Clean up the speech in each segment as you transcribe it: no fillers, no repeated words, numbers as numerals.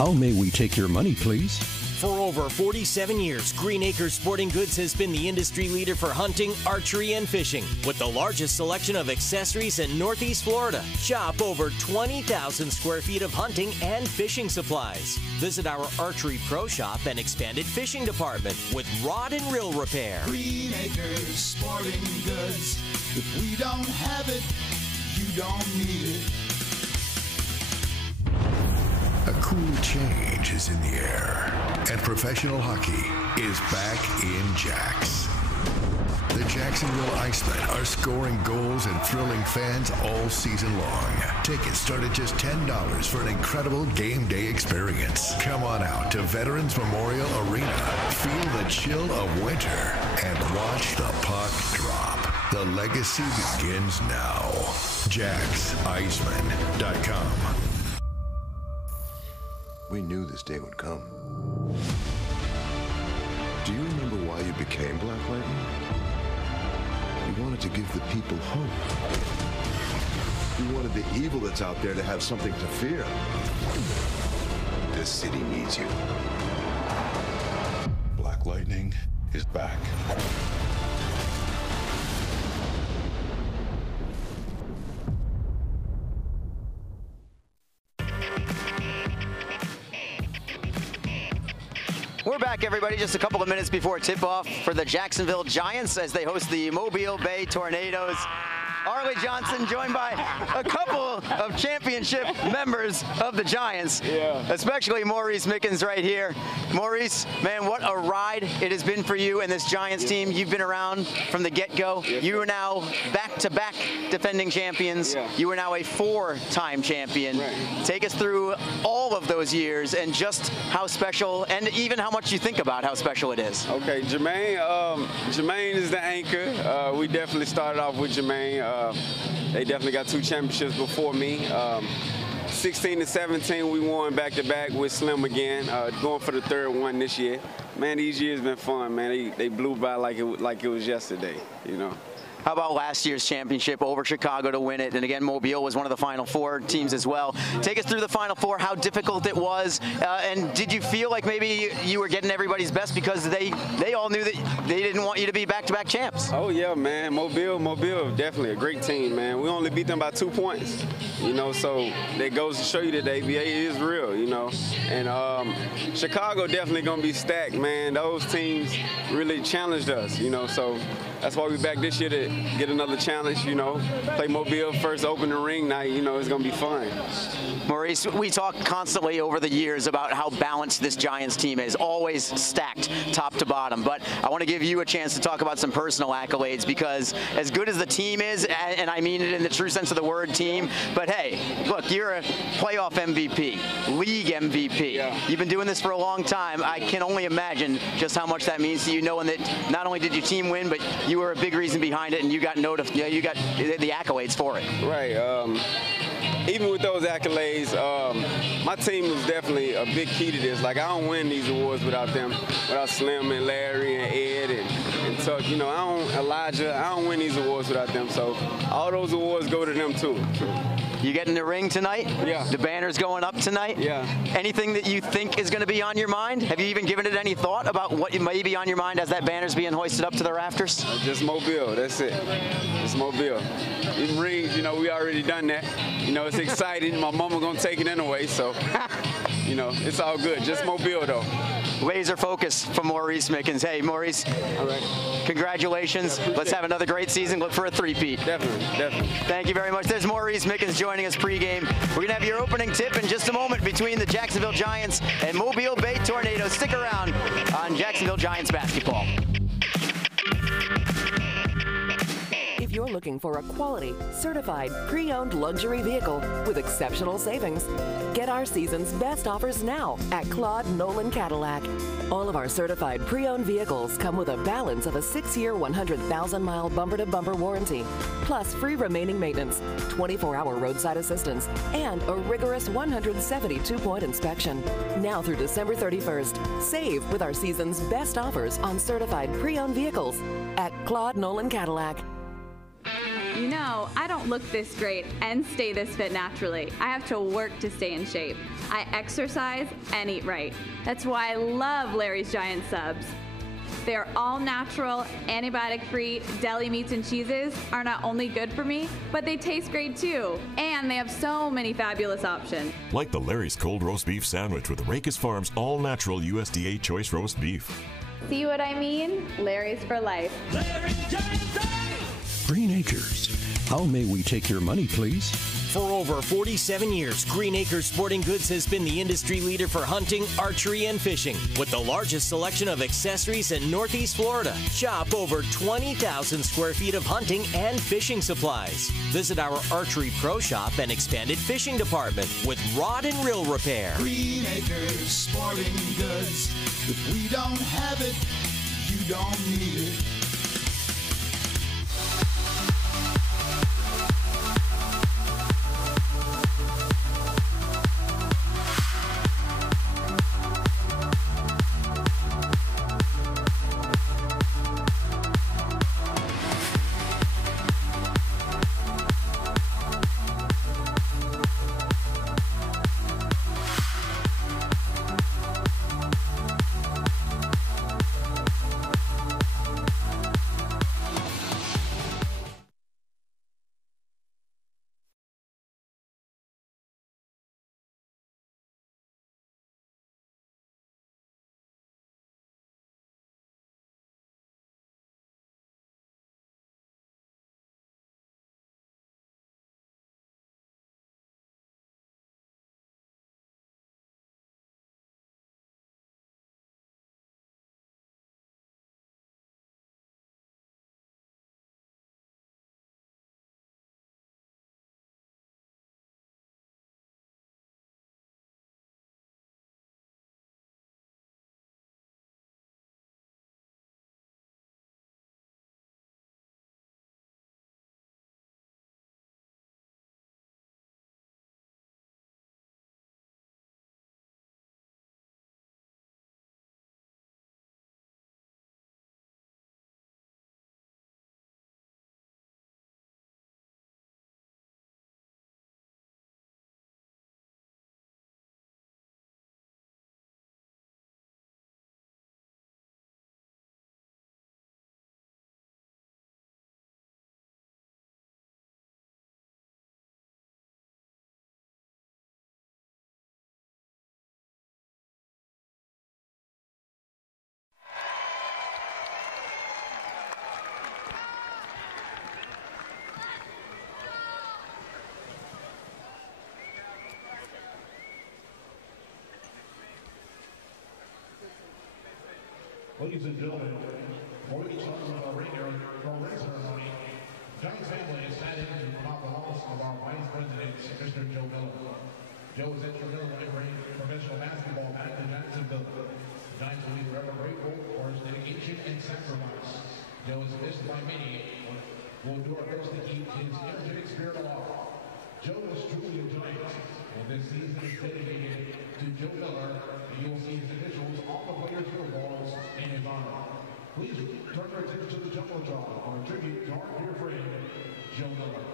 How may we take your money, please? For over 47 years, Green Acres Sporting Goods has been the industry leader for hunting, archery, and fishing. With the largest selection of accessories in Northeast Florida, shop over 20,000 square feet of hunting and fishing supplies. Visit our Archery Pro Shop and expanded fishing department with rod and reel repair. Green Acres Sporting Goods. If we don't have it, you don't need it. A cool change is in the air, and professional hockey is back in Jacks. The Jacksonville Icemen are scoring goals and thrilling fans all season long. Tickets start at just $10 for an incredible game day experience. Come on out to Veterans Memorial Arena, feel the chill of winter, and watch the puck drop. The legacy begins now. JacksIcemen.com. We knew this day would come. Do you remember why you became Black Lightning? You wanted to give the people hope. You wanted the evil that's out there to have something to fear. This city needs you. Black Lightning is back. We're back, everybody, just a couple of minutes before tip-off for the Jacksonville Giants as they host the Mobile Bay Tornadoes. Arlie Johnson joined by a couple of championship members of the Giants, especially Maurice Mickens right here. Maurice, man, what a ride it has been for you and this Giants team. You've been around from the get-go. You are now back-to-back defending champions. You are now a four-time champion. Take us through all of those years and just how special and even how much you think about how special it is. Okay, Jermaine is the anchor. We definitely started off with Jermaine. They definitely got two championships before me. 16 and 17, we won back-to-back with Slim again, going for the third one this year. Man, these years been fun, man. They blew by like it was yesterday, you know. How about last year's championship over Chicago to win it? And again, Mobile was one of the Final Four teams as well. Take us through the Final Four, how difficult it was, and did you feel like maybe you were getting everybody's best because they all knew that they didn't want you to be back-to-back champs? Oh, yeah, man. Mobile, definitely a great team, man. We only beat them by 2 points, you know, so that goes to show you that the ABA is real, you know. And Chicago definitely going to be stacked, man. Those teams really challenged us, you know, so that's why we're back this year to get another challenge, you know. Play Mobile first opening ring night, you know, it's going to be fun. Maurice, we talk constantly over the years about how balanced this Giants team is, always stacked top to bottom. But I want to give you a chance to talk about some personal accolades because as good as the team is, and I mean it in the true sense of the word team, but hey, look, you're a playoff MVP, league MVP. You've been doing this for a long time. I can only imagine just how much that means to you, knowing that not only did your team win, but you were a big reason behind it, and you got the accolades for it. Right. Even with those accolades, my team was definitely a big key to this. Like, I don't win these awards without them, without Slim and Larry and Ed and Tuck. You know, Elijah, I don't win these awards without them. So all those awards go to them, too. You get in the ring tonight? Yeah. The banner's going up tonight? Yeah. Anything that you think is going to be on your mind? Have you even given it any thought about what may be on your mind as that banner's being hoisted up to the rafters? Just Mobile, that's it. Just Mobile. These rings, you know, we already done that. You know, it's exciting. My mama going to take it anyway, so, you know, it's all good. Just Mobile, though. Laser focus from Maurice Mickens. Hey, Maurice, all right. Congratulations. Let's have another great season. Look for a three-peat. Definitely. Thank you very much. There's Maurice Mickens joining us pregame. We're going to have your opening tip in just a moment between the Jacksonville Giants and Mobile Bay Tornadoes. Stick around on Jacksonville Giants basketball. If you're looking for a quality, certified, pre-owned luxury vehicle with exceptional savings, get our season's best offers now at Claude Nolan Cadillac. All of our certified pre-owned vehicles come with a balance of a 6-year, 100,000-mile bumper-to-bumper warranty, plus free remaining maintenance, 24-hour roadside assistance, and a rigorous 172-point inspection. Now through December 31st, save with our season's best offers on certified pre-owned vehicles at Claude Nolan Cadillac. You know, I don't look this great and stay this fit naturally. I have to work to stay in shape. I exercise and eat right. That's why I love Larry's Giant Subs. Their all-natural, antibiotic-free deli meats and cheeses are not only good for me, but they taste great too. And they have so many fabulous options. Like the Larry's Cold Roast Beef Sandwich with Racus Farms all-natural USDA choice roast beef. See what I mean? Larry's for life. Green Acres. How may we take your money, please? For over 47 years, Green Acres Sporting Goods has been the industry leader for hunting, archery, and fishing. With the largest selection of accessories in Northeast Florida, shop over 20,000 square feet of hunting and fishing supplies. Visit our Archery Pro Shop and expanded fishing department with rod and reel repair. Green Acres Sporting Goods. If we don't have it, you don't need it. Ladies and gentlemen, for each of our ringer for our race ceremony, Giants family is standing to come out the house of our Vice President, Mr. Joe Miller. Joe is instrumental in bringing professional basketball back to Jacksonville. The Giants will be forever grateful for his dedication and sacrifice. Joe is missed by many. We'll do our best to keep his energetic spirit alive. Joe is truly a Giant, and this season is dedicated to Joe Miller, and you will see his initials on the players' uniforms in his honor. Please turn your attention to the Jumbotron on a tribute to our dear friend, Joe Miller.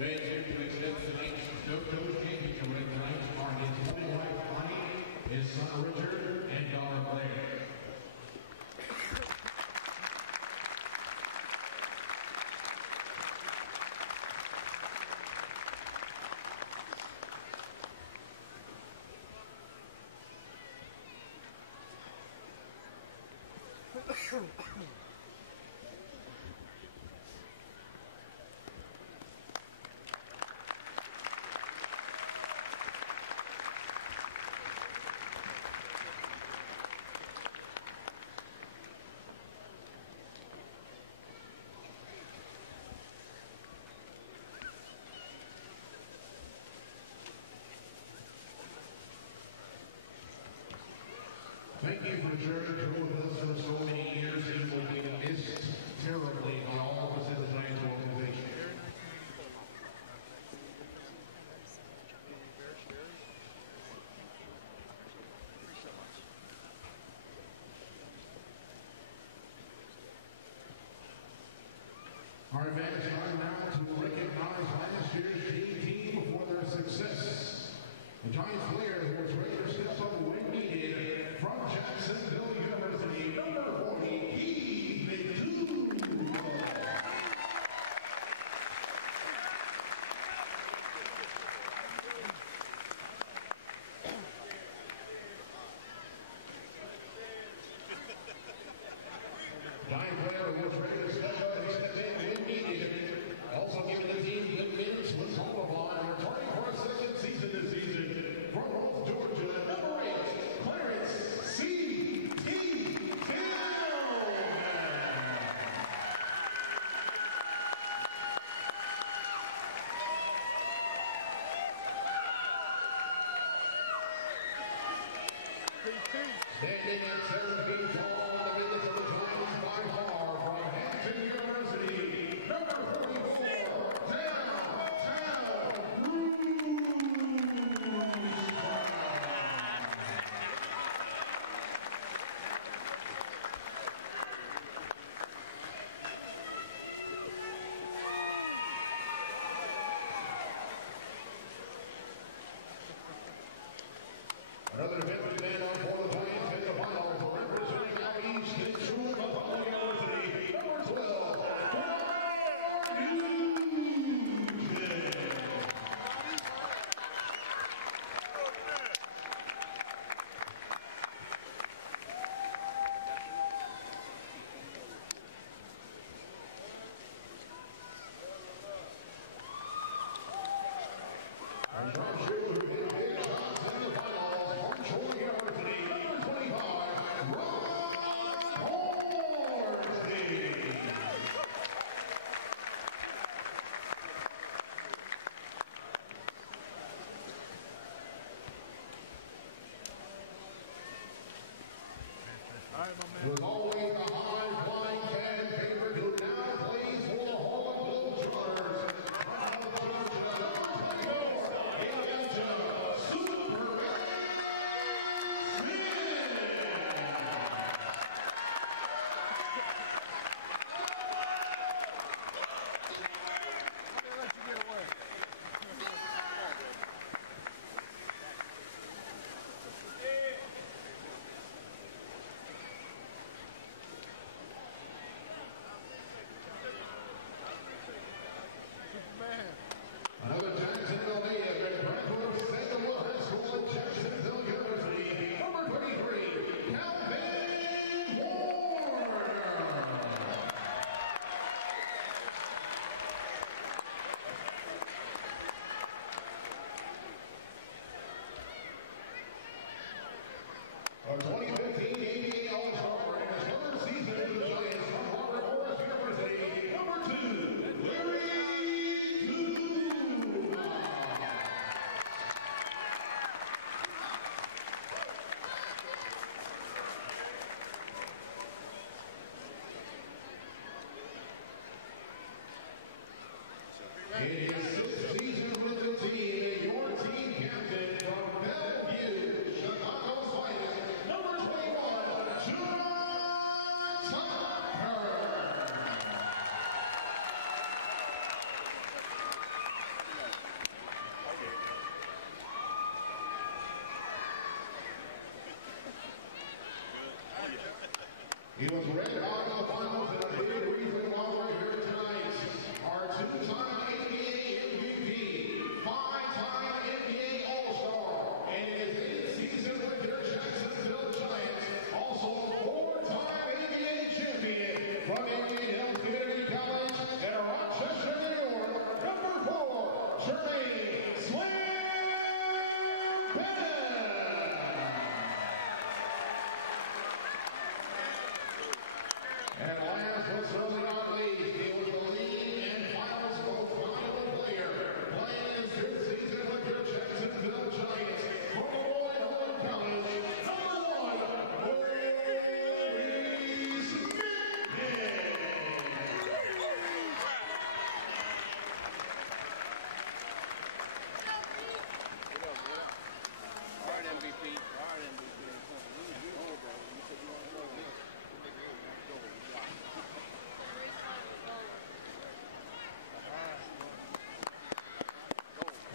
Fans here to accept the nation's Coach Championship ring tonight are his holy wife Bonnie, his son Richard, and daughter Blair. Thank you for serving with us for so many years. He will be missed terribly on all of us in the Giants organization. Our event is time now to recognize last year's team for their success. The Giants player who was ready to step up when needed from Jacksonville University, number 40, Heath McDougall. Giant player who was ready to step up and step in when needed. Also giving the team good minutes was home of line, returning for a second season this season. From North Georgia, number 8, Clarence C.T. Tillman. Standing at 7 feet tall, the biggest of the Giants by far, from Hampton University, number 44, Downtown Bruce Brown. Another defensive man on for the Giants in the finals, representing out east in Buffalo University, number 12, Lamar Nugent. And sharpshooter who hit big shots in the finals from Troy University, number 25, Ron Horsley. Was always a high-flying fan favorite who now plays for the Harlem Globetrotters. He was red hot in the finals, and a big reason why we're here tonight. Our two-time NBA MVP, five-time NBA All-Star, and in his 8th season with their Jacksonville Giants, also a four-time NBA champion from Indian Hills Community College in Rochester, New York, number 4, Jermaine Slam Bennett. And last but certainly not least, he was the lead and finals most valuable player, playing his 5th season with your Jacksonville Giants from Roy Nolan College, number 1, Maurice Smith. Hard MVP. Hard MVP.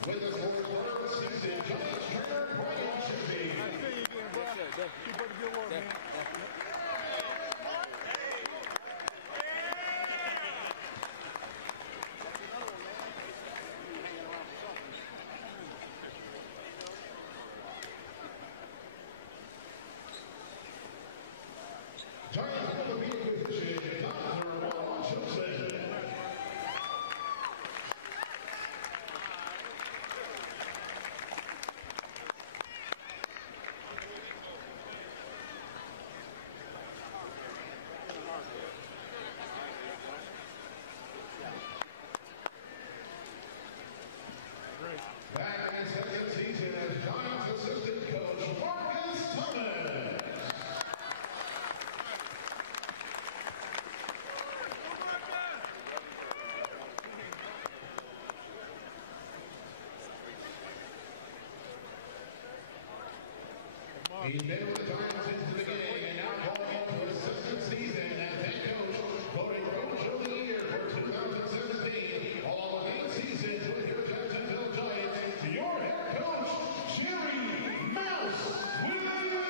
With us for the 3rd season, Giants Turner Brian Chippy. I see you again, bro. Keep up the good work, man. Giants for the beat position, Dr. Ron Johnson. Back in his 2nd season as Giants assistant coach, Marcus Thomas. He's been with the Giants since the beginning and now going into his 2nd season as head coach, voted Coach of the Year for 2017, all of 8 seasons with your Jacksonville Giants. Your head coach, Jerry Mouse Williams.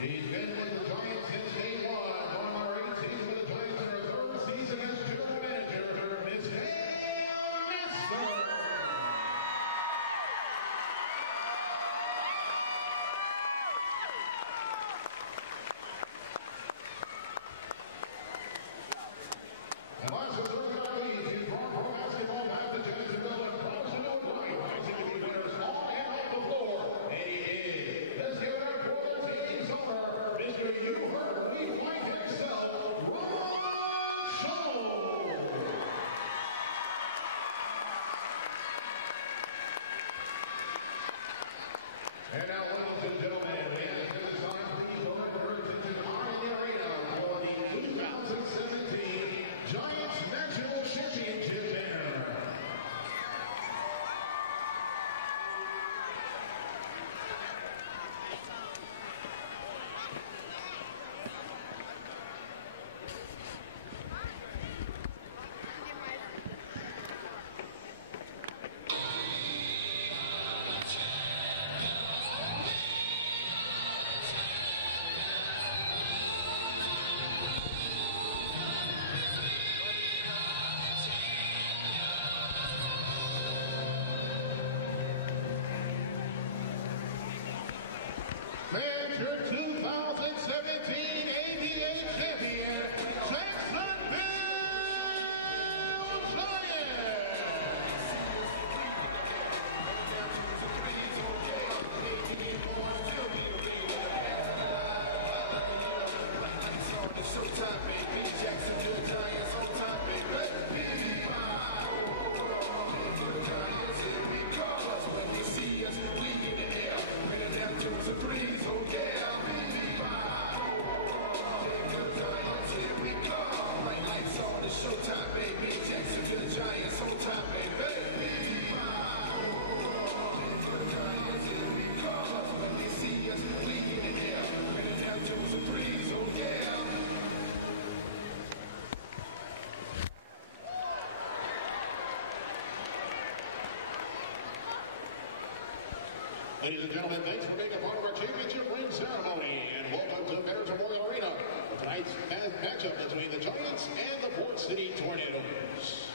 He's been with the Giants since day 1, going our 8th season with the Giants in our 3rd season as general manager, Ms. Dale Mister. And last but certainly not least, he's brought pro basketball back to Jacksonville and professional right, rising to be winners on and off the floor. And he is. Let's give it up for the team's owner, Mr. You Heard Me Fight Excel, Ron Shaw. And now, ladies and gentlemen, we ask at this time, please don't emerge into the arena for the 2017 Giants National Championship banner. There's your 2017 ABA champion, Jacksonville Giants. Showtime, baby. Jacksonville Giants on time, baby. Giants, here we come. When they see us, we in the air. Bring it down to the threes, oh yeah. Ladies and gentlemen, thanks for being a part of our championship ring ceremony, and welcome to Veterans Memorial Arena for tonight's matchup between the Giants and the Port City Tornadoes.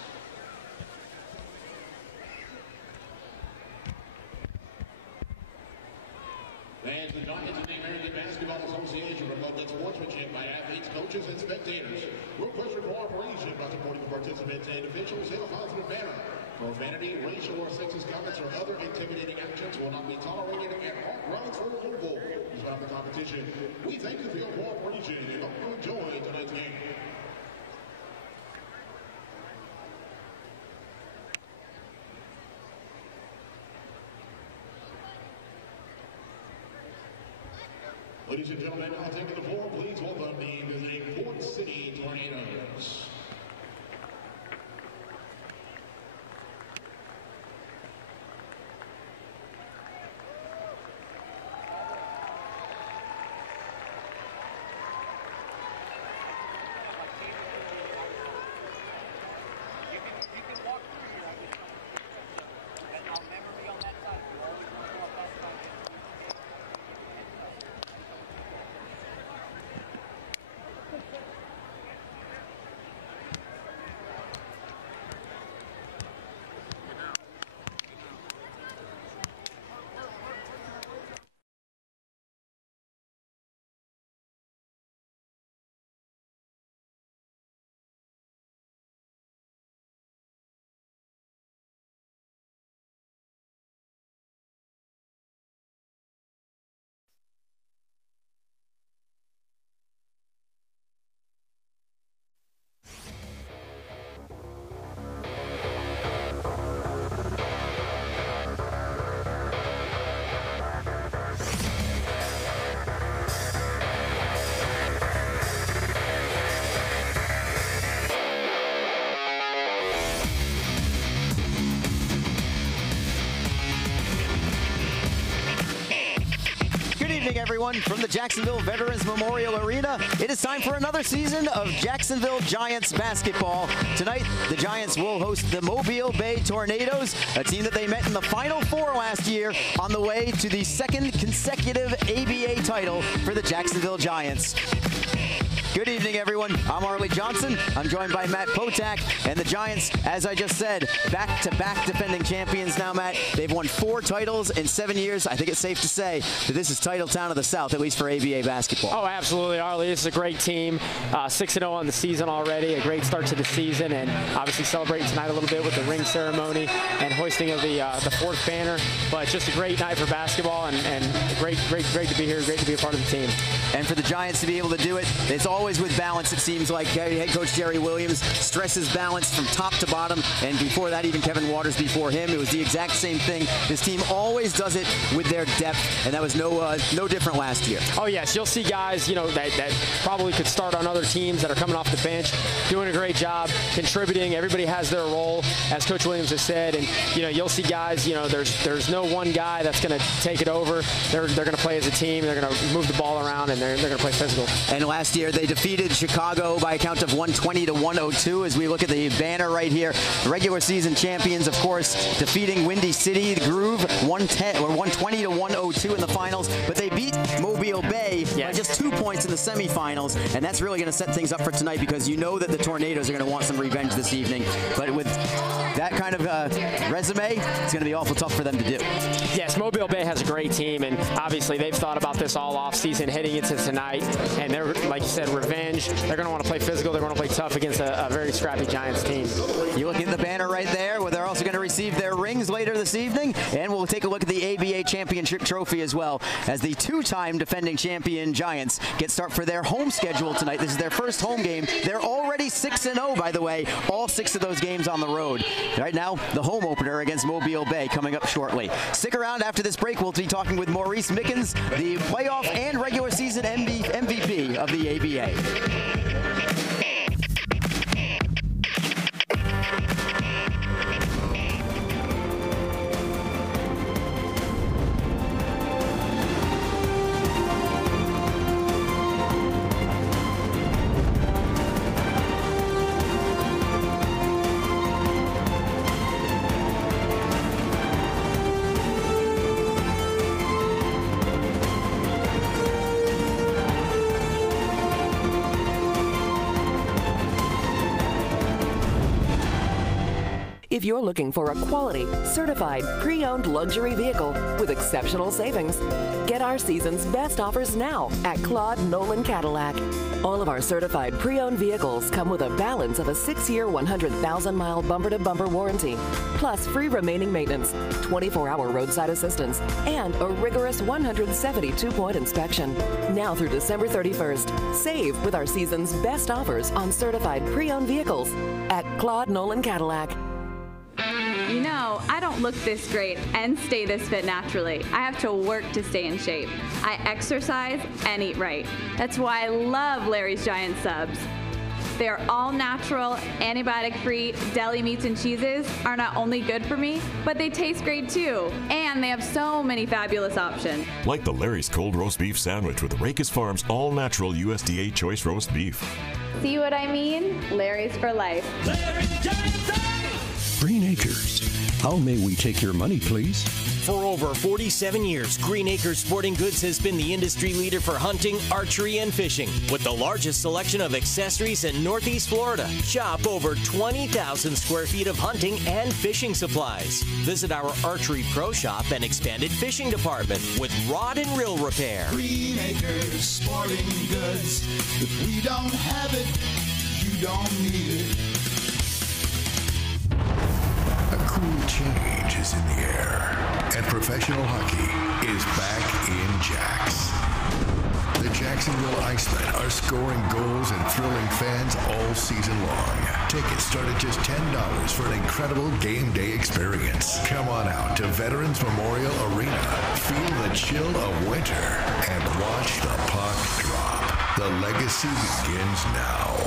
As the Giants and the American Basketball Association promote good sportsmanship by athletes, coaches, and spectators. Request for cooperation by supporting the participants and officials in a positive manner. Profanity, racial or sexist comments, or other intimidating actions will not be tolerated and all grounds for removal. Throughout the competition, we thank you for your cooperation and hope you enjoy tonight's game. Ladies and gentlemen, I'll take the floor. Please welcome the visiting Port City Tornadoes. Everyone from the Jacksonville Veterans Memorial Arena. It is time for another season of Jacksonville Giants basketball. Tonight, the Giants will host the Mobile Bay Tornadoes, a team that they met in the Final Four last year on the way to the second consecutive ABA title for the Jacksonville Giants. Good evening, everyone. I'm Arlie Johnson. I'm joined by Matt Potak, and the Giants, as I just said, back-to-back defending champions now, Matt. They've won 4 titles in 7 years. I think it's safe to say that this is title town of the South, at least for ABA basketball. Oh, absolutely, Arlie. This is a great team. 6-0 on the season already, a great start to the season, and obviously celebrating tonight a little bit with the ring ceremony and hoisting of the 4th banner. But just a great night for basketball, and great to be here, great to be a part of the team. And for the Giants to be able to do it, it's always with balance, it seems like. Head coach Jerry Williams stresses balance from top to bottom, and before that, even Kevin Waters before him, it was the exact same thing. This team always does it with their depth, and that was no different last year. Oh yes, you'll see guys, that probably could start on other teams that are coming off the bench, doing a great job, contributing. Everybody has their role, as Coach Williams has said, and you'll see guys. There's no one guy that's going to take it over. They're going to play as a team. They're going to move the ball around, and they're going to play physical. And last year they defeated Chicago by a count of 120-102. As we look at the banner right here, the regular season champions, of course, defeating Windy City, the Groove, 120-102 in the finals. But they beat Mobile Bay by just 2 points in the semifinals, and that's really going to set things up for tonight, because you know that the Tornadoes are going to want some revenge this evening. But with that kind of resume, it's going to be awful tough for them to do. Yes, Mobile Bay has a great team, and obviously they've thought about this all off-season heading into tonight, and they're, like you said, revenge. They're going to want to play physical. They're going to play tough against a very scrappy Giants team. You look at the banner right there, where they're also going to receive their rings later this evening, and we'll take a look at the ABA Championship Trophy as well, as the 2-time defending champion Giants get start for their home schedule tonight. This is their first home game. They're already 6-0, by the way, all 6 of those games on the road. Right now, the home opener against Mobile Bay coming up shortly. Stick around after this break. We'll be talking with Maurice Mickens, the playoff and regular season MVP of the ABA. If you're looking for a quality, certified, pre-owned luxury vehicle with exceptional savings, get our season's best offers now at Claude Nolan Cadillac. All of our certified pre-owned vehicles come with a balance of a 6-year, 100,000-mile bumper-to-bumper warranty, plus free remaining maintenance, 24-hour roadside assistance, and a rigorous 172-point inspection. Now through December 31st, save with our season's best offers on certified pre-owned vehicles at Claude Nolan Cadillac. You know, I don't look this great and stay this fit naturally. I have to work to stay in shape. I exercise and eat right. That's why I love Larry's Giant Subs. Their all-natural, antibiotic-free deli meats and cheeses are not only good for me, but they taste great too. And they have so many fabulous options. Like the Larry's Cold Roast Beef Sandwich with Racus Farms all-natural USDA choice roast beef. See what I mean? Larry's for life. Larry's Giant Subs! Green Acres. How may we take your money, please? For over 47 years, Green Acres Sporting Goods has been the industry leader for hunting, archery, and fishing. With the largest selection of accessories in Northeast Florida, shop over 20,000 square feet of hunting and fishing supplies. Visit our Archery Pro Shop and expanded fishing department with rod and reel repair. Green Acres Sporting Goods. If we don't have it, you don't need it. A cool change is in the air, and professional hockey is back in Jax. The Jacksonville Icemen are scoring goals and thrilling fans all season long. Tickets start at just $10 for an incredible game day experience. Come on out to Veterans Memorial Arena, feel the chill of winter, and watch the puck drop. The legacy begins now.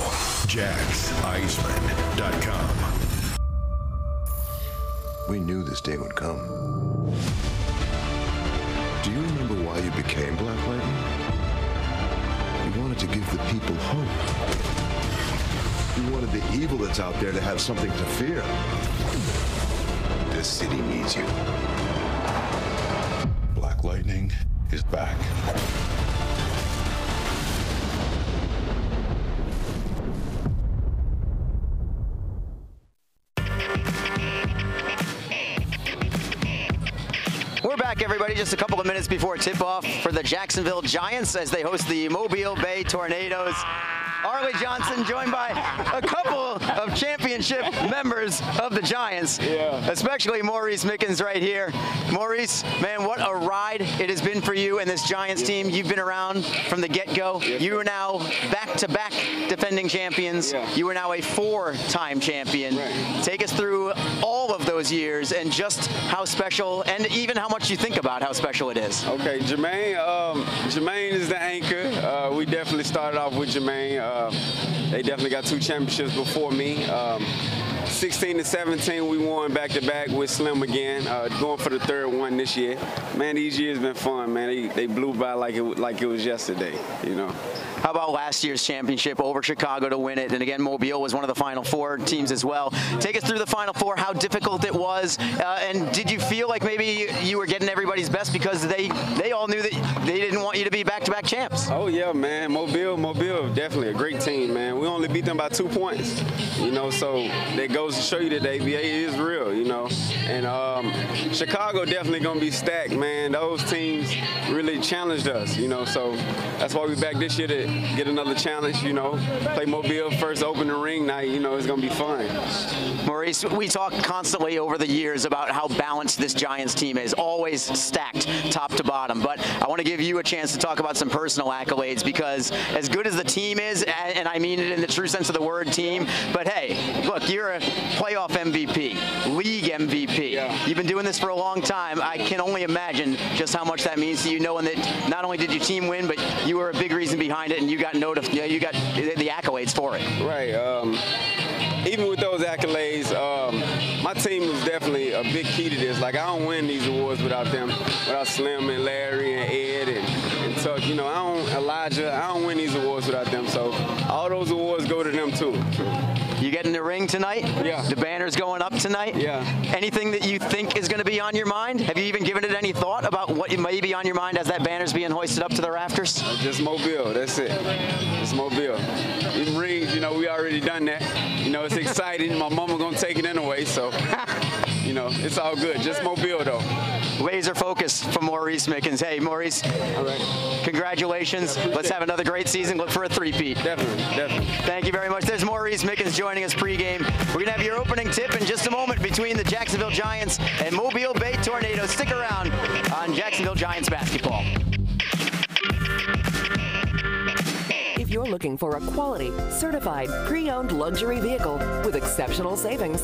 JaxIceman.com. We knew this day would come. Do you remember why you became Black Lightning? You wanted to give the people hope. You wanted the evil that's out there to have something to fear. This city needs you. Black Lightning is back. We're back, everybody, just a couple of minutes before tip-off for the Jacksonville Giants as they host the Mobile Bay Tornadoes. Arlie Johnson joined by a couple of championship members of the Giants, especially Maurice Mickens right here. Maurice, man, what a ride it has been for you and this Giants team. You've been around from the get-go. You are now back-to-back defending champions. You are now a 4-time champion. Take us through all of those years and just how special and even how much you think about how special it is. Okay, Jermaine is the anchor. We definitely started off with Jermaine. They definitely got 2 championships before me. 16 to 17, we won back-to-back with Slim again, going for the 3rd one this year. Man, these years been fun, man. They blew by like it was yesterday, you know. How about last year's championship over Chicago to win it? And again, Mobile was one of the Final Four teams as well. Take us through the Final Four, how difficult it was, and did you feel like maybe you were getting everybody's best because they all knew that they didn't want you to be back-to-back champs? Oh, yeah, man. Mobile, definitely a great team, man. We only beat them by 2 points, you know, so that goes to show you that the ABA is real, you know. And Chicago definitely going to be stacked, man. Those teams really challenged us, you know, so that's why we're back this year to get another challenge, you know, play Mobile first opening ring night, you know, it's going to be fun. Maurice, we talk constantly over the years about how balanced this Giants team is, always stacked top to bottom, but I want to give you a chance to talk about some personal accolades because as good as the team is, and I mean it in the true sense of the word team, but hey, look, you're a playoff MVP, league MVP. You've been doing this for a long time. I can only imagine just how much that means to you, knowing that not only did your team win, but you were a big reason behind it, and you got you got the accolades for it. Right. Even with those accolades, my team was definitely a big key to this. Like, I don't win these awards without them, without Slim and Larry and Ed and Tuck. You know, Elijah, I don't win these awards without them. So all those awards go to them too. You get in the ring tonight? Yeah. The banner's going up tonight? Yeah. Anything that you think is going to be on your mind? Have you even given it any thought about what may be on your mind as that banner's being hoisted up to the rafters? Just Mobile, that's it. Just Mobile. These rings, you know, we already done that. You know, it's exciting. My mama gonna take it anyway, so, you know, it's all good. Just Mobile, though. Laser focus from Maurice Mickens. Hey, Maurice, all right. Congratulations. Let's have another great season. Look for a three-peat. Definitely. Thank you very much. There's Maurice Mickens joining us pregame. We're going to have your opening tip in just a moment between the Jacksonville Giants and Mobile Bay Tornadoes. Stick around on Jacksonville Giants basketball. If you're looking for a quality, certified, pre-owned luxury vehicle with exceptional savings,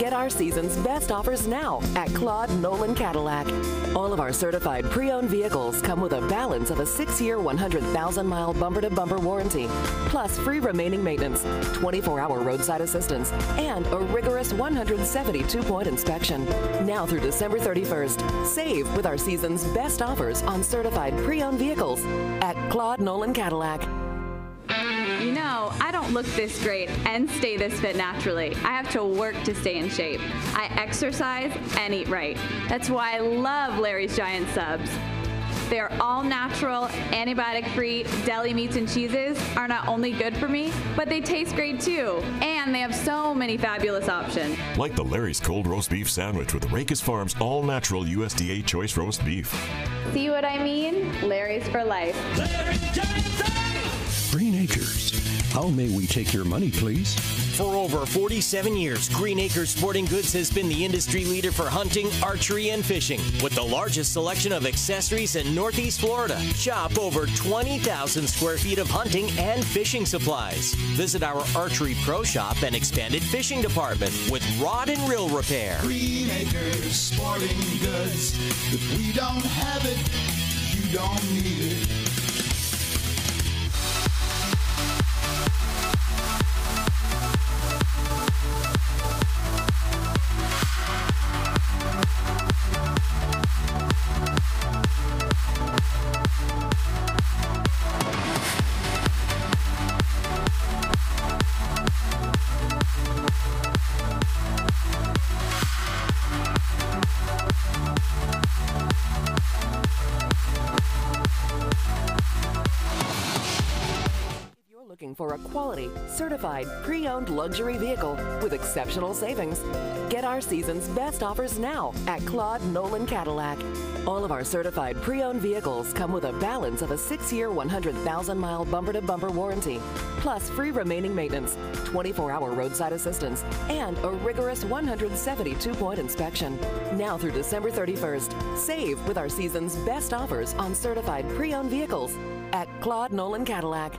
get our season's best offers now at Claude Nolan Cadillac. All of our certified pre-owned vehicles come with a balance of a 6-year, 100,000-mile bumper-to-bumper warranty, plus free remaining maintenance, 24-hour roadside assistance, and a rigorous 172-point inspection. Now through December 31st, save with our season's best offers on certified pre-owned vehicles at Claude Nolan Cadillac. You know, I don't look this great and stay this fit naturally. I have to work to stay in shape. I exercise and eat right. That's why I love Larry's Giant Subs. Their all-natural, antibiotic-free deli meats and cheeses are not only good for me, but they taste great too. And they have so many fabulous options. Like the Larry's Cold Roast Beef Sandwich with Racus Farms all-natural USDA Choice Roast Beef. See what I mean? Larry's for life. Green Acres. How may we take your money, please? For over 47 years, Green Acres Sporting Goods has been the industry leader for hunting, archery, and fishing. With the largest selection of accessories in Northeast Florida, shop over 20,000 square feet of hunting and fishing supplies. Visit our Archery Pro Shop and expanded fishing department with rod and reel repair. Green Acres Sporting Goods. If we don't have it, you don't need it. For a quality, certified, pre-owned luxury vehicle with exceptional savings, get our season's best offers now at Claude Nolan Cadillac. All of our certified pre-owned vehicles come with a balance of a 6-year, 100,000-mile bumper-to-bumper warranty, plus free remaining maintenance, 24-hour roadside assistance, and a rigorous 172-point inspection. Now through December 31st, save with our season's best offers on certified pre-owned vehicles at Claude Nolan Cadillac.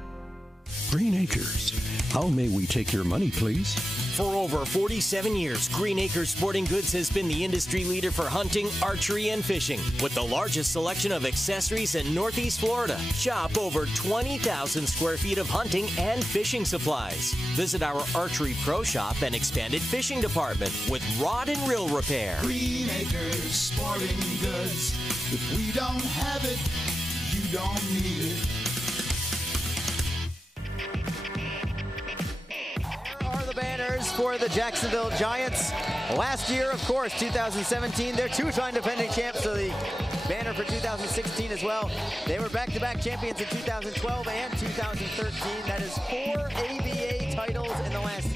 Green Acres. How may we take your money, please? For over 47 years, Green Acres Sporting Goods has been the industry leader for hunting, archery, and fishing. With the largest selection of accessories in Northeast Florida, shop over 20,000 square feet of hunting and fishing supplies. Visit our Archery Pro Shop and expanded fishing department with rod and reel repair. Green Acres Sporting Goods. If we don't have it, you don't need it. Banners for the Jacksonville Giants. Last year, of course, 2017, they're two-time defending champs, so the banner for 2016 as well. They were back-to-back champions in 2012 and 2013. That is 4 ABA titles in the last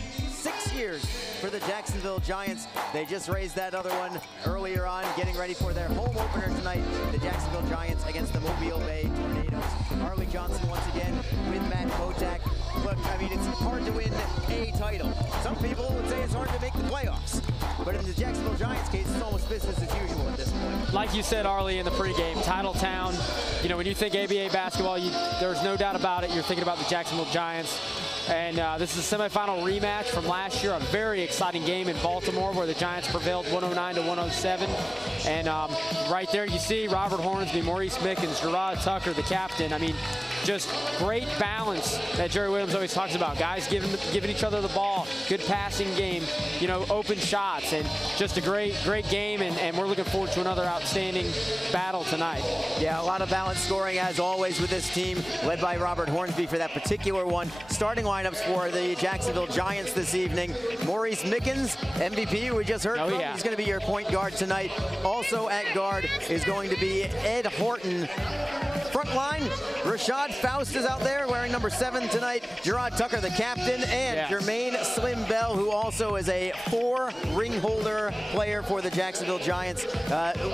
6 years for the Jacksonville Giants. They just raised that other one earlier on, getting ready for their home opener tonight, the Jacksonville Giants against the Mobile Bay Tornadoes. Harley Johnson once again with Matt Kotak. Look, I mean, it's hard to win a title. Some people would say it's hard to make the playoffs. But in the Jacksonville Giants case, it's almost business as usual at this point. Like you said, Arlie, in the pregame, title town. You know, when you think ABA basketball, there's no doubt about it. You're thinking about the Jacksonville Giants. And this is a semifinal rematch from last year, a very exciting game in Baltimore where the Giants prevailed 109-107. And right there you see Robert Hornsby, Maurice Mickens, Gerard Tucker, the captain. I mean, just great balance that Jerry Williams always talks about. Guys giving each other the ball, good passing game, you know, open shots, and just a great game, and we're looking forward to another outstanding battle tonight. Yeah, a lot of balanced scoring as always with this team, led by Robert Hornsby for that particular one. Starting lineups for the Jacksonville Giants this evening: Maurice Mickens, MVP, who we just heard from. He's going to be your point guard tonight. Also at guard is going to be Ed Horton. Front line, Rashad Faust is out there wearing number 7 tonight. Gerard Tucker, the captain, and Jermaine Slim Bell, who also is a 4-ring holder player for the Jacksonville Giants.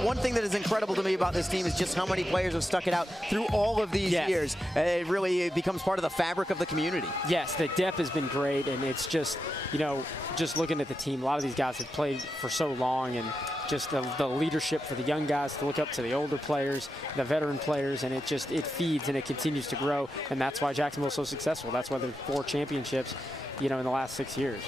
One thing that is incredible to me about this team is just how many players have stuck it out through all of these years. It really becomes part of the fabric of the community. Yes, the depth has been great, and it's just, you know, just looking at the team, a lot of these guys have played for so long, and just the leadership for the young guys to look up to the older players, the veteran players, and it feeds and it continues to grow, and that's why Jacksonville's so successful. That's why there's 4 championships, you know, in the last 6 years.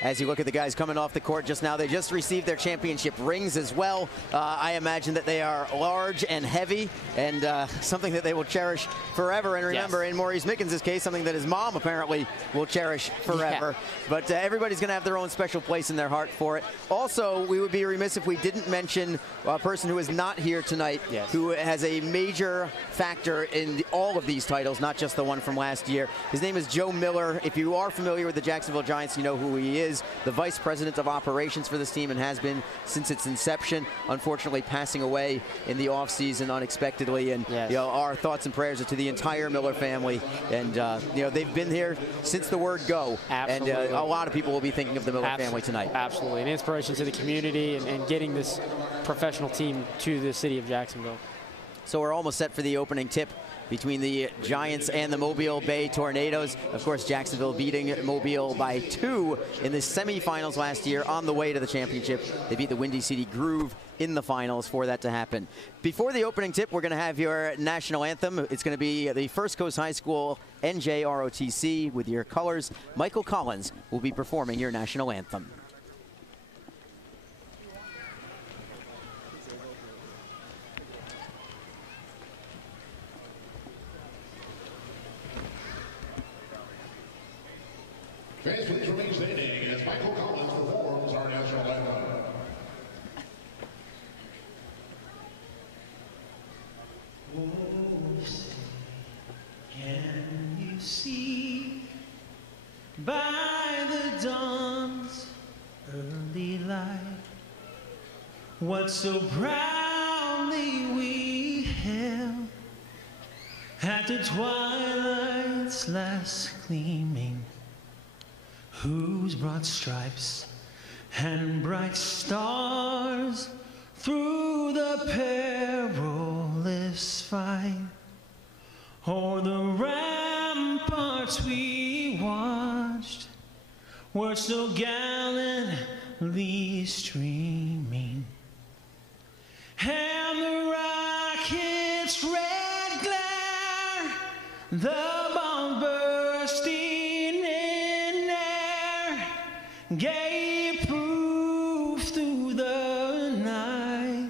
As you look at the guys coming off the court just now, they just received their championship rings as well. I imagine that they are large and heavy, and something that they will cherish forever. And remember, in Maurice Mickens' case, something that his mom apparently will cherish forever. But everybody's going to have their own special place in their heart for it. Also, we would be remiss if we didn't mention a person who is not here tonight, who has a major factor in all of these titles, not just the one from last year. His name is Joe Miller. If you are familiar with the Jacksonville Giants, you know who he is. The vice president of operations for this team, and has been since its inception. Unfortunately, passing away in the offseason unexpectedly, and you know, our thoughts and prayers are to the entire Miller family. And you know, they've been here since the word go. Absolutely. And a lot of people will be thinking of the Miller family tonight. Absolutely, an inspiration to the community, and getting this professional team to the city of Jacksonville. So we're almost set for the opening tip between the Giants and the Mobile Bay Tornadoes. Of course, Jacksonville beating Mobile by 2 in the semifinals last year on the way to the championship. They beat the Windy City Groove in the finals for that to happen. Before the opening tip, we're going to have your national anthem. It's going to be the First Coast High School NJROTC with your colors. Michael Collins will be performing your national anthem. Fans, please remain standing as Michael Collins performs our national anthem. Oh, can you see by the dawn's early light what so proudly we held at the twilight's last gleaming, whose broad stripes and bright stars through the perilous fight o'er the ramparts we watched were so gallantly streaming, and the rocket's red glare, the bomb bursting in air, gave proof through the night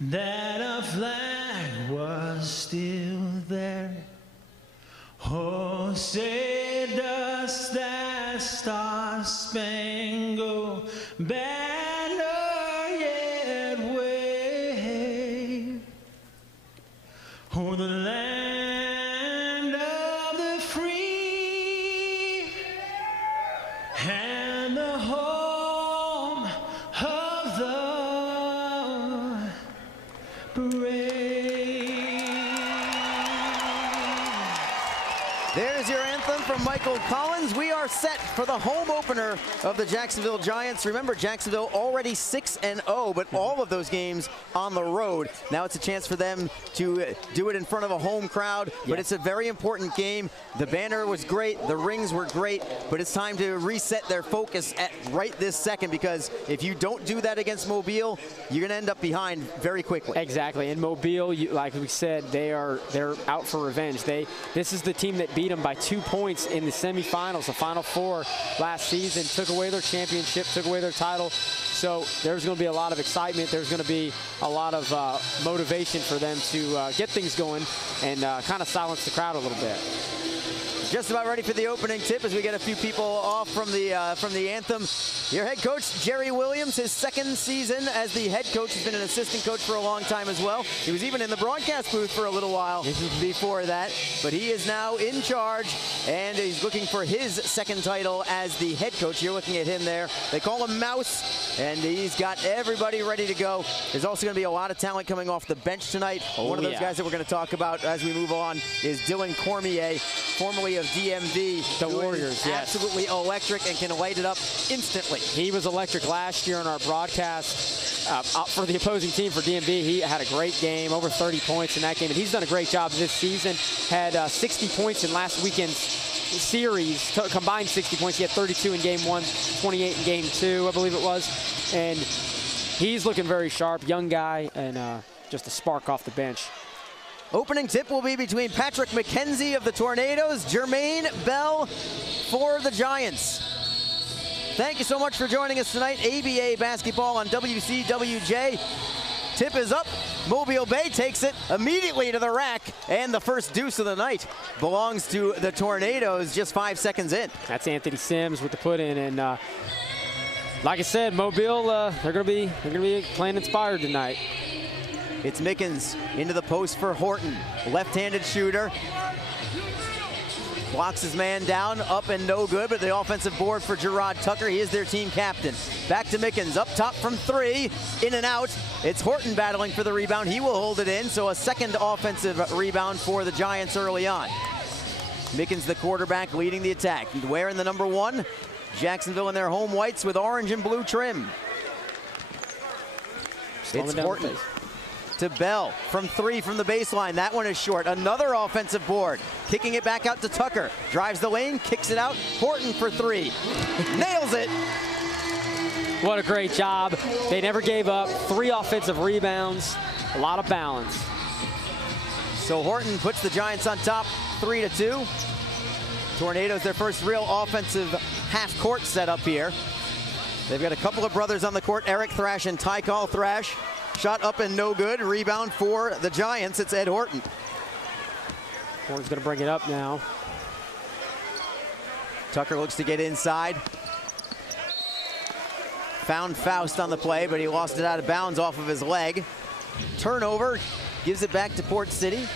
that a flag was still there. Oh, say does that star-spangled banner yet wave o'er the land of the free and the home of the brave. There's your anthem from Michael Collins. We are set for the home opener of the Jacksonville Giants. Remember, Jacksonville already 6-0, but all of those games on the road. Now it's a chance for them to do it in front of a home crowd, but it's a very important game. The banner was great, the rings were great, but it's time to reset their focus at right this second, because if you don't do that against Mobile, you're going to end up behind very quickly. Exactly, and Mobile, like we said, they're out for revenge. This is the team that beat them by 2 points in the semifinals, the Final Final Four last season, took away their championship, took away their title. So there's going to be a lot of excitement. There's going to be a lot of motivation for them to get things going and kind of silence the crowd a little bit. Just about ready for the opening tip as we get a few people off from the anthem. Your head coach, Jerry Williams, his second season as the head coach. He's been an assistant coach for a long time as well. He was even in the broadcast booth for a little while before that. But he is now in charge, and he's looking for his second title as the head coach. You're looking at him there. They call him Mouse, and he's got everybody ready to go. There's also going to be a lot of talent coming off the bench tonight. One of those guys that we're going to talk about as we move on is Dylan Cormier, formerly of DMV. The Warriors, yes. Absolutely electric and can light it up instantly. He was electric last year on our broadcast for the opposing team for DMV. He had a great game, over 30 points in that game, and he's done a great job this season. Had 60 points in last weekend's series, combined 60 points. He had 32 in game 1, 28 in game 2, I believe it was. And he's looking very sharp, young guy, and just a spark off the bench. Opening tip will be between Patrick McKenzie of the Tornadoes, Jermaine Bell for the Giants. Thank you so much for joining us tonight. ABA basketball on WCWJ. Tip is up. Mobile Bay takes it immediately to the rack, and the first deuce of the night belongs to the Tornadoes just 5 seconds in. That's Anthony Sims with the put in, and like I said, Mobile, they're gonna be playing inspired tonight. It's Mickens into the post for Horton. Left-handed shooter. Blocks his man down, up and no good, but the offensive board for Gerard Tucker. He is their team captain. Back to Mickens, up top from 3, in and out. It's Horton battling for the rebound. He will hold it in, so a second offensive rebound for the Giants early on. Mickens, the quarterback, leading the attack. Wearing the number 1. Jacksonville in their home whites with orange and blue trim. It's Horton to Bell from 3 from the baseline. That one is short. Another offensive board. Kicking it back out to Tucker. Drives the lane, kicks it out. Horton for 3. Nails it. What a great job. They never gave up. 3 offensive rebounds. A lot of balance. So Horton puts the Giants on top 3-2. Tornadoes, their first real offensive half-court setup here. They've got a couple of brothers on the court, Eric Thrash and Tykal Thrash. Shot up and no good. Rebound for the Giants. It's Ed Horton. Horton's going to bring it up now. Tucker looks to get inside. Found Faust on the play, but he lost it out of bounds off of his leg. Turnover. Gives it back to Port City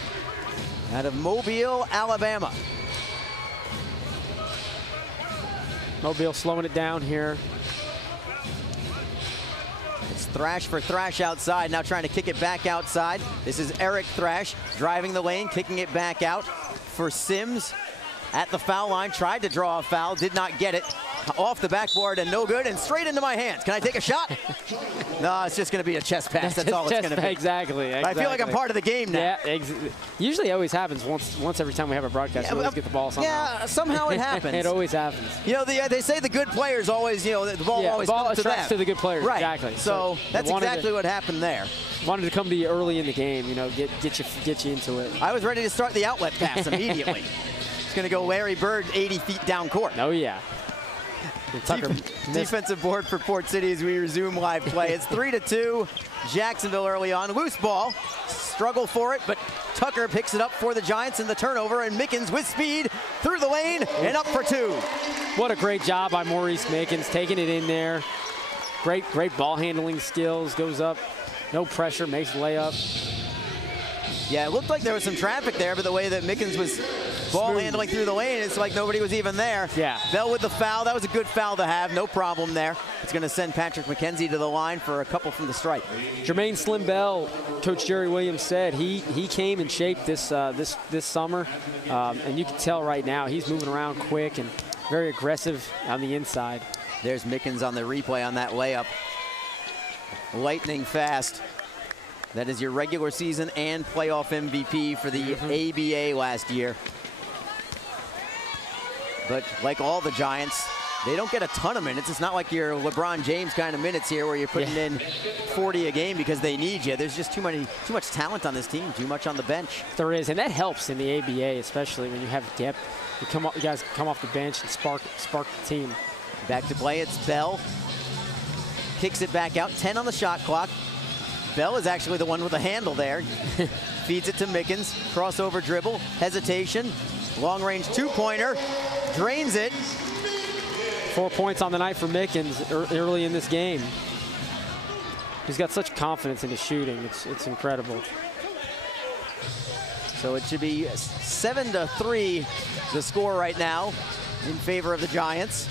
out of Mobile, Alabama. Mobile slowing it down here. It's Thrash for Thrash outside, now trying to kick it back outside. This is Eric Thrash driving the lane, kicking it back out for Sims at the foul line. Tried to draw a foul, did not get it. Off the backboard and no good, and straight into my hands. Can I take a shot? No, it's just going to be a chest pass. That's all it's going to be. Exactly. I feel like I'm part of the game now. Yeah, usually it always happens once every time we have a broadcast. We always get the ball somehow. Yeah, somehow it happens. It always happens. You know, they say the good players always, the ball always comes to them. To the good players. Right. Exactly. So that's exactly what happened there. Wanted to come to you early in the game, get you into it. I was ready to start the outlet pass immediately. It's going to go Larry Bird 80 feet down court. Oh, yeah. Defensive board for Port City as we resume live play. It's 3-2. Jacksonville early on. Loose ball. Struggle for it, but Tucker picks it up for the Giants in the turnover, and Mickens with speed through the lane and up for 2. What a great job by Maurice Mickens, taking it in there. Great ball handling skills. Goes up, no pressure, makes the layup. Yeah, it looked like there was some traffic there, but the way that Mickens was ball handling through the lane, it's like nobody was even there. Yeah. Bell with the foul. That was a good foul to have. No problem there. It's going to send Patrick McKenzie to the line for a couple from the stripe. Jermaine Slim Bell, Coach Jerry Williams said he came in shape this summer, and you can tell right now he's moving around quick and very aggressive on the inside. There's Mickens on the replay on that layup. Lightning fast. That is your regular season and playoff MVP for the ABA last year. But like all the Giants, They don't get a ton of minutes. It's not like your LeBron James kind of minutes here where you're putting in 40 a game because they need you. There's just too much talent on this team, too much on the bench. There is, and that helps in the ABA, especially when you have depth. You guys come off the bench and spark the team. Back to play, it's Bell. Kicks it back out, 10 on the shot clock. Bell is actually the one with the handle there. Feeds it to Mickens, crossover dribble, hesitation, long-range two-pointer, drains it. 4 points on the night for Mickens early in this game. He's got such confidence in his shooting. It's incredible. So it should be 7-3 the score right now in favor of the Giants.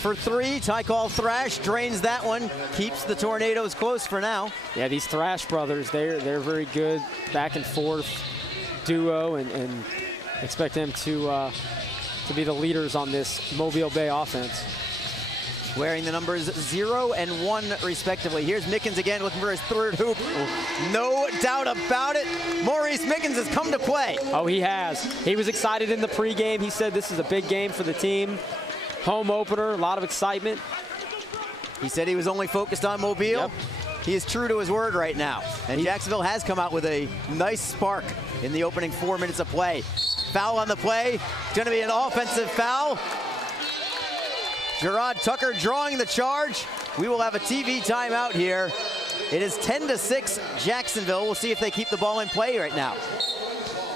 For three, Tykal Thrash drains that one, keeps the Tornadoes close for now. Yeah, these Thrash brothers, they're very good back and forth duo, and expect them to be the leaders on this Mobile Bay offense. Wearing the numbers 0 and 1 respectively. Here's Mickens again looking for his third hoop. No doubt about it. Maurice Mickens has come to play. Oh, he has. He was excited in the pregame. He said this is a big game for the team. Home opener, a lot of excitement. He said he was only focused on Mobile. Yep. He is true to his word right now. And Jacksonville has come out with a nice spark in the opening 4 minutes of play. Foul on the play. It's going to be an offensive foul. Gerard Tucker drawing the charge. We will have a TV timeout here. It is 10-6 Jacksonville. We'll see if they keep the ball in play right now.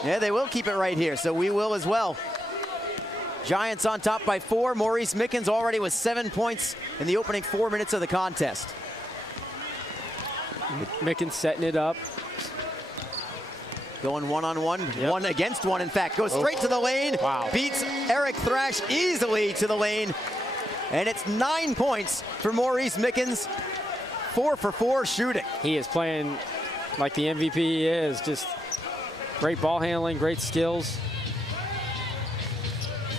Yeah, they will keep it right here, so we will as well. Giants on top by 4. Maurice Mickens already with 7 points in the opening 4 minutes of the contest. Mickens setting it up. Going one-on-one, one against one, in fact. Goes straight to the lane. Wow. Beats Eric Thrash easily to the lane. And it's 9 points for Maurice Mickens. 4 for 4 shooting. He is playing like the MVP he is. Just great ball handling, great skills.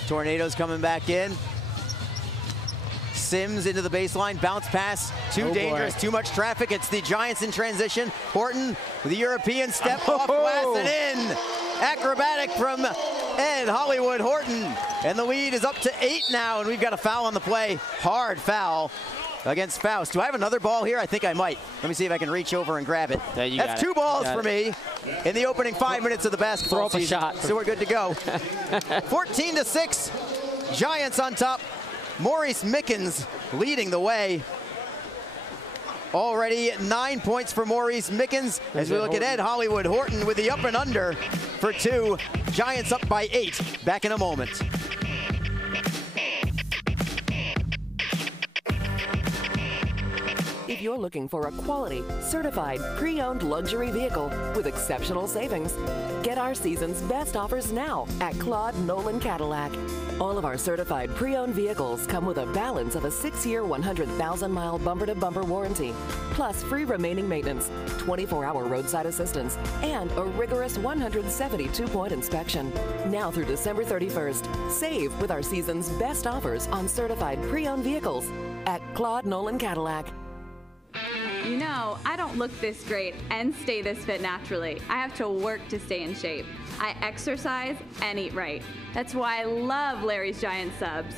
Tornadoes coming back in. Sims into the baseline, bounce pass, too dangerous, too much traffic. It's the Giants in transition. Horton with the European step off glass and in. Acrobatic from Ed Hollywood Horton. And the lead is up to 8 now, and we've got a foul on the play. Hard foul against Faust. Do I have another ball here? I think I might. Let me see if I can reach over and grab it. That's 2 balls for me in the opening 5 minutes of the basketball season. Throw up a shot. So we're good to go. 14-6, Giants on top. Maurice Mickens leading the way. Already 9 points for Maurice Mickens as we look at Ed Hollywood Horton with the up and under for 2. Giants up by 8. Back in a moment. If you're looking for a quality, certified, pre-owned luxury vehicle with exceptional savings, get our season's best offers now at Claude Nolan Cadillac. All of our certified pre-owned vehicles come with a balance of a 6-year, 100,000-mile bumper-to-bumper warranty, plus free remaining maintenance, 24-hour roadside assistance, and a rigorous 172-point inspection. Now through December 31st, save with our season's best offers on certified pre-owned vehicles at Claude Nolan Cadillac. You know, I don't look this great and stay this fit naturally. I have to work to stay in shape. I exercise and eat right. That's why I love Larry's Giant Subs.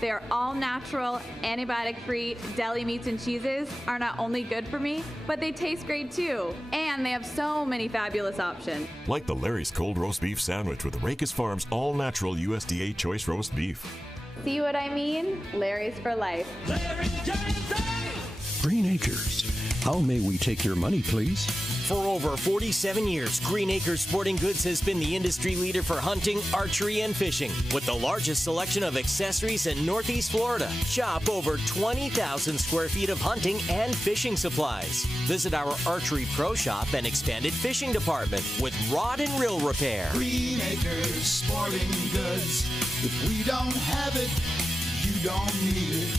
Their all-natural, antibiotic-free deli meats and cheeses are not only good for me, but they taste great too. And they have so many fabulous options. Like the Larry's Cold Roast Beef Sandwich with Racus Farms all-natural USDA choice roast beef. See what I mean? Larry's for life. Green Acres. How may we take your money, please? For over 47 years, Green Acres Sporting Goods has been the industry leader for hunting, archery, and fishing. With the largest selection of accessories in Northeast Florida, shop over 20,000 square feet of hunting and fishing supplies. Visit our Archery Pro Shop and expanded fishing department with rod and reel repair. Green Acres Sporting Goods. If we don't have it, you don't need it.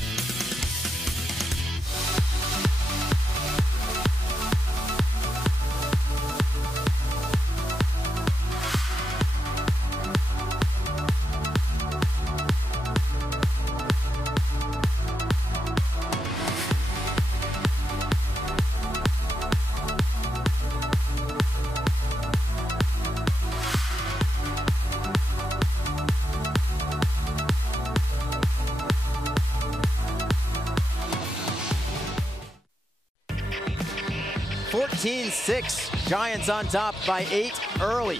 14-6. Giants on top by 8 early.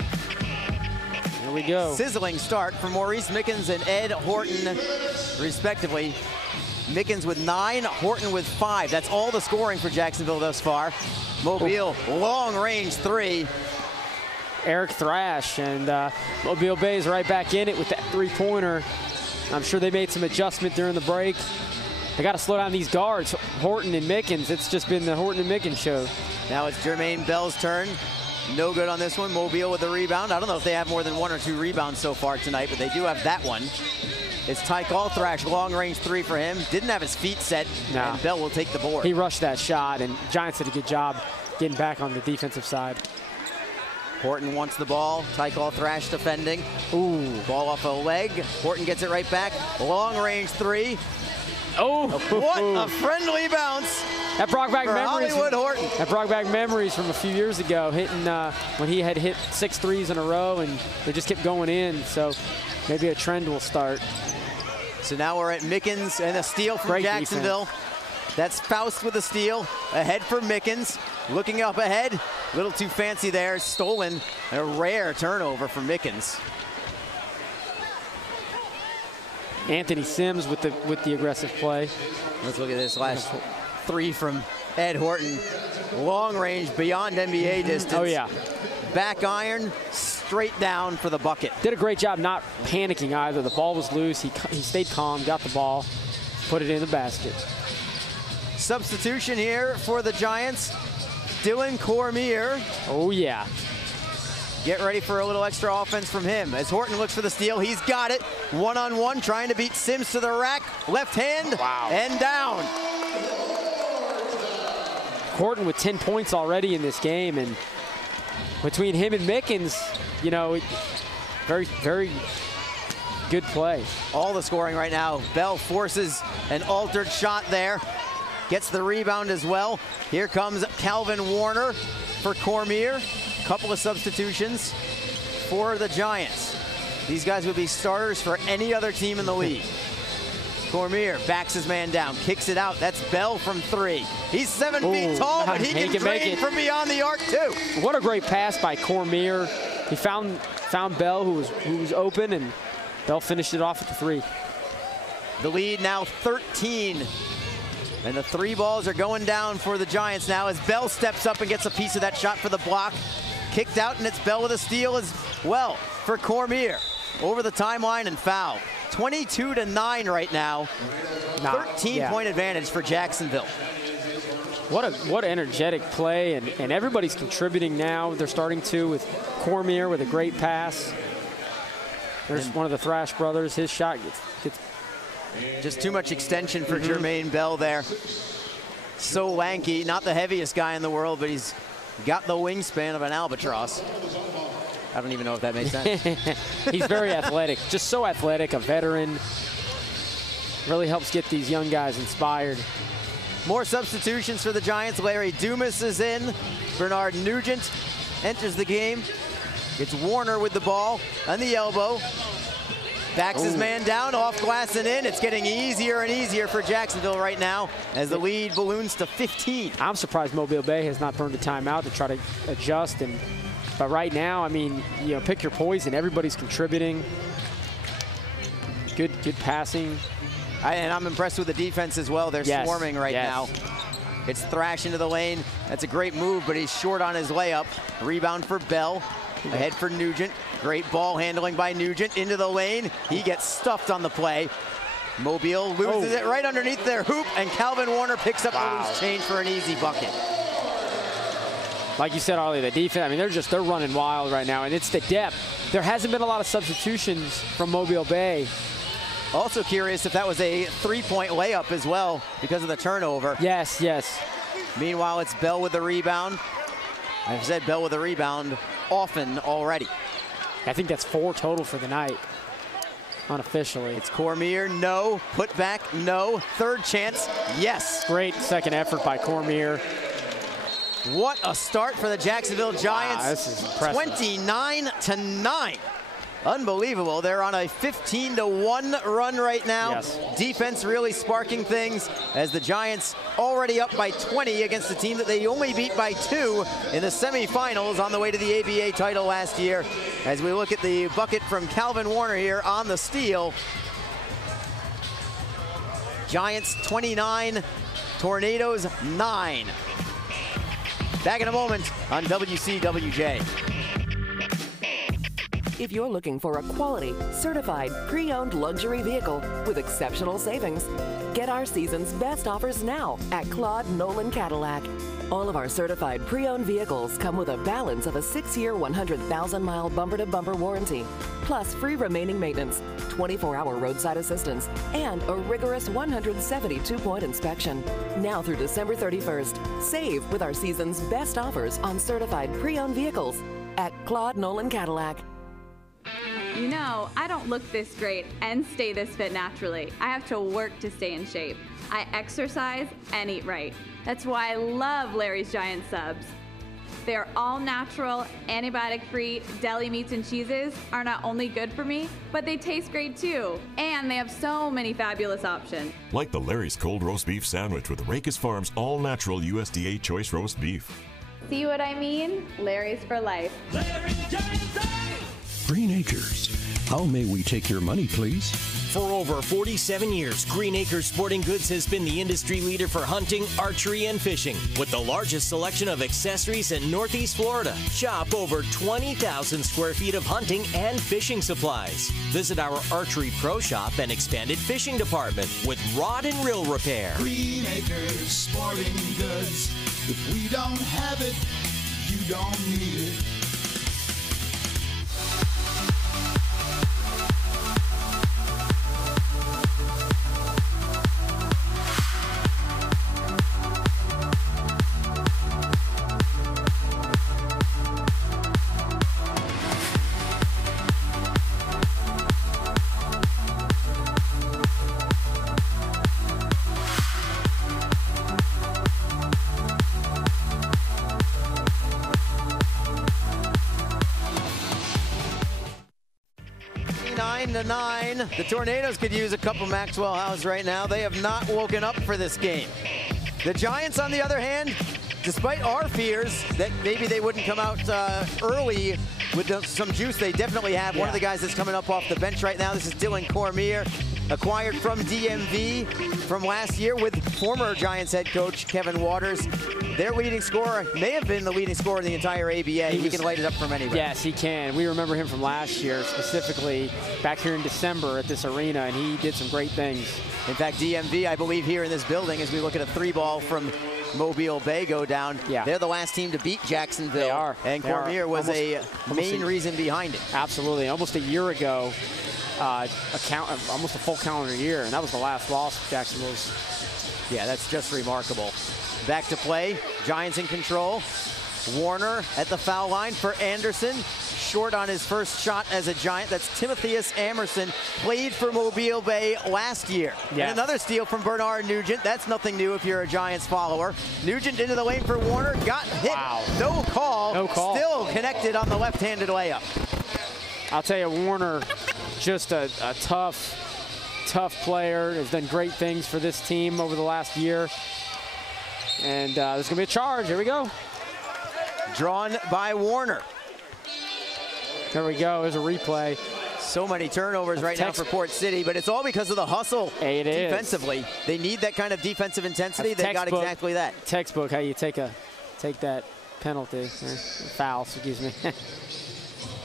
Here we go. Sizzling start for Maurice Mickens and Ed Horton, respectively. Mickens with 9, Horton with 5. That's all the scoring for Jacksonville thus far. Mobile, long range 3. Eric Thrash, and Mobile Bay is right back in it with that 3-pointer. I'm sure they made some adjustment during the break. They got to slow down these guards, Horton and Mickens. It's just been the Horton and Mickens show. Now it's Jermaine Bell's turn. No good on this one. Mobile with the rebound. I don't know if they have more than 1 or 2 rebounds so far tonight, but they do have that one. It's Tyke Thrash, long range 3 for him. Didn't have his feet set, and Bell will take the board. He rushed that shot, and Giants did a good job getting back on the defensive side. Horton wants the ball. Tyke Thrash defending. Ooh. Ball off a leg. Horton gets it right back. Long range 3. Oh. What a friendly bounce. That brought back memories. Hollywood Horton. That brought back memories from a few years ago, hitting when he had hit 6 threes in a row, and they just kept going in. So maybe a trend will start. So now we're at Mickens and a steal from Great Jacksonville. Defense. That's Faust with a steal. Ahead for Mickens. Looking up ahead. A little too fancy there. Stolen. A rare turnover for Mickens. Anthony Sims with the aggressive play. Let's look at this last 3 from Ed Horton. Long range, beyond NBA distance. Oh, yeah. Back iron, straight down for the bucket. Did a great job not panicking either. The ball was loose. He stayed calm, got the ball, put it in the basket. Substitution here for the Giants. Dylan Cormier. Oh, yeah. Get ready for a little extra offense from him. As Horton looks for the steal, he's got it. One-on-one, trying to beat Sims to the rack. Left hand, and down. Horton with 10 points already in this game, and between him and Mickens, you know, very, very good play. All the scoring right now. Bell forces an altered shot there. Gets the rebound as well. Here comes Calvin Warner for Cormier. Couple of substitutions for the Giants. These guys would be starters for any other team in the league. Cormier backs his man down, kicks it out. That's Bell from 3. He's 7 feet tall, but he can drain from beyond the arc too. What a great pass by Cormier. He found Bell, who was open, and Bell finished it off at the 3. The lead now 13. And the 3 balls are going down for the Giants now as Bell steps up and gets a piece of that shot for the block. Kicked out, and it's Bell with a steal as well for Cormier. Over the timeline and foul. 22-9 right now. 13-point advantage for Jacksonville. What energetic play, and everybody's contributing now. They're starting to with Cormier with a great pass. There's one of the Thrash brothers. His shot gets just too much extension for Jermaine Bell there. So lanky, not the heaviest guy in the world, but he's got the wingspan of an albatross. I don't even know if that makes sense. He's very athletic, just so athletic, a veteran. Really helps get these young guys inspired. More substitutions for the Giants. Larry Dumas is in. Bernard Nugent enters the game. It's Warner with the ball on the elbow. Backs his man down, off glass and in. It's getting easier and easier for Jacksonville right now as the lead balloons to 15. I'm surprised Mobile Bay has not burned a timeout to try to adjust. But right now, I mean, you know, pick your poison. Everybody's contributing. Good passing. And I'm impressed with the defense as well. They're swarming right now. It's Thrash into the lane. That's a great move, but he's short on his layup. Rebound for Bell. Ahead for Nugent. Great ball handling by Nugent into the lane. He gets stuffed on the play. Mobile loses it right underneath their hoop, and Calvin Warner picks up the loose change for an easy bucket. Like you said, Arlie, the defense, I mean, they're running wild right now, and it's the depth. There hasn't been a lot of substitutions from Mobile Bay. Also curious if that was a 3-point layup as well because of the turnover. Yes, yes. Meanwhile, it's Bell with the rebound. I've said Bell with the rebound often already. I think that's 4 total for the night, unofficially. It's Cormier, no. Put back, no. Third chance, yes. Great second effort by Cormier. What a start for the Jacksonville Giants. Wow, this is impressive. 29-9. Unbelievable. They're on a 15-1 run right now. Yes. Defense really sparking things as the Giants already up by 20 against a team that they only beat by 2 in the semifinals on the way to the ABA title last year. As we look at the bucket from Calvin Warner here on the steal. Giants 29, Tornadoes 9. Back in a moment on WCWJ. If you're looking for a quality, certified, pre-owned luxury vehicle with exceptional savings, get our season's best offers now at Claude Nolan Cadillac. All of our certified pre-owned vehicles come with a balance of a 6-year, 100,000-mile bumper-to-bumper warranty, plus free remaining maintenance, 24-hour roadside assistance, and a rigorous 172-point inspection. Now through December 31st, save with our season's best offers on certified pre-owned vehicles at Claude Nolan Cadillac. You know, I don't look this great and stay this fit naturally. I have to work to stay in shape. I exercise and eat right. That's why I love Larry's Giant Subs. Their all-natural, antibiotic-free deli meats and cheeses are not only good for me, but they taste great too. And they have so many fabulous options. Like the Larry's Cold Roast Beef Sandwich with Racus Farms all-natural USDA choice roast beef. See what I mean? Larry's for life. Green Acres. How may we take your money, please? For over 47 years, Green Acres Sporting Goods has been the industry leader for hunting, archery, and fishing. With the largest selection of accessories in Northeast Florida, shop over 20,000 square feet of hunting and fishing supplies. Visit our Archery Pro Shop and expanded fishing department with rod and reel repair. Green Acres Sporting Goods. If we don't have it, you don't need it. To 9. The Tornadoes could use a couple Maxwell Howes right now. They have not woken up for this game. The Giants, on the other hand, despite our fears that maybe they wouldn't come out early with some juice, they definitely have. One of the guys that's coming up off the bench right now, this is Dylan Cormier, acquired from DMV from last year with former Giants head coach Kevin Waters. Their leading scorer may have been the leading scorer in the entire ABA. He can light it up from anywhere. Yes, he can. We remember him from last year, specifically back here in December at this arena, and he did some great things. In fact, DMV, I believe, here in this building, as we look at a 3-ball from Mobile Bay go down, they're the last team to beat Jacksonville. They are. And Cormier was a main reason behind it. Absolutely. Almost a year ago, almost a full calendar year, and that was the last loss of Jacksonville's. Yeah, that's just remarkable. Back to play, Giants in control. Warner at the foul line for Anderson. Short on his first shot as a Giant. That's Timotheus Amerson, played for Mobile Bay last year. Yeah. And another steal from Bernard Nugent. That's nothing new if you're a Giants follower. Nugent into the lane for Warner, got hit. Wow. No call. No call. Still connected on the left-handed layup. I'll tell you, Warner, just a tough player, has done great things for this team over the last year. And there's going to be a charge. Here we go. Drawn by Warner. There we go. There's a replay. So many turnovers right now for Port City, but it's all because of the hustle defensively. They need that kind of defensive intensity. They got exactly that. Textbook how you take that penalty. Foul, excuse me.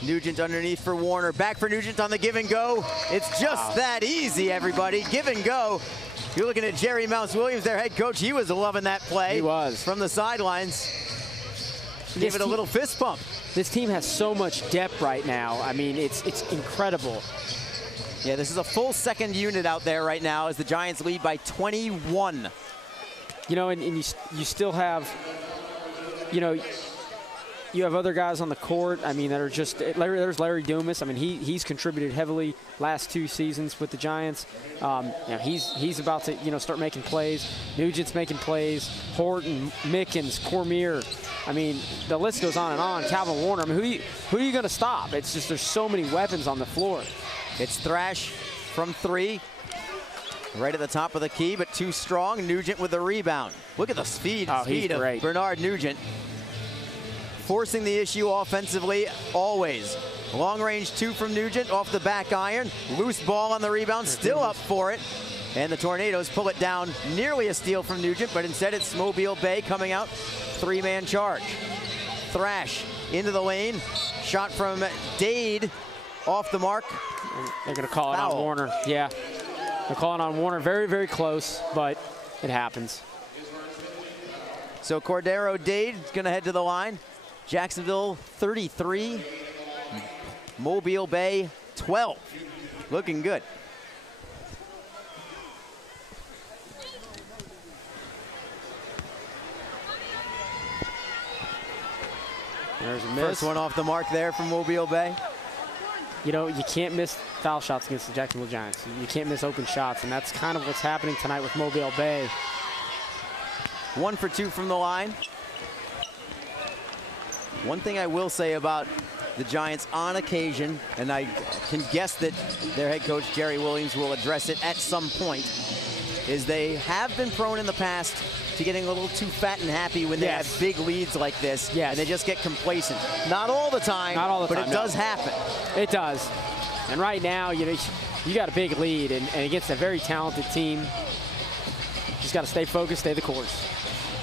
Nugent underneath for Warner. Back for Nugent on the give and go. It's just that easy, everybody. Give and go. You're looking at Jerry Mouse Williams, their head coach. He was loving that play. He was. From the sidelines. Give it a little fist bump. This team has so much depth right now. I mean, it's incredible. Yeah, this is a full second unit out there right now as the Giants lead by 21. You know, and you still have, you know, you have other guys on the court, I mean, that are just there's Larry Dumas. I mean, he's contributed heavily last 2 seasons with the Giants. You know, he's about to, you know, start making plays. Nugent's making plays. Horton, Mickens, Cormier. I mean, the list goes on and on. Calvin Warner. I mean, who are you going to stop? It's just there's so many weapons on the floor. It's Thrash from 3. Right at the top of the key, but too strong. Nugent with the rebound. Look at the speed of Bernard Nugent. Forcing the issue offensively, always. Long range 2 from Nugent off the back iron. Loose ball on the rebound, still up for it. And the Tornadoes pull it down. Nearly a steal from Nugent, but instead it's Mobile Bay coming out. 3-man charge. Thrash into the lane. Shot from Dade off the mark. They're going to call it on Warner. Yeah. They're calling on Warner. Very, very close, but it happens. So Cordero Dade is going to head to the line. Jacksonville 33. Mobile Bay 12. Looking good. There's a miss. First one off the mark there from Mobile Bay. You know, you can't miss foul shots against the Jacksonville Giants. You can't miss open shots, and that's kind of what's happening tonight with Mobile Bay. 1 for 2 from the line. One thing I will say about the Giants on occasion, and I can guess that their head coach, Jerry Williams, will address it at some point, is they have been prone in the past to getting a little too fat and happy when they have big leads like this, and they just get complacent. Not all the time, but it does happen. It does. And right now, you know, you got a big lead, and against a very talented team, just got to stay focused, stay the course.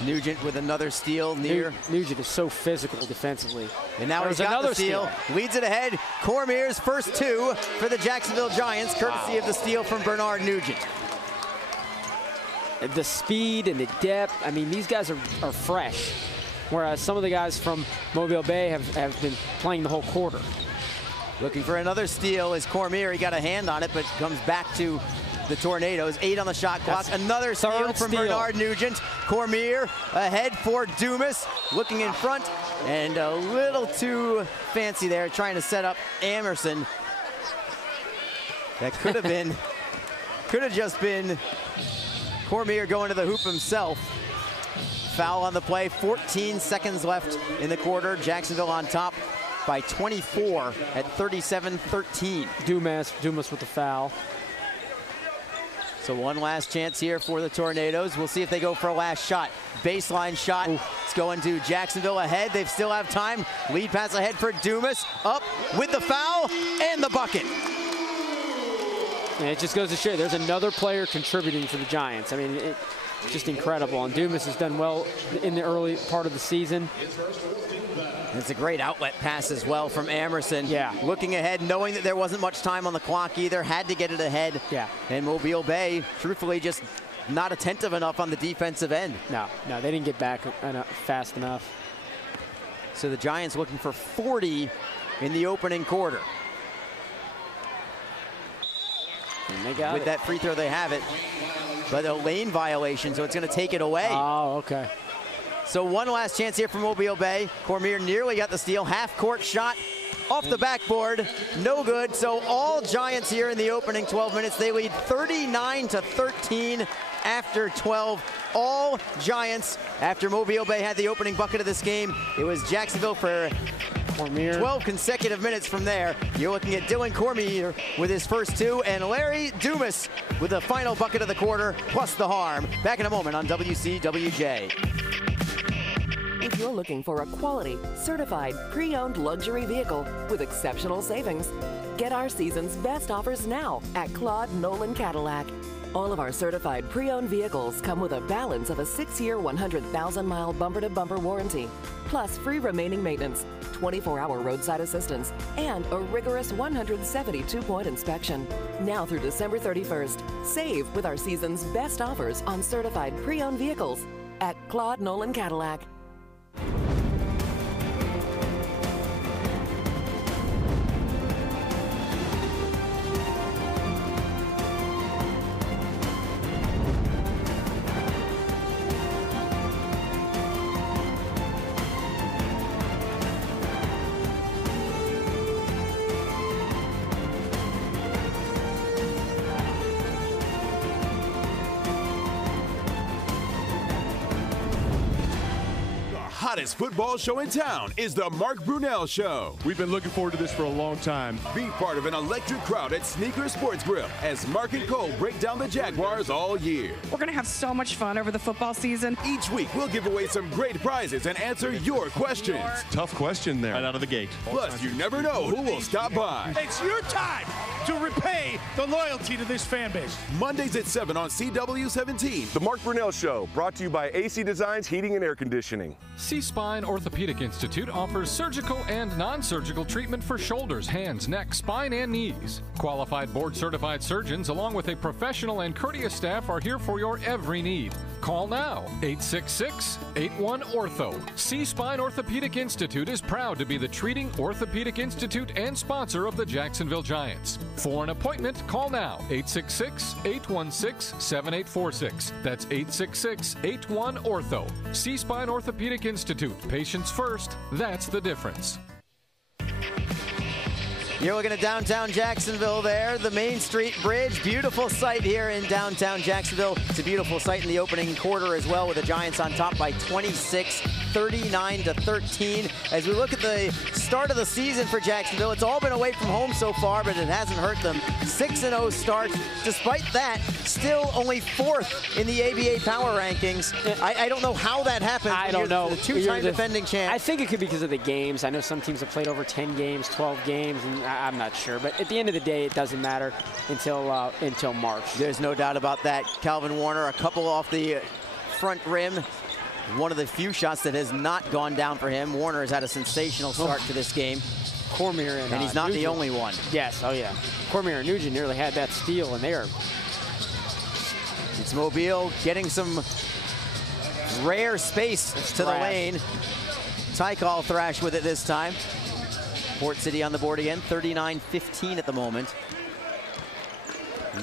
Nugent with another steal near. Nugent is so physical defensively. And now he's got another steal. Leads it ahead. Cormier's first 2 for the Jacksonville Giants, courtesy of the steal from Bernard Nugent. The speed and the depth, I mean, these guys are fresh, whereas some of the guys from Mobile Bay have been playing the whole quarter. Looking for another steal is Cormier. He got a hand on it, but comes back to the Tornadoes. 8 on the shot clock. Another steal from Bernard Nugent. Cormier ahead for Dumas. Looking in front and a little too fancy there, trying to set up Amerson. That could have just been Cormier going to the hoop himself. Foul on the play. 14 seconds left in the quarter. Jacksonville on top by 24 at 37-13. Dumas with the foul. So one last chance here for the Tornadoes. We'll see if they go for a last shot. Baseline shot. Ooh. It's going to Jacksonville ahead. They still have time. Lead pass ahead for Dumas. Up with the foul and the bucket. And it just goes to show there's another player contributing for the Giants. I mean, it's just incredible. And Dumas has done well in the early part of the season. It's a great outlet pass as well from Amerson. Yeah. Looking ahead, knowing that there wasn't much time on the clock either. Had to get it ahead. Yeah. And Mobile Bay, truthfully, just not attentive enough on the defensive end. No, they didn't get back fast enough. So the Giants looking for 40 in the opening quarter. And they got With that free throw, they have it. But a lane violation, so it's going to take it away. Oh, okay. So one last chance here for Mobile Bay. Cormier nearly got the steal. Half-court shot off the backboard. No good. So all Giants here in the opening 12 minutes. They lead 39-13 after 12. All Giants after Mobile Bay had the opening bucket of this game. It was Jacksonville for Cormier. 12 consecutive minutes from there. You're looking at Dylan Cormier with his first 2 and Larry Dumas with the final bucket of the quarter plus the harm. Back in a moment on WCWJ. If you're looking for a quality, certified, pre-owned luxury vehicle with exceptional savings, get our season's best offers now at Claude Nolan Cadillac. All of our certified pre-owned vehicles come with a balance of a 6-year, 100,000-mile bumper-to-bumper warranty, plus free remaining maintenance, 24-hour roadside assistance, and a rigorous 172-point inspection. Now through December 31st, save with our season's best offers on certified pre-owned vehicles at Claude Nolan Cadillac. hottest football show in town is the Mark Brunell Show. We've been looking forward to this for a long time. Be part of an electric crowd at Sneaker Sports Grill as Mark and Cole break down the Jaguars all year. We're going to have so much fun over the football season. Each week, we'll give away some great prizes and answer your questions. Tough question there. Right out of the gate. Plus, you never know who will stop by. It's your time to repay the loyalty to this fan base. Mondays at 7 on CW17. The Mark Brunell Show, brought to you by AC Designs Heating and Air Conditioning. C-Spine Orthopedic Institute offers surgical and non-surgical treatment for shoulders, hands, neck, spine, and knees. Qualified board-certified surgeons along with a professional and courteous staff are here for your every need. Call now, 866-81-ORTHO. C-Spine Orthopedic Institute is proud to be the treating orthopedic institute and sponsor of the Jacksonville Giants. For an appointment, call now, 866-816-7846. That's 866-81-ORTHO. C-Spine Orthopedic Institute. Patients first. That's the difference. You're looking at downtown Jacksonville there, the Main Street Bridge. Beautiful sight here in downtown Jacksonville. It's a beautiful sight in the opening quarter as well, with the Giants on top by 26, 39-13. As we look at the start of the season for Jacksonville, it's all been away from home so far, but it hasn't hurt them. 6-0 start. Despite that, still only 4th in the ABA power rankings. I don't know how that happened. I don't know. The two-time defending champ. I think it could be because of the games. I know some teams have played over 10 games, 12 games, and I'm not sure. But at the end of the day, it doesn't matter until March. There's no doubt about that. Calvin Warner, a couple off the front rim. One of the few shots that has not gone down for him. Warner has had a sensational start to this game. Cormier and he's not Nugent. the only one. Yes, oh yeah. Cormier and Nugent nearly had that steal, and they are. It's Mobile getting some rare space to the lane. Tykal Thrash with it this time. Port City on the board again, 39-15 at the moment.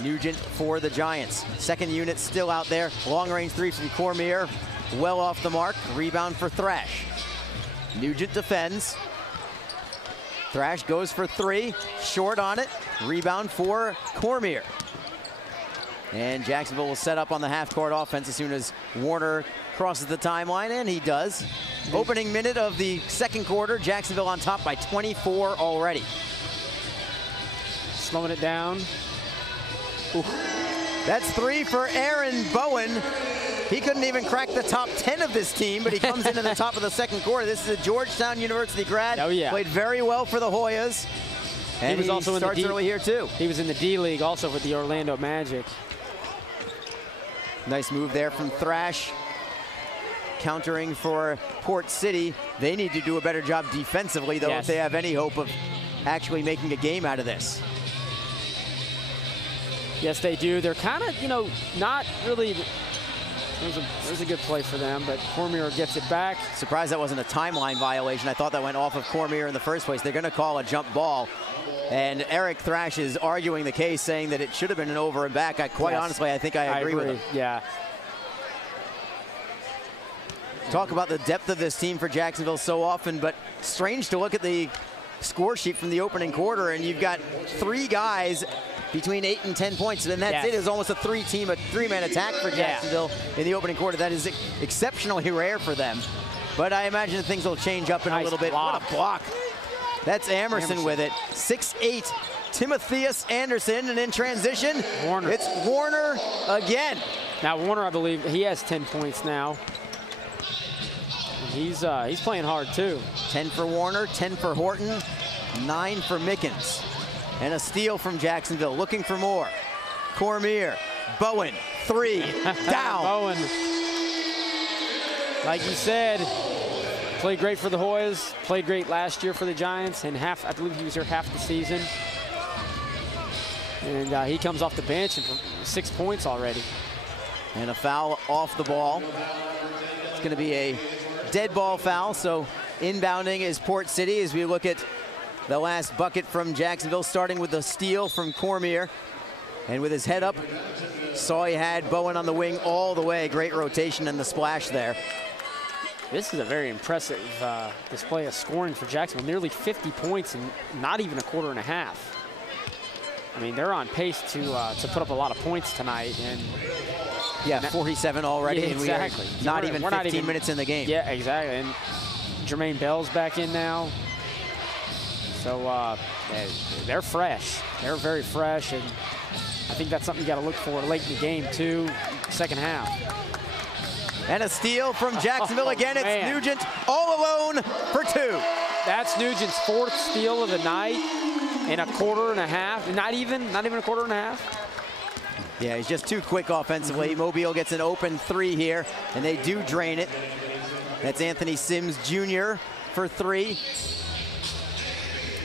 Nugent for the Giants. Second unit still out there. Long-range three from Cormier. Well off the mark. Rebound for Thrash. Nugent defends. Thrash goes for three. Short on it. Rebound for Cormier. And Jacksonville will set up on the half-court offense as soon as Warner crosses the timeline, and he does. Opening minute of the second quarter. Jacksonville on top by 24 already. Slowing it down. Ooh. That's three for Aaron Bowen. He couldn't even crack the top 10 of this team, but he comes into the top of the second quarter. This is a Georgetown University grad. Oh, yeah. Played very well for the Hoyas. And he was also starts in the early here, too. He was in the D-League also with the Orlando Magic. Nice move there from Thrash. Countering for Port City. They need to do a better job defensively, though, if they have any hope of actually making a game out of this. Yes, they do. They're kind of, not really. There's a good play for them, but Cormier gets it back. Surprised that wasn't a timeline violation. I thought that went off of Cormier in the first place. They're going to call a jump ball. And Eric Thrash is arguing the case, saying that it should have been an over and back. Quite honestly, I think I agree with him. Yeah. Talk about the depth of this team for Jacksonville so often, but strange to look at the score sheet from the opening quarter, and you've got three guys between 8 and 10 points, and that's it. It's almost a three-man attack for Jacksonville in the opening quarter. That is exceptionally rare for them. But I imagine things will change up in a little bit. What a block. That's Amerson with it. 6'8", Timotheus Anderson, and in transition, Warner. It's Warner again. Now Warner, I believe, he has 10 points now. He's playing hard too. 10 for Warner, 10 for Horton, 9 for Mickens. And a steal from Jacksonville, looking for more. Cormier, Bowen, three, down. Bowen, like you said, played great for the Hoyas, played great last year for the Giants, and I believe he was here half the season. And he comes off the bench and 6 points already. And a foul off the ball. It's going to be a dead ball foul, so inbounding is Port City as we look at the last bucket from Jacksonville, starting with the steal from Cormier. And with his head up, saw he had Bowen on the wing all the way. Great rotation and the splash there. This is a very impressive display of scoring for Jacksonville. Nearly 50 points in not even a quarter and a half. I mean, they're on pace to put up a lot of points tonight. And Yeah, 47 already. Yeah, and exactly. we are not even 15 minutes in the game. Yeah, exactly. And Jermaine Bell's back in now. So they're fresh. They're very fresh, and I think that's something you got to look for late in the game, too, second half. And a steal from Jacksonville again. It's man. Nugent all alone for 2. That's Nugent's 4th steal of the night in a quarter and a half. Not even a quarter and a half. Yeah, he's just too quick offensively. Mobile gets an open 3 here, and they do drain it. That's Anthony Sims Jr. for 3.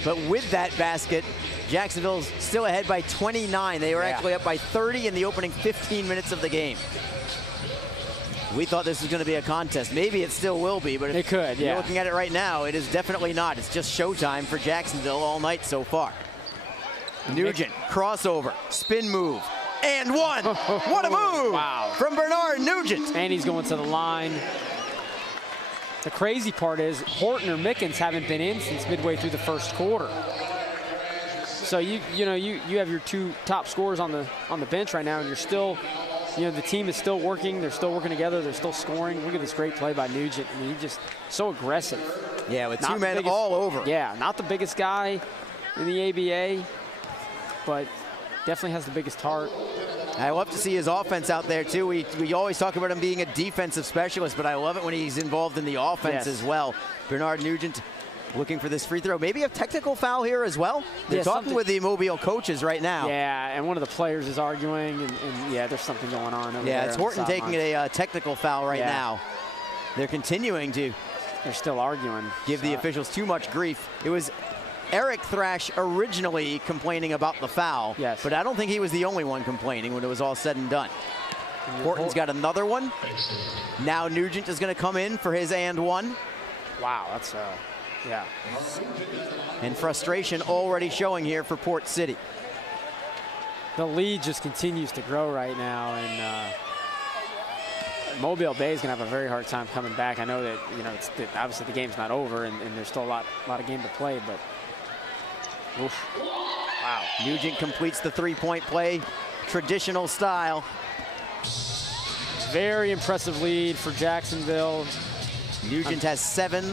But with that basket, Jacksonville's still ahead by 29. They were actually up by 30 in the opening 15 minutes of the game. We thought this was going to be a contest. Maybe it still will be, but if you're looking at it right now, it is definitely not. It's just showtime for Jacksonville all night so far. Nugent, crossover, spin move, and 1. What a move from Bernard Nugent. And he's going to the line. The crazy part is Horton or Mickens haven't been in since midway through the first quarter. So you have your 2 top scorers on the bench right now, and you're still, the team is still working. They're still working together. They're still scoring. Look at this great play by Nugent. I mean, he's just so aggressive. Yeah, with 2 men all over. Yeah, not the biggest guy in the ABA, but definitely has the biggest heart. I love to see his offense out there, too. We always talk about him being a defensive specialist, but I love it when he's involved in the offense as well. Bernard Nugent looking for this free throw. Maybe a technical foul here as well? They're talking with the Mobile coaches right now. Yeah, and one of the players is arguing, and yeah, there's something going on over there. Yeah, it's Horton taking a technical foul right now. They're continuing to... They're still arguing. Give the officials too much grief. It was Eric Thrash originally complaining about the foul, but I don't think he was the only one complaining when it was all said and done. Horton's got another one. Now Nugent is going to come in for his and 1. Wow, that's, yeah. And frustration already showing here for Port City. The lead just continues to grow right now, and Mobile Bay is going to have a very hard time coming back. I know that, obviously the game's not over, and there's still a lot of game to play, but oof. Wow. Nugent completes the 3-point play, traditional style. Very impressive lead for Jacksonville. Nugent has 7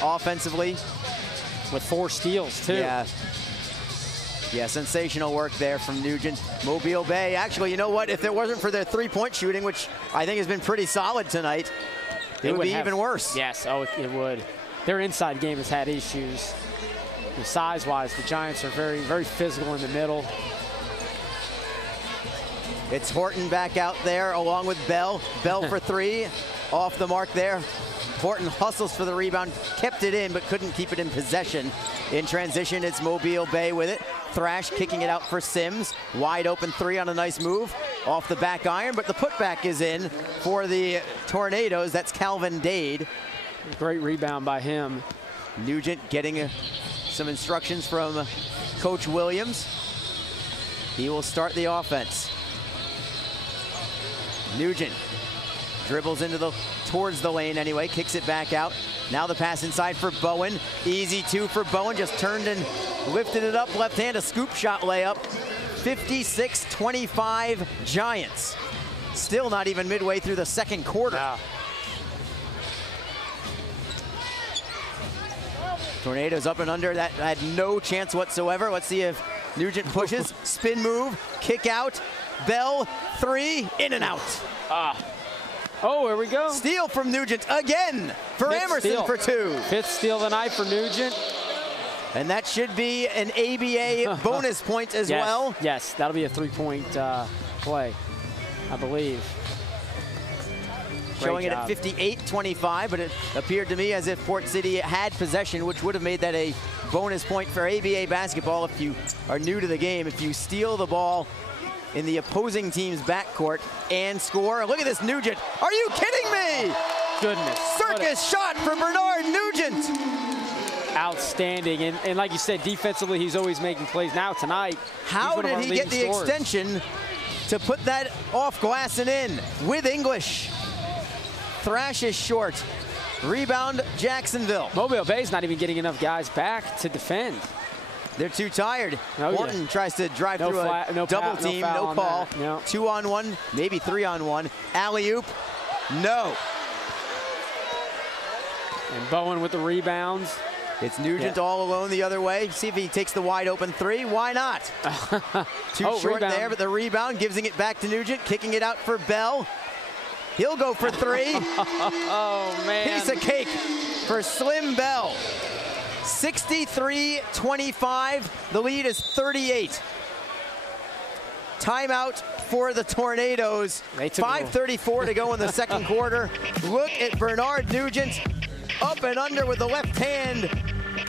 offensively. With 4 steals, too. Yeah, sensational work there from Nugent. Mobile Bay, actually, you know what? If it wasn't for their 3-point shooting, which I think has been pretty solid tonight, it would be even worse. Yes, it would. Their inside game has had issues. Size-wise, the Giants are very, very physical in the middle. It's Horton back out there along with Bell. Bell for 3, off the mark there. Horton hustles for the rebound, kept it in, but couldn't keep it in possession. In transition, it's Mobile Bay with it. Thrash kicking it out for Sims. Wide open 3 on a nice move. Off the back iron, but the putback is in for the Tornadoes. That's Calvin Dade. Great rebound by him. Nugent getting some instructions from Coach Williams. He will start the offense. Nugent dribbles towards the lane anyway, kicks it back out. Now the pass inside for Bowen. Easy 2 for Bowen, just turned and lifted it up left hand, a scoop shot layup. 56-25 Giants. Still not even midway through the second quarter. Wow. Tornadoes up and under, that had no chance whatsoever. Let's see if Nugent pushes, spin move, kick out. Bell, 3, in and out. Oh, here we go. Steal from Nugent again for Fifth Emerson steal. for 2. 5th steal of the night for Nugent. And that should be an ABA bonus point as well. Yes, that'll be a 3-point play, I believe. Showing it at 58-25, but it appeared to me as if Port City had possession, which would have made that a bonus point for ABA basketball if you are new to the game. If you steal the ball in the opposing team's backcourt and score. Look at this Nugent. Are you kidding me? Goodness. Circus shot for Bernard Nugent. Outstanding. And like you said, defensively, he's always making plays. Now tonight, how did he get the extension to put that off glass and in with English? Thrash is short. Rebound, Jacksonville. Mobile Bay's not even getting enough guys back to defend. They're too tired. Oh, Morton tries to drive through a double team, no call. No. 2-on-1, maybe 3-on-1. Alley-oop, no. And Bowen with the rebounds. It's Nugent all alone the other way. See if he takes the wide open three. Why not? Too short rebound. there, but the rebound, giving it back to Nugent, kicking it out for Bell. He'll go for three. Oh, man. Piece of cake for Slim Bell. 63-25. The lead is 38. Timeout for the Tornadoes. 5:34 to go in the second quarter. Look at Bernard Nugent. Up and under with the left hand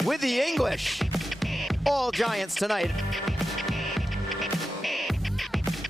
with the English. All Giants tonight.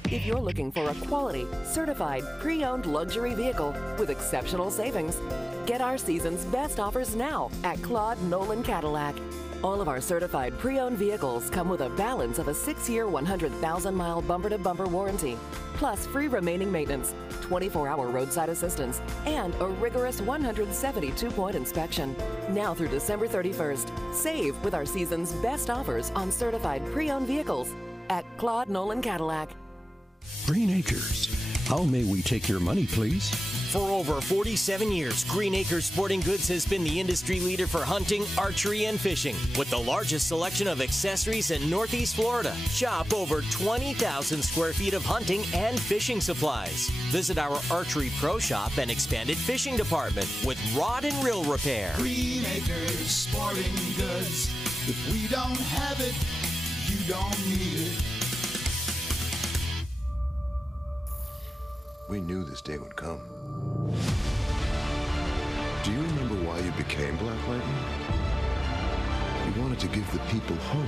If you're looking for a quality, certified, pre-owned luxury vehicle with exceptional savings, get our season's best offers now at Claude Nolan Cadillac. All of our certified pre-owned vehicles come with a balance of a 6-year, 100,000-mile bumper-to-bumper warranty, plus free remaining maintenance, 24-hour roadside assistance, and a rigorous 172-point inspection. Now through December 31st, save with our season's best offers on certified pre-owned vehicles at Claude Nolan Cadillac. Green Acres. How may we take your money, please? For over 47 years, Green Acres Sporting Goods has been the industry leader for hunting, archery, and fishing. With the largest selection of accessories in Northeast Florida, shop over 20,000 square feet of hunting and fishing supplies. Visit our Archery Pro Shop and expanded fishing department with rod and reel repair. Green Acres Sporting Goods. If we don't have it, you don't need it. We knew this day would come. Do you remember why you became Black Lightning? You wanted to give the people hope.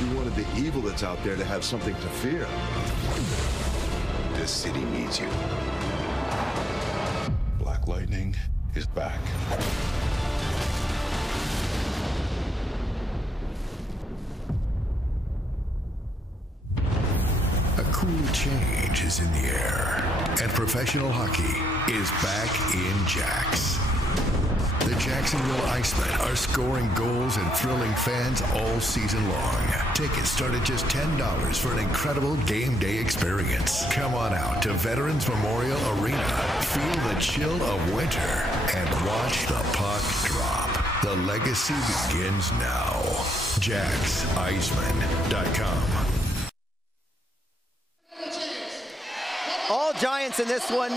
You wanted the evil that's out there to have something to fear. This city needs you. Black Lightning is back. A cool change is in the air, and professional hockey is back in Jax. The Jacksonville Icemen are scoring goals and thrilling fans all season long. Tickets start at just $10 for an incredible game day experience. Come on out to Veterans Memorial Arena, feel the chill of winter, and watch the puck drop. The legacy begins now. JaxIceman.com. All Giants in this one,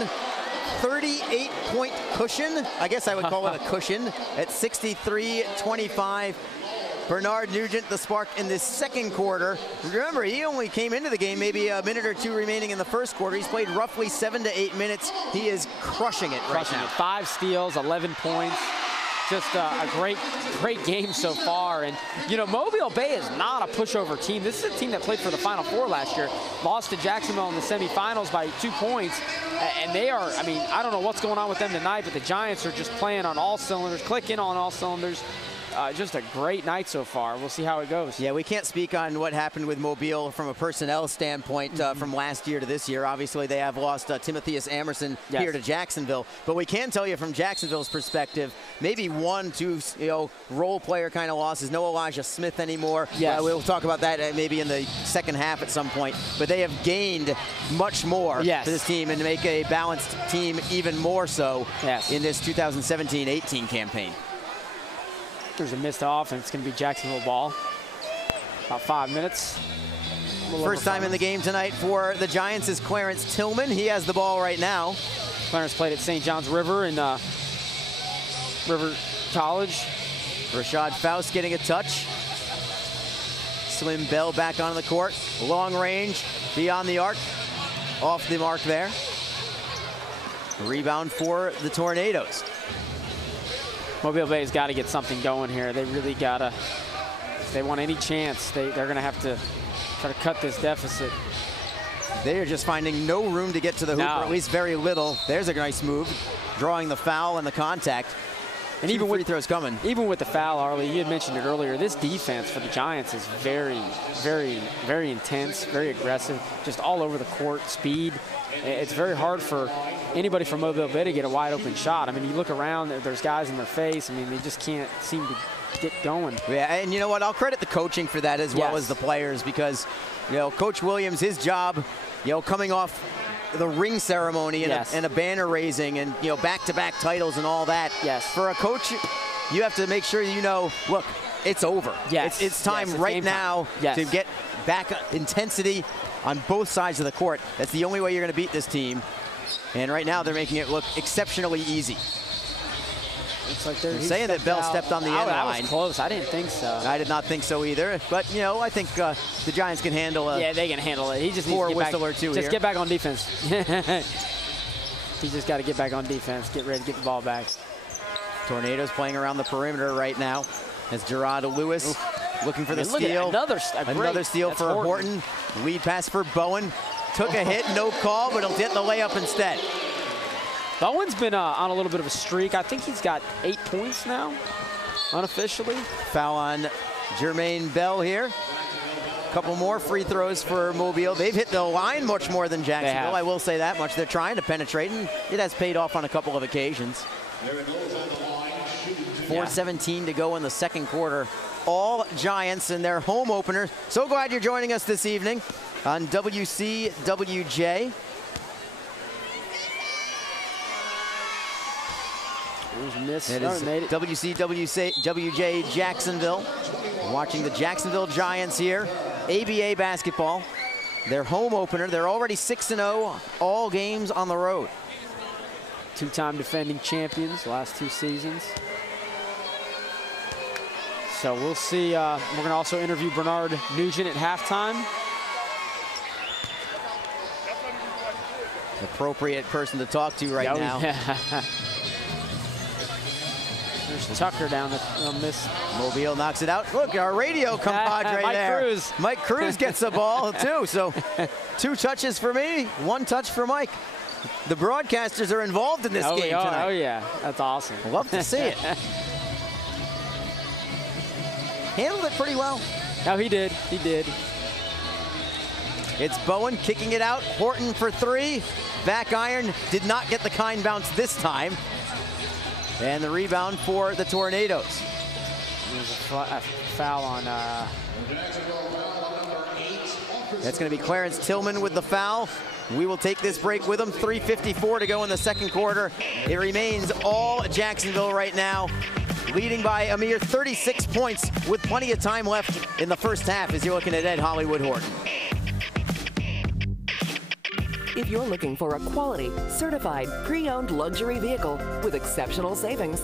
38-point cushion. I guess I would call it a cushion at 63-25. Bernard Nugent, the spark in this second quarter. Remember, he only came into the game maybe a minute or two remaining in the first quarter. He's played roughly 7 to 8 minutes. He is crushing it right now. 5 steals, 11 points. Just a great game so far. And, you know, Mobile Bay is not a pushover team. This is a team that played for the Final Four last year. Lost to Jacksonville in the semifinals by 2 points. And they are, I mean, I don't know what's going on with them tonight, but the Giants are just playing on all cylinders, clicking on all cylinders. Just a great night so far. We'll see how it goes. Yeah, we can't speak on what happened with Mobile from a personnel standpoint from last year to this year. Obviously, they have lost Timotheus Amerson here to Jacksonville. But we can tell you from Jacksonville's perspective, maybe 1, 2, role player kind of losses. No Elijah Smith anymore. Yes. We'll talk about that maybe in the second half at some point. But they have gained much more to this team and make a balanced team even more so in this 2017-18 campaign. There's a missed off, and it's going to be Jacksonville ball. About 5 minutes. First time in the game tonight for the Giants is Clarence Tillman. He has the ball right now. Clarence played at St. John's River in River College. Rashad Faust getting a touch. Slim Bell back on the court. Long range, beyond the arc. Off the mark there. Rebound for the Tornadoes. Mobile Bay's got to get something going here. They really got to, if they want any chance, they're going to have to try to cut this deficit. They are just finding no room to get to the hoop, or at least very little. There's a nice move, drawing the foul and the contact. And even free throws coming. Even with the foul, Arlie, you had mentioned it earlier, this defense for the Giants is very, very, very intense, very aggressive, just all over the court, speed. It's very hard for anybody from Mobile Bay to get a wide open shot. I mean, you look around, there's guys in their face. I mean, they just can't seem to get going. Yeah, and you know what? I'll credit the coaching for that as well as the players, because, you know, Coach Williams, his job, you know, coming off the ring ceremony and a banner raising and, you know, back-to-back titles and all that. Yes. For a coach, you have to make sure you know, look, it's over. Yes. It's time it's right now to get back intensity on both sides of the court. That's the only way you're going to beat this team. And right now they're making it look exceptionally easy. It's like they're saying that Bell stepped on the end line. That was close. I didn't think so. I did not think so either. But, you know, I think the Giants can handle it. Yeah, they can handle it. He just needs to get whistle back, or two just get back on defense. He just got to get back on defense, get ready to get the ball back. Tornadoes playing around the perimeter right now as Gerard Lewis looking for the steal. Another steal for Horton. Lead pass for Bowen. Took a hit, no call, but he'll get the layup instead. Bowen's been on a little bit of a streak. I think he's got 8 points now, unofficially. Foul on Jermaine Bell here. A couple more free throws for Mobile. They've hit the line much more than Jacksonville, I will say that much. They're trying to penetrate, and it has paid off on a couple of occasions. 4:17 to go in the second quarter. All Giants in their home opener. So glad you're joining us this evening on WCWJ. It is WCWJ Jacksonville. Watching the Jacksonville Giants here. ABA basketball. Their home opener. They're already 6-0, all games on the road. Two-time defending champions last 2 seasons. So we'll see. We're going to also interview Bernard Nugent at halftime. Appropriate person to talk to right now. Yeah. There's Tucker down on this. Mobile knocks it out. Look, our radio compadre there. Cruz. Mike Cruz gets the ball too. So 2 touches for me, 1 touch for Mike. The broadcasters are involved in this game tonight. Oh yeah, that's awesome. Love to see it. Handled it pretty well. Oh, he did. He did. It's Bowen kicking it out. Horton for 3. Back iron. Did not get the kind bounce this time. And the rebound for the Tornadoes. There's a foul on... That's going to be Clarence Tillman with the foul. We will take this break with him. 3:54 to go in the second quarter. It remains all Jacksonville right now, leading by a mere 36 points with plenty of time left in the first half as you're looking at Ed Hollywood Horton. If you're looking for a quality, certified, pre-owned luxury vehicle with exceptional savings,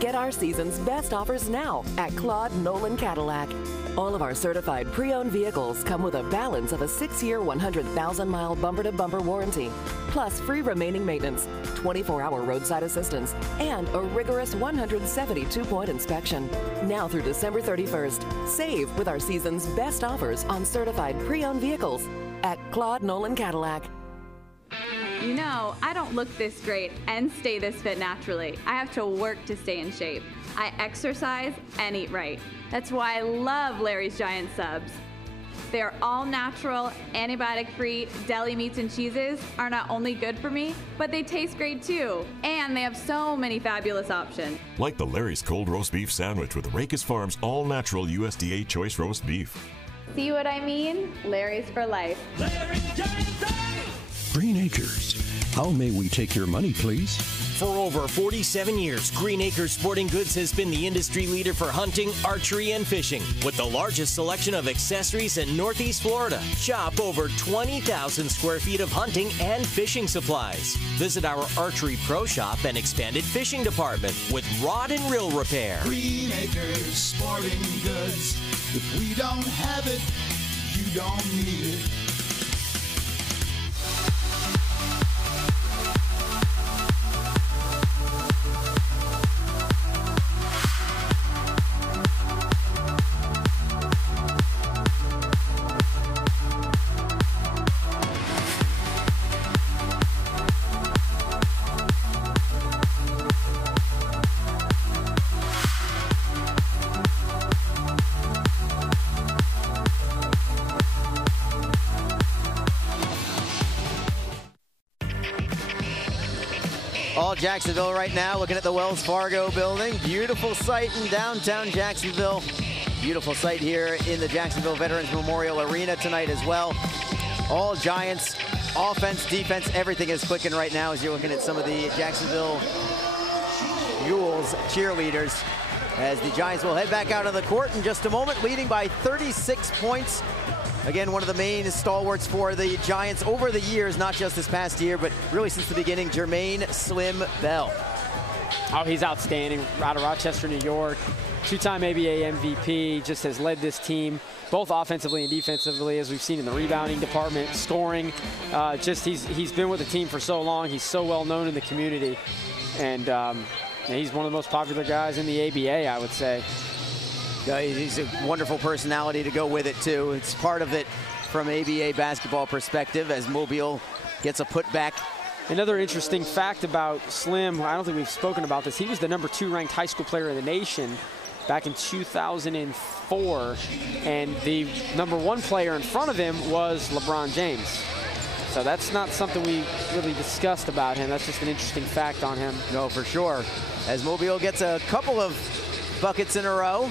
get our season's best offers now at Claude Nolan Cadillac. All of our certified pre-owned vehicles come with a balance of a 6-year, 100,000-mile bumper-to-bumper warranty, plus free remaining maintenance, 24-hour roadside assistance, and a rigorous 172-point inspection. Now through December 31st, save with our season's best offers on certified pre-owned vehicles at Claude Nolan Cadillac. You know, I don't look this great and stay this fit naturally. I have to work to stay in shape. I exercise and eat right. That's why I love Larry's Giant Subs. Their all-natural, antibiotic-free deli meats and cheeses are not only good for me, but they taste great too. And they have so many fabulous options. Like the Larry's Cold Roast Beef Sandwich with Racus Farms all-natural USDA Choice Roast Beef. See what I mean? Larry's for life. Green Acres. How may we take your money, please? For over 47 years, Green Acres Sporting Goods has been the industry leader for hunting, archery, and fishing. With the largest selection of accessories in Northeast Florida, shop over 20,000 square feet of hunting and fishing supplies. Visit our Archery Pro Shop and expanded fishing department with rod and reel repair. Green Acres Sporting Goods. If we don't have it, you don't need it. Jacksonville right now, looking at the Wells Fargo building. Beautiful sight in downtown Jacksonville. Beautiful sight here in the Jacksonville Veterans Memorial Arena tonight as well. All Giants, offense, defense, everything is clicking right now as you're looking at some of the Jacksonville Mules cheerleaders, as the Giants will head back out on the court in just a moment, leading by 36 points. Again, one of the main stalwarts for the Giants over the years, not just this past year, but really since the beginning, Jermaine Slim Bell. Oh, he's outstanding. Out of Rochester, New York. Two-time ABA MVP, just has led this team, both offensively and defensively, as we've seen in the rebounding department, scoring. He's been with the team for so long. He's so well known in the community. And he's one of the most popular guys in the ABA, I would say. He's a wonderful personality to go with it, too. It's part of it from ABA basketball perspective as Mobile gets a putback. Another interesting fact about Slim, I don't think we've spoken about this, he was the #2 ranked high school player in the nation back in 2004, and the #1 player in front of him was LeBron James. So that's not something we really discussed about him. That's just an interesting fact on him. No, for sure. As Mobile gets a couple of buckets in a row.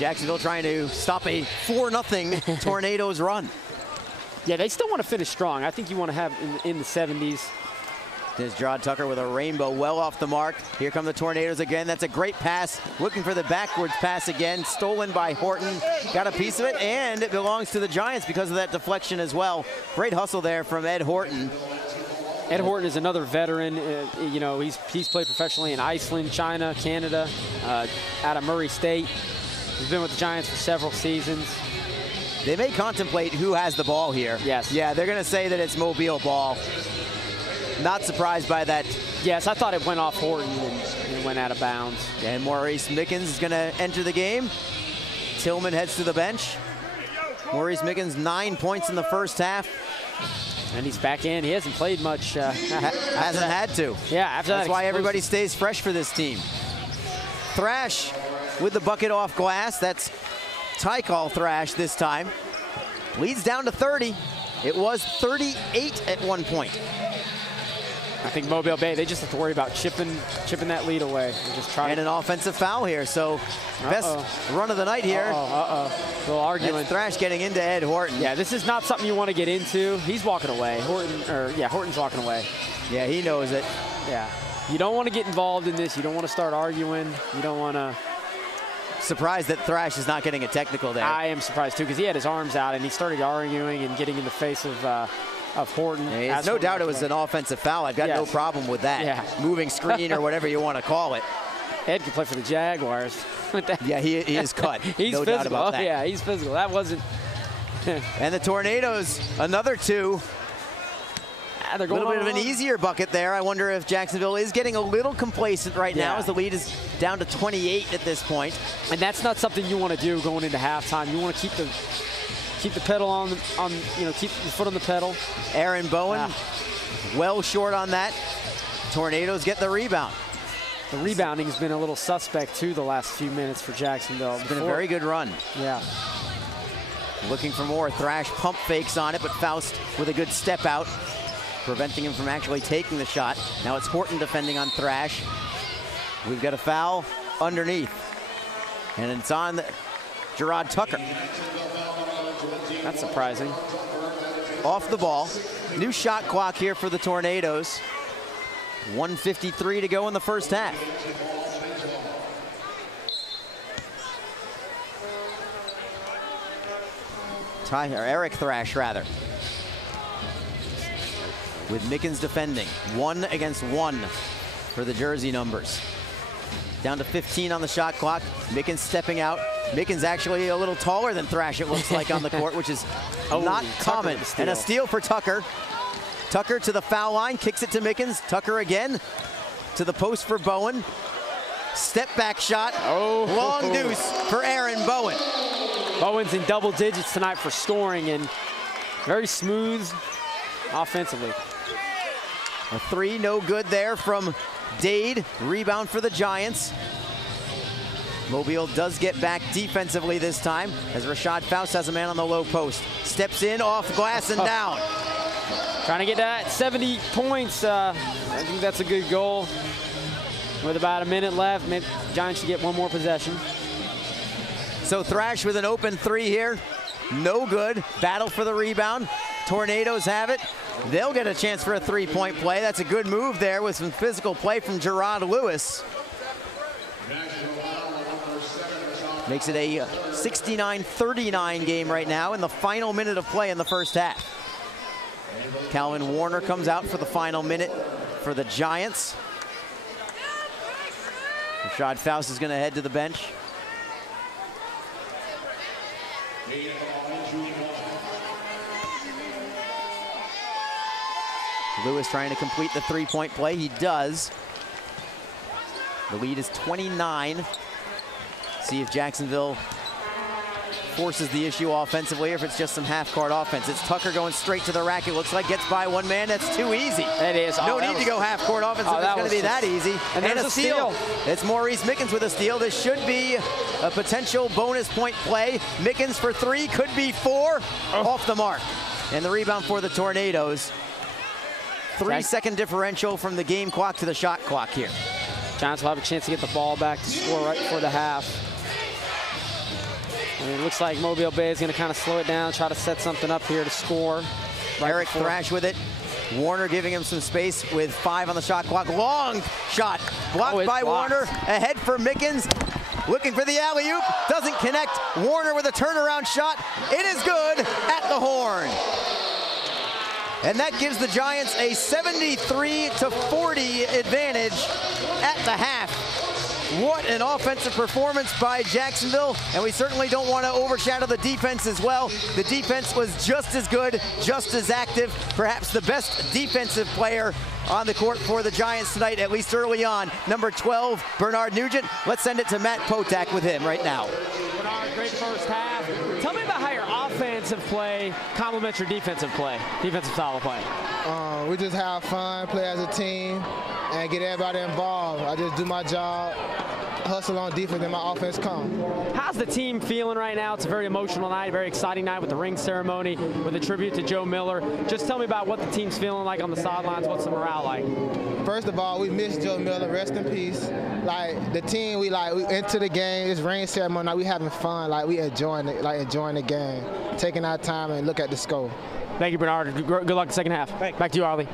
Jacksonville trying to stop a 4-0 Tornadoes run. Yeah, they still want to finish strong. I think you want to have in the 70s. There's Gerard Tucker with a rainbow well off the mark. Here come the Tornadoes again. That's a great pass. Looking for the backwards pass again. Stolen by Horton. Got a piece of it, and it belongs to the Giants because of that deflection as well. Great hustle there from Ed Horton. Ed Horton is another veteran. You know, he's played professionally in Iceland, China, Canada, out of Murray State. He's been with the Giants for several seasons. They may contemplate who has the ball here. Yes. Yeah, they're going to say that it's Mobile ball. Not surprised by that. Yes, I thought it went off Horton and went out of bounds. And Maurice Mickens is going to enter the game. Tillman heads to the bench. Maurice Mickens, 9 points in the first half. And he's back in. He hasn't played much. Hasn't had to. Yeah, after That's why everybody stays fresh for this team. Thrash with the bucket off glass. That's Tykal Thrash this time. Leads down to 30. It was 38 at one point. I think Mobile Bay, they just have to worry about chipping that lead away. And an offensive foul here, so best run of the night here. A little arguing. That's Thrash getting into Ed Horton. Yeah, this is not something you want to get into. He's walking away. Horton's walking away. Yeah, he knows it. Yeah. You don't want to get involved in this. You don't want to start arguing. You don't want to. Surprised that Thrash is not getting a technical there. I am surprised too, because he had his arms out and he started arguing and getting in the face of Horton. Yeah, no doubt it was an offensive foul. I've got no problem with that. Yeah. Moving screen or whatever you want to call it. Ed could play for the Jaguars. Yeah, he is cut. He's no physical. doubt about that. Yeah, he's physical. That wasn't. And the Tornadoes, another two. A little bit of an easier bucket there. I wonder if Jacksonville is getting a little complacent right now as the lead is down to 28 at this point. And that's not something you want to do going into halftime. You want to keep the pedal on keep your foot on the pedal. Aaron Bowen, well short on that. Tornadoes get the rebound. The rebounding has been a little suspect too the last few minutes for Jacksonville. It's been a very good run. Yeah. Looking for more. Thrash pump fakes on it, but Faust with a good step out, preventing him from actually taking the shot. Now it's Horton defending on Thrash. We've got a foul underneath, and it's on Gerard Tucker. That's surprising. Off the ball. New shot clock here for the Tornadoes. 1:53 to go in the first half. Eric Thrash, rather. With Mickens defending. 1 against 1 for the jersey numbers. Down to 15 on the shot clock. Mickens stepping out. Mickens actually a little taller than Thrash, it looks like, on the court, which is not common. And a steal for Tucker. Tucker to the foul line, kicks it to Mickens. Tucker again to the post for Bowen. Step back shot. Long deuce for Aaron Bowen. Bowen's in double digits tonight for scoring and very smooth offensively. A 3, no good there from Dade. Rebound for the Giants. Mobile does get back defensively this time as Rashad Faust has a man on the low post. Steps in, off glass and down. Trying to get that 70 points. I think that's a good goal. With about a minute left, Giants should get one more possession. So Thrash with an open three here. No good. Battle for the rebound. Tornadoes have it. They'll get a chance for a three-point play. That's a good move there with some physical play from Gerard Lewis. Makes it a 69-39 game right now in the final minute of play in the first half. Calvin Warner comes out for the final minute for the Giants. Rashad Faust is going to head to the bench. Lewis trying to complete the three-point play. He does. The lead is 29. See if Jacksonville forces the issue offensively or if it's just some half-court offense. It's Tucker going straight to the rack. It looks like gets by one man. That's too easy. It is. No need to go half-court offense if it's going to be that easy. And a steal. It's Maurice Mickens with a steal. This should be a potential bonus point play. Mickens for three, could be four. Off the mark. And the rebound for the Tornadoes. 3-second differential from the game clock to the shot clock here. Giants will have a chance to get the ball back to score right before the half. And it looks like Mobile Bay is going to kind of slow it down, try to set something up here to score. Eric Thrash with it. Warner giving him some space with 5 on the shot clock. Long shot blocked by Warner. Ahead for Mickens. Looking for the alley-oop. Doesn't connect. Warner with a turnaround shot. It is good at the horn. And that gives the Giants a 73-40 advantage at the half. What an offensive performance by Jacksonville, and we certainly don't want to overshadow the defense as well. The defense was just as good, just as active, perhaps the best defensive player on the court for the Giants tonight, at least early on. Number 12, Bernard Nugent. Let's send it to Matt Potak with him right now. Bernard, great first half. Tell me about how your offensive play complements your defensive play, defensive style of play. We just have fun, play as a team, and get everybody involved. I just do my job, hustle on defense, and my offense come. How's the team feeling right now? It's a very emotional night, a very exciting night with the ring ceremony, with a tribute to Joe Miller. Just tell me about what the team's feeling like on the sidelines. What's the morale like? First of all, we miss Joe Miller. Rest in peace. Like the team, we into the game. It's ring ceremony. Like, we having fun. Like, we enjoying it. Like, enjoying the game, taking our time and look at the score. Thank you, Bernard. Good luck in the second half. Back to you, Arlie.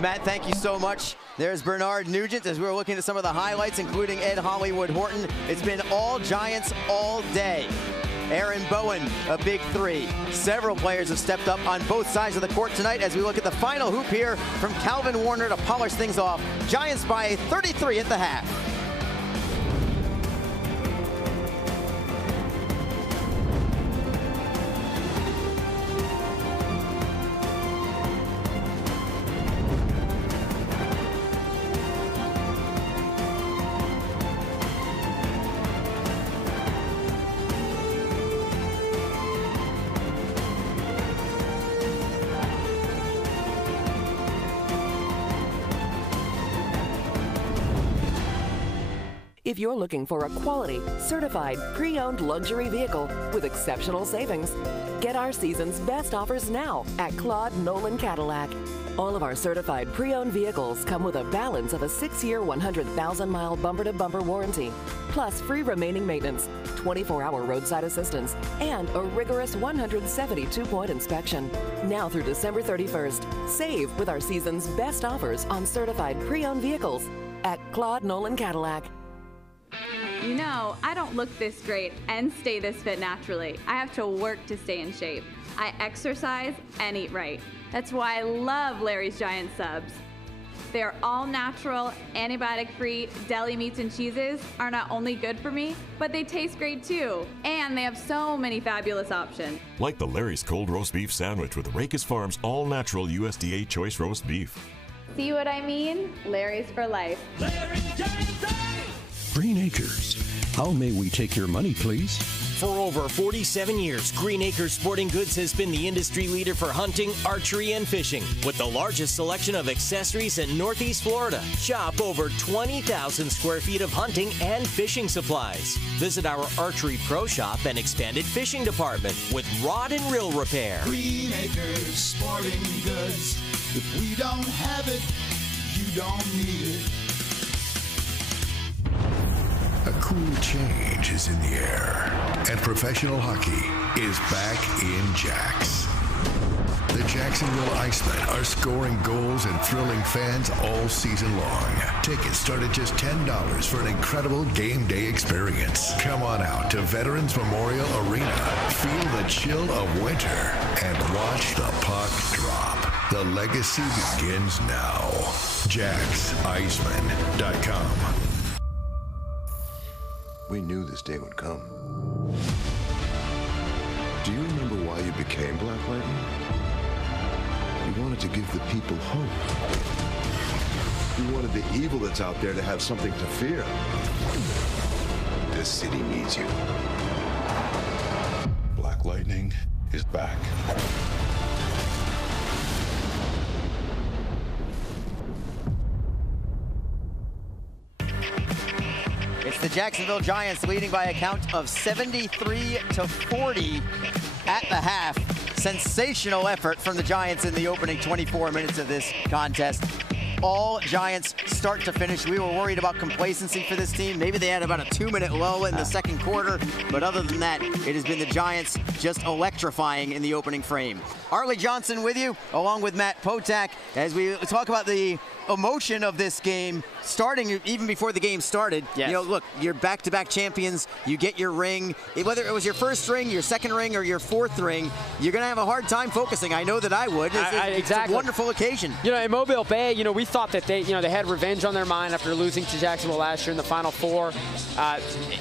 Matt, thank you so much. There's Bernard Nugent as we're looking at some of the highlights, including Ed Hollywood Horton. It's been all Giants all day. Aaron Bowen, a big three. Several players have stepped up on both sides of the court tonight as we look at the final hoop here from Calvin Warner to polish things off. Giants by 33 at the half. If you're looking for a quality, certified, pre-owned luxury vehicle with exceptional savings, get our season's best offers now at Claude Nolan Cadillac. All of our certified pre-owned vehicles come with a balance of a 6-year, 100,000-mile bumper-to-bumper warranty, plus free remaining maintenance, 24-hour roadside assistance, and a rigorous 172-point inspection. Now through December 31st, save with our season's best offers on certified pre-owned vehicles at Claude Nolan Cadillac. You know, I don't look this great and stay this fit naturally. I have to work to stay in shape. I exercise and eat right. That's why I love Larry's Giant Subs. Their all-natural, antibiotic-free deli meats and cheeses are not only good for me, but they taste great too. And they have so many fabulous options. Like the Larry's Cold Roast Beef Sandwich with Racus Farms all-natural USDA choice roast beef. See what I mean? Larry's for life. Green Acres. How may we take your money, please? For over 47 years, Green Acres Sporting Goods has been the industry leader for hunting, archery, and fishing. With the largest selection of accessories in Northeast Florida, shop over 20,000 square feet of hunting and fishing supplies. Visit our Archery Pro Shop and expanded fishing department with rod and reel repair. Green Acres Sporting Goods. If we don't have it, you don't need it. A cool change is in the air, and professional hockey is back in Jax. The Jacksonville Icemen are scoring goals and thrilling fans all season long. Tickets start at just $10 for an incredible game day experience. Come on out to Veterans Memorial Arena, feel the chill of winter, and watch the puck drop. The legacy begins now. JaxIceman.com. We knew this day would come. Do you remember why you became Black Lightning? You wanted to give the people hope. You wanted the evil that's out there to have something to fear. This city needs you. Black Lightning is back. It's the Jacksonville Giants leading by a count of 73-40 at the half. Sensational effort from the Giants in the opening 24 minutes of this contest. All Giants start to finish. We were worried about complacency for this team. Maybe they had about a 2-minute lull in the second quarter, but other than that, it has been the Giants just electrifying in the opening frame. Arlie Johnson with you, along with Matt Potak, as we talk about the emotion of this game, starting even before the game started. Yes. You know, look, you're back-to-back champions. You get your ring. Whether it was your first ring, your second ring, or your fourth ring, you're going to have a hard time focusing. I know that I would. Exactly. It's a wonderful occasion. You know, in Mobile Bay, you know, we thought that they had revenge on their mind after losing to Jacksonville last year in the Final Four.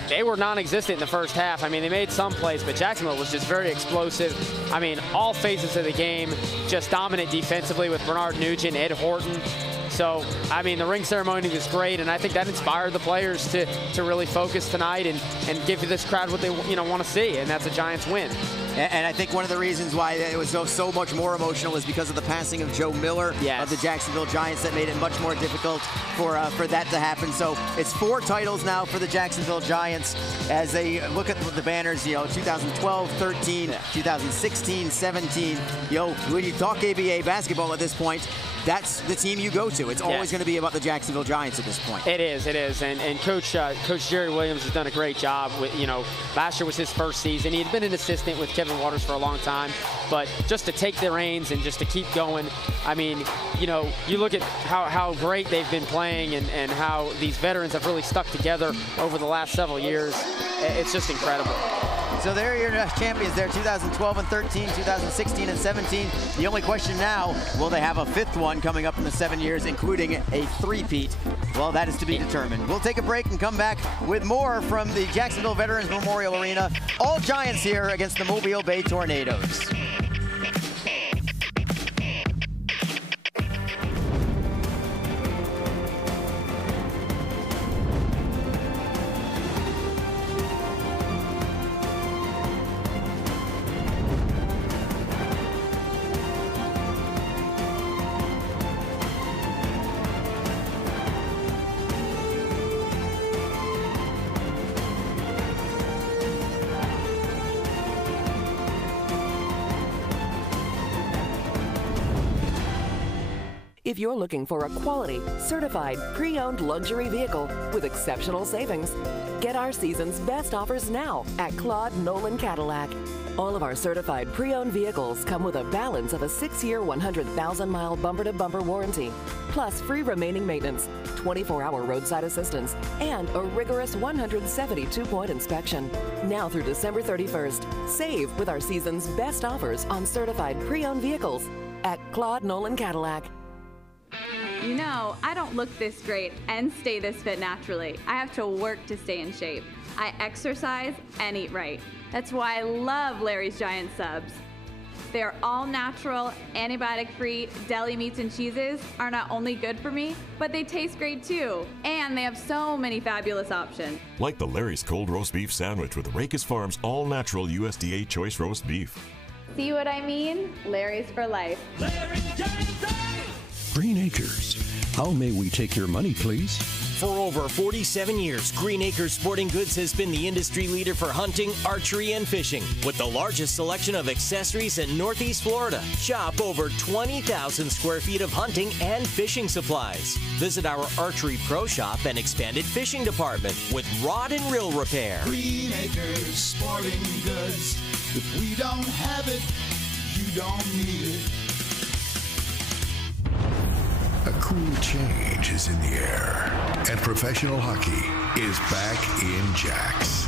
They were non-existent in the first half. I mean, they made some plays, but Jacksonville was just very explosive. I mean, all phases of the game, just dominant defensively with Bernard Nugent, Ed Horton. So, I mean, the ring ceremony was great, and I think that inspired the players to really focus tonight and give this crowd what they want to see, and that's a Giants win. And I think one of the reasons why it was so much more emotional is because of the passing of Joe Miller of the Jacksonville Giants. That made it much more difficult for that to happen. So it's 4 titles now for the Jacksonville Giants as they look at the banners, 2012, 13, 2016, 17. When you talk ABA basketball at this point, that's the team you go to. It's always going to be about the Jacksonville Giants at this point. It is. And Coach Jerry Williams has done a great job. Last year was his first season. He had been an assistant with Kevin Waters for a long time, but just to take the reins and just to keep going. I mean, you look at how great they've been playing and how these veterans have really stuck together over the last several years. It's just incredible. So there are your champions there, 2012 and 13, 2016 and 17. The only question now, will they have a 5th one coming up in the 7 years, including a three-peat? Well, that is to be determined. We'll take a break and come back with more from the Jacksonville Veterans Memorial Arena. All Giants here against the Mobile Bay Tornadoes. If you're looking for a quality, certified, pre-owned luxury vehicle with exceptional savings, get our season's best offers now at Claude Nolan Cadillac. All of our certified pre-owned vehicles come with a balance of a 6-year, 100,000-mile bumper-to-bumper warranty, plus free remaining maintenance, 24-hour roadside assistance, and a rigorous 172-point inspection. Now through December 31st, save with our season's best offers on certified pre-owned vehicles at Claude Nolan Cadillac. I don't look this great and stay this fit naturally. I have to work to stay in shape. I exercise and eat right. That's why I love Larry's Giant Subs. Their all-natural, antibiotic-free deli meats and cheeses are not only good for me, but they taste great too. And they have so many fabulous options. Like the Larry's Cold Roast Beef Sandwich with Racus Farms all-natural USDA choice roast beef. See what I mean? Larry's for life. Green Acres. How may we take your money, please? For over 47 years, Green Acres Sporting Goods has been the industry leader for hunting, archery, and fishing. With the largest selection of accessories in Northeast Florida, shop over 20,000 square feet of hunting and fishing supplies. Visit our Archery Pro Shop and expanded fishing department with rod and reel repair. Green Acres Sporting Goods. If we don't have it, you don't need it. A cool change is in the air, and professional hockey is back in Jax.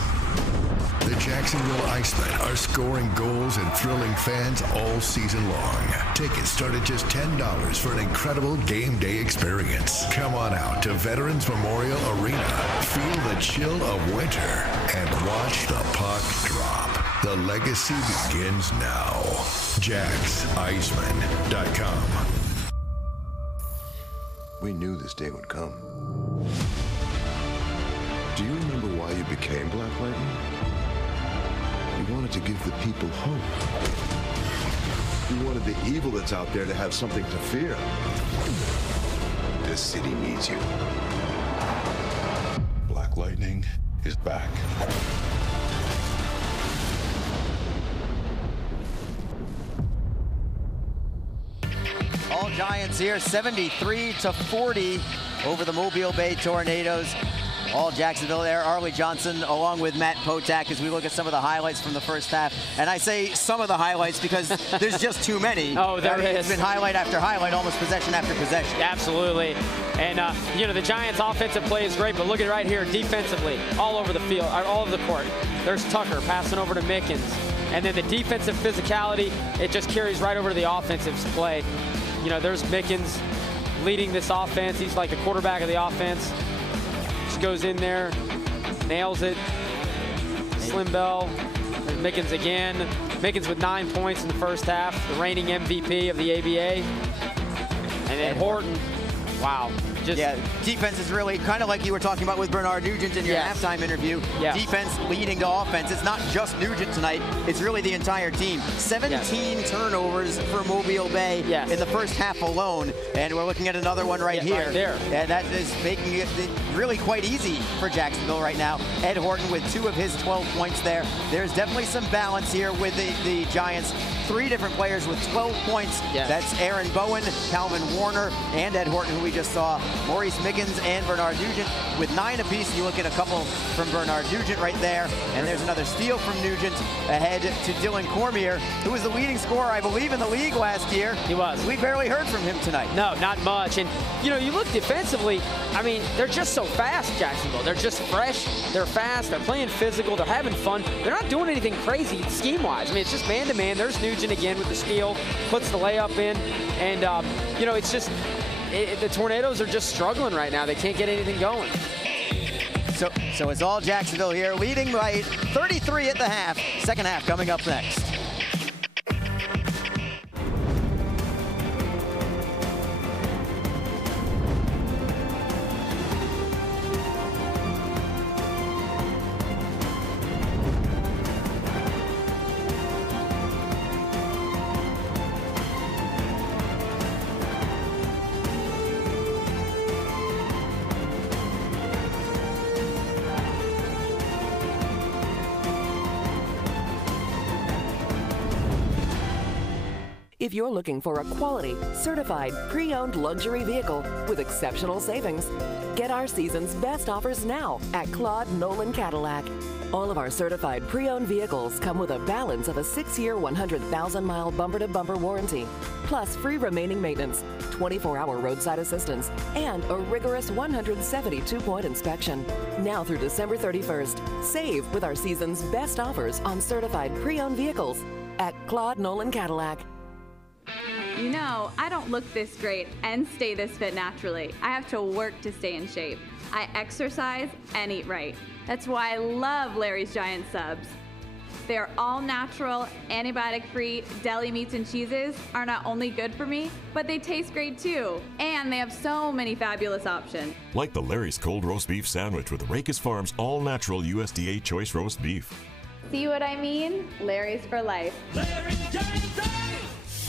The Jacksonville Icemen are scoring goals and thrilling fans all season long. Tickets start at just $10 for an incredible game day experience. Come on out to Veterans Memorial Arena, feel the chill of winter, and watch the puck drop. The legacy begins now. JaxIceman.com. We knew this day would come. Do you remember why you became Black Lightning? You wanted to give the people hope. You wanted the evil that's out there to have something to fear. This city needs you. Black Lightning is back. All Giants here, 73-40 over the Mobile Bay Tornadoes. All Jacksonville there. Arlie Johnson along with Matt Potak as we look at some of the highlights from the first half. And I say some of the highlights because there's just too many. Oh, there is. It's been highlight after highlight, almost possession after possession. Absolutely. And, you know, the Giants' offensive play is great, but look at it right here defensively, all over the field, all over the court. There's Tucker passing over to Mickens. And then the defensive physicality, it just carries right over to the offensive play. You know, there's Mickens leading this offense. He's like the quarterback of the offense. Just goes in there, nails it. Slim Bell. There's Mickens again. Mickens with 9 points in the first half, the reigning MVP of the ABA. And then Horton, wow. Yeah, defense is really kind of like you were talking about with Bernard Nugent in your halftime interview. Yeah. Defense leading to offense. It's not just Nugent tonight. It's really the entire team. 17 turnovers for Mobile Bay in the first half alone. And we're looking at another one right here. Right there. And that is making it really quite easy for Jacksonville right now. Ed Horton with 2 of his 12 points there. There's definitely some balance here with the Giants. 3 different players with 12 points. Yes. That's Aaron Bowen, Calvin Warner, and Ed Horton, who we just saw. Maurice Mickens and Bernard Nugent with 9 apiece. You look at a couple from Bernard Nugent right there. And there's another steal from Nugent ahead to Dylan Cormier, who was the leading scorer, I believe, in the league last year. He was. We barely heard from him tonight. No, not much. And, you know, you look defensively, I mean, they're just so fast, Jacksonville. They're just fresh. They're fast. They're playing physical. They're having fun. They're not doing anything crazy scheme-wise. I mean, it's just man-to-man. There's Nugent again with the steal, puts the layup in. And, you know, it's just the Tornadoes are just struggling right now. They can't get anything going. So it's all Jacksonville here, leading right, 33 at the half. Second half coming up next. If you're looking for a quality, certified, pre-owned luxury vehicle with exceptional savings, get our season's best offers now at Claude Nolan Cadillac. All of our certified pre-owned vehicles come with a balance of a 6-year, 100,000-mile bumper-to-bumper warranty, plus free remaining maintenance, 24-hour roadside assistance, and a rigorous 172-point inspection. Now through December 31st, save with our season's best offers on certified pre-owned vehicles at Claude Nolan Cadillac. You know, I don't look this great and stay this fit naturally. I have to work to stay in shape. I exercise and eat right. That's why I love Larry's Giant Subs. Their all-natural, antibiotic-free deli meats and cheeses are not only good for me, but they taste great too. And they have so many fabulous options. Like the Larry's Cold Roast Beef Sandwich with Racus Farms all-natural USDA choice roast beef. See what I mean? Larry's for life.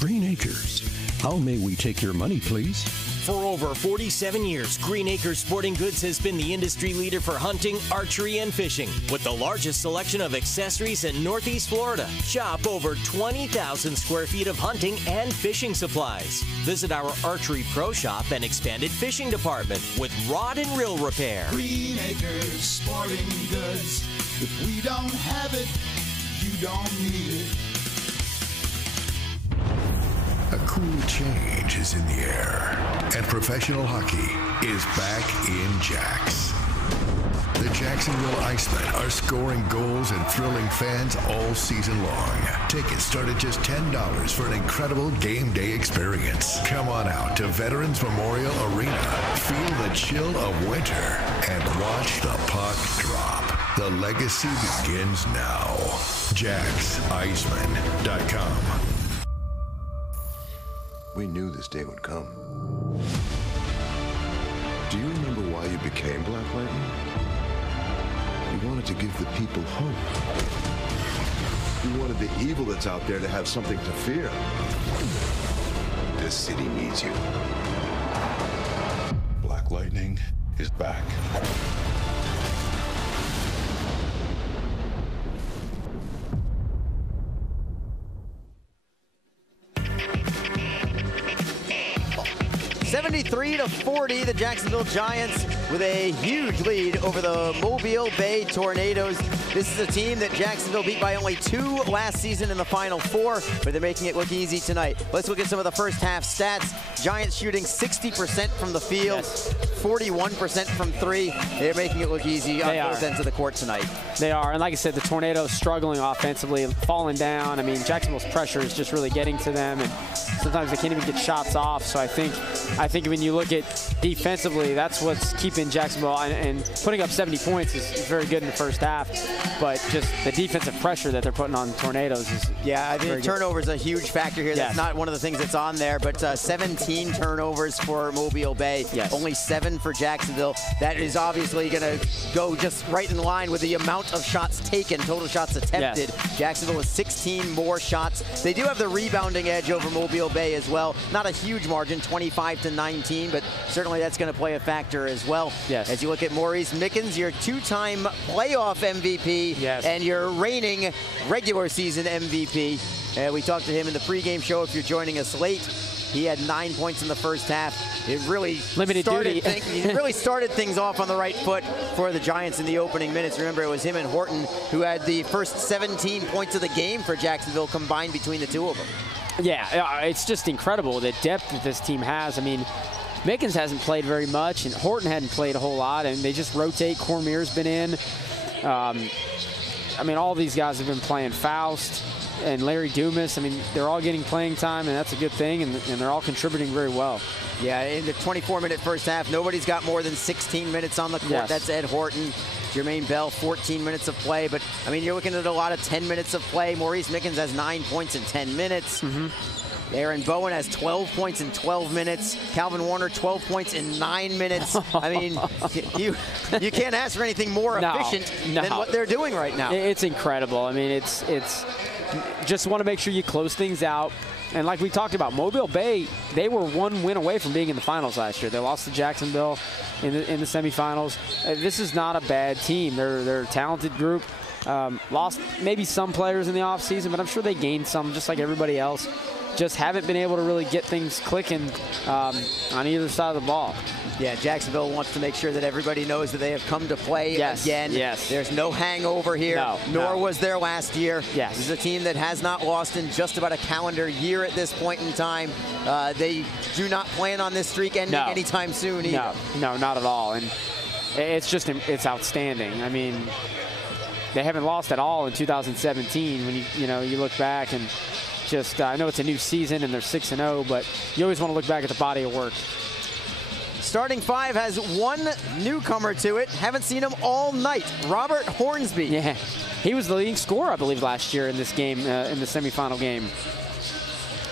Green Acres. How may we take your money, please? For over 47 years, Green Acres Sporting Goods has been the industry leader for hunting, archery, and fishing. With the largest selection of accessories in Northeast Florida, shop over 20,000 square feet of hunting and fishing supplies. Visit our Archery Pro Shop and expanded fishing department with rod and reel repair. Green Acres Sporting Goods. If we don't have it, you don't need it. A cool change is in the air, and professional hockey is back in Jacks. The Jacksonville Icemen are scoring goals and thrilling fans all season long. Tickets start at just $10 for an incredible game day experience. Come on out to Veterans Memorial Arena, feel the chill of winter, and watch the puck drop. The legacy begins now. JacksIceman.com. We knew this day would come. Do you remember why you became Black Lightning? You wanted to give the people hope. You wanted the evil that's out there to have something to fear. This city needs you. Black Lightning is back. (73-40), the Jacksonville Giants with a huge lead over the Mobile Bay Tornadoes. This is a team that Jacksonville beat by only 2 last season in the Final Four, but they're making it look easy tonight. Let's look at some of the first half stats. Giants shooting 60% from the field, 41% from 3. They're making it look easy on both ends of the court tonight. They are, and like I said, the Tornadoes struggling offensively, falling down. I mean, Jacksonville's pressure is just really getting to them, and sometimes they can't even get shots off. So I think when you look at defensively, that's what's keeping Jacksonville, and putting up 70 points is very good in the first half, but just the defensive pressure that they're putting on the Tornadoes is I think turnovers a huge factor here. That's not one of the things that's on there, but 17 turnovers for Mobile Bay, only 7 for Jacksonville. That is obviously going to go just right in line with the amount of shots taken, total shots attempted. Jacksonville with 16 more shots. They do have the rebounding edge over Mobile Bay as well. Not a huge margin, 25-19, but certainly that's going to play a factor as well. As you look at Maurice Mickens, your 2-time playoff MVP and your reigning regular season MVP. We talked to him in the pregame show if you're joining us late. He had 9 points in the first half. It really started things off on the right foot for the Giants in the opening minutes. Remember, it was him and Horton who had the first 17 points of the game for Jacksonville combined between the two of them. Yeah, it's just incredible the depth that this team has. I mean, Mickens hasn't played very much, and Horton hadn't played a whole lot, and they just rotate. Cormier's been in. I mean, all these guys have been playing. Faust and Larry Dumas, I mean, they're all getting playing time, and that's a good thing, and they're all contributing very well. Yeah, in the 24-minute first half, nobody's got more than 16 minutes on the court. That's Ed Horton. Jermaine Bell, 14 minutes of play, but, I mean, you're looking at a lot of 10 minutes of play. Maurice Mickens has 9 points in 10 minutes. Aaron Bowen has 12 points in 12 minutes. Calvin Warner, 12 points in 9 minutes. I mean, you can't ask for anything more efficient than what they're doing right now. It's incredible. I mean, it's just want to make sure you close things out. And like we talked about, Mobile Bay, they were 1 win away from being in the finals last year. They lost to Jacksonville in the semifinals. This is not a bad team. They're a talented group. Lost maybe some players in the offseason, but I'm sure they gained some just like everybody else. Just haven't been able to really get things clicking on either side of the ball. Yeah, Jacksonville wants to make sure that everybody knows that they have come to play again. There's no hangover here, nor was there last year. This is a team that has not lost in just about a calendar year at this point in time. They do not plan on this streak ending anytime soon either. No, not at all. And it's outstanding. I mean, they haven't lost at all in 2017 when you look back and I know it's a new season and they're 6-0, but you always want to look back at the body of work. starting five has one newcomer to it. Haven't seen him all night. Robert Hornsby. Yeah, he was the leading scorer, I believe, last year in this game, in the semifinal game.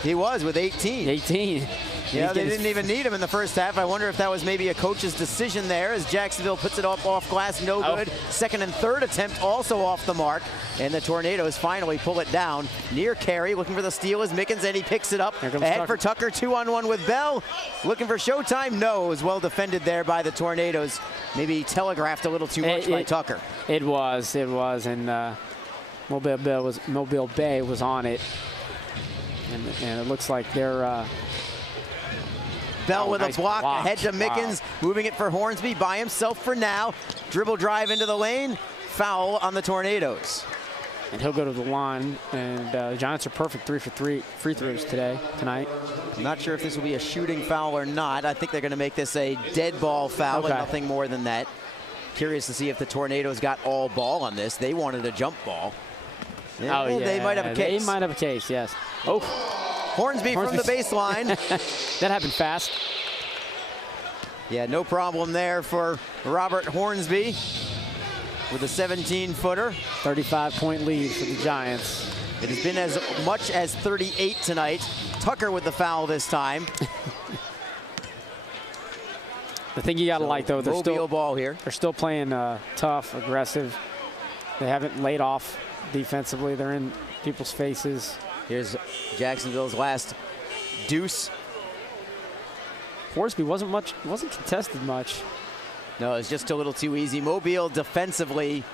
He was with 18. 18. Yeah, they didn't even need him in the first half. I wonder if that was maybe a coach's decision there as Jacksonville puts it off glass, no good. Second and third attempt also off the mark. And the Tornadoes finally pull it down. Near carry, looking for the steal is Mickens, and he picks it up. Ahead for Tucker, 2-on-1 with Bell. Looking for showtime? No, it was well defended there by the Tornadoes. Maybe telegraphed a little too much by Tucker. It was, and Mobile Bay was on it. And it looks like they're... Bell with a block ahead to Mickens, moving it for Hornsby by himself for now. Dribble drive into the lane, foul on the Tornadoes. And he'll go to the line, and the Giants are perfect 3 for 3 free throws tonight. I'm not sure if this will be a shooting foul or not. I think they're going to make this a dead ball foul and nothing more than that. Curious to see if the Tornadoes got all ball on this. They wanted a jump ball. Yeah, they might have a case. They might have a case, yes. Oh. Hornsby from the baseline. That happened fast. Yeah, no problem there for Robert Hornsby with a 17-footer. 35-point lead for the Giants. It has been as much as 38 tonight. Tucker with the foul this time. The thing you got to like, though, they're still ball here. They're still playing tough, aggressive. They haven't laid off defensively. They're in people's faces. Here's Jacksonville's last deuce. Hornsby wasn't contested much. No, it's just a little too easy. Mobile defensively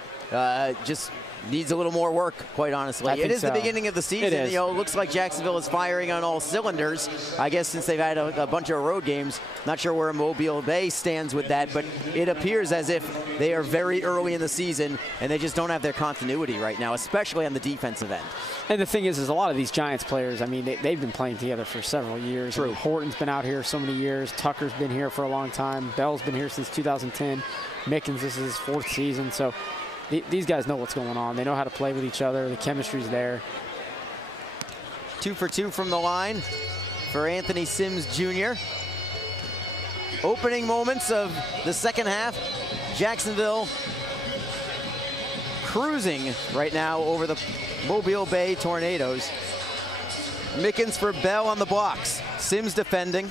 just needs a little more work, quite honestly. It is the beginning of the season. It looks like Jacksonville is firing on all cylinders. I guess since they've had a bunch of road games, not sure where Mobile Bay stands with that, but it appears as if they are very early in the season and they just don't have their continuity right now, especially on the defensive end. And the thing is a lot of these Giants players, I mean, they've been playing together for several years. True. I mean, Horton's been out here so many years. Tucker's been here for a long time. Bell's been here since 2010. Mickens, this is his 4th season. So these guys know what's going on. They know how to play with each other. The chemistry's there. 2 for 2 from the line for Anthony Sims Jr. Opening moments of the second half. Jacksonville cruising right now over the Mobile Bay Tornadoes. Mickens for Bell on the blocks. Sims defending.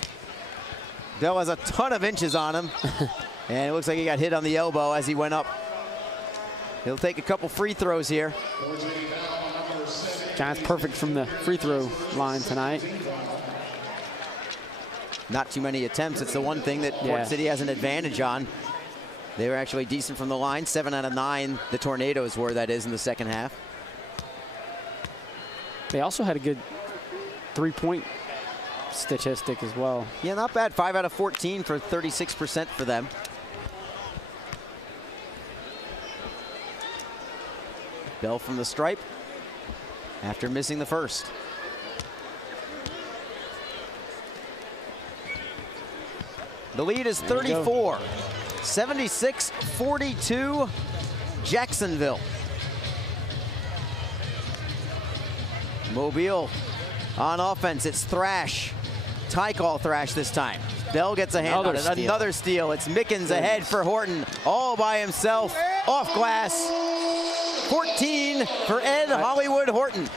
Bell has a ton of inches on him. And it looks like he got hit on the elbow as he went up. He'll take a couple free throws here. Giants perfect from the free throw line tonight. Not too many attempts. It's the one thing that Port City has an advantage on. They were actually decent from the line. 7 out of 9 the Tornadoes were, that is, in the second half. They also had a good 3-point statistic as well. Yeah, not bad. 5 out of 14 for 36% for them. Bell from the stripe after missing the first. The lead is 34. 76-42 Jacksonville. Mobile on offense. It's Thrash. Tie call Thrash this time. Bell gets a hand on it. Another steal. It's Mickens ahead for Horton. All by himself. Off glass. 14 for Ed Hollywood Horton.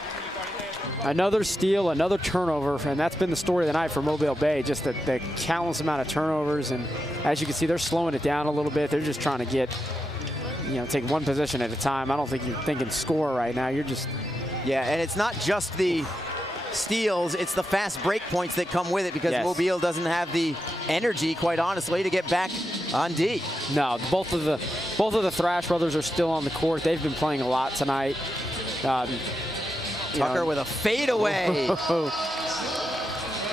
Another steal, another turnover, and that's been the story of the night for Mobile Bay, just the countless amount of turnovers. And as you can see, they're slowing it down a little bit. They're just trying to get, take one possession at a time. I don't think you're thinking score right now. You're just... Yeah, and it's not just the steals, it's the fast break points that come with it because Mobile doesn't have the energy, quite honestly, to get back on D. No, both of the Thrash brothers are still on the court. They've been playing a lot tonight. Tucker with a fadeaway.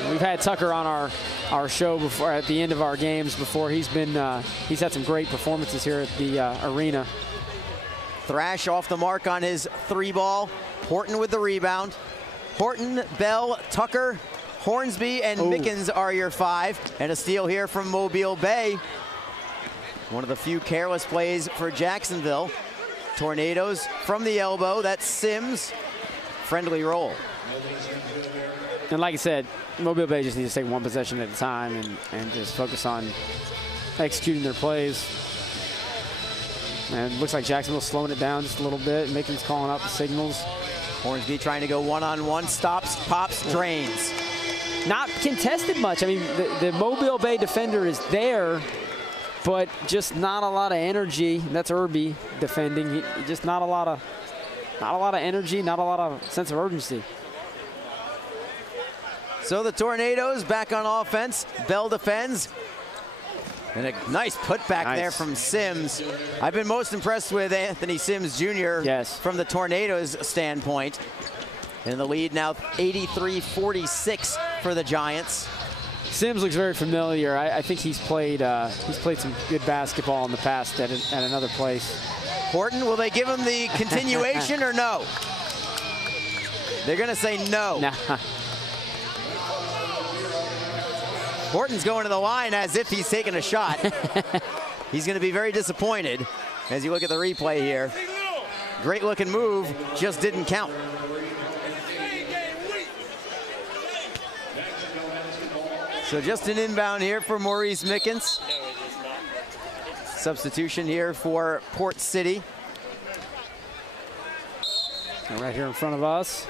We've had Tucker on our show before at the end of our games before. He's had some great performances here at the arena. Thrash off the mark on his 3-ball. Horton with the rebound. Horton, Bell, Tucker, Hornsby, and Mickens are your 5. And a steal here from Mobile Bay. One of the few careless plays for Jacksonville. Tornadoes from the elbow. That's Sims. Friendly roll. And like I said, Mobile Bay just needs to take one possession at a time and just focus on executing their plays. And it looks like Jacksonville's slowing it down just a little bit. Mickens calling out the signals. Hornsby trying to go one-on-one, stops, pops, drains. Not contested much. I mean, the Mobile Bay defender is there, but just not a lot of energy. That's Irby defending. Just not a lot of energy, not a lot of sense of urgency. So the Tornadoes back on offense. Bell defends. And a nice putback there from Sims. I've been most impressed with Anthony Sims Jr. From the Tornadoes standpoint. And the lead now 83-46 for the Giants. Sims looks very familiar. I think he's played some good basketball in the past at another place. Horton, will they give him the continuation or no? They're going to say no. Nah. Horton's going to the line as if he's taking a shot. He's going to be very disappointed as you look at the replay here. Great looking move, just didn't count. So just an inbound here for Maurice Mickens. Substitution here for Port City. And right here in front of us.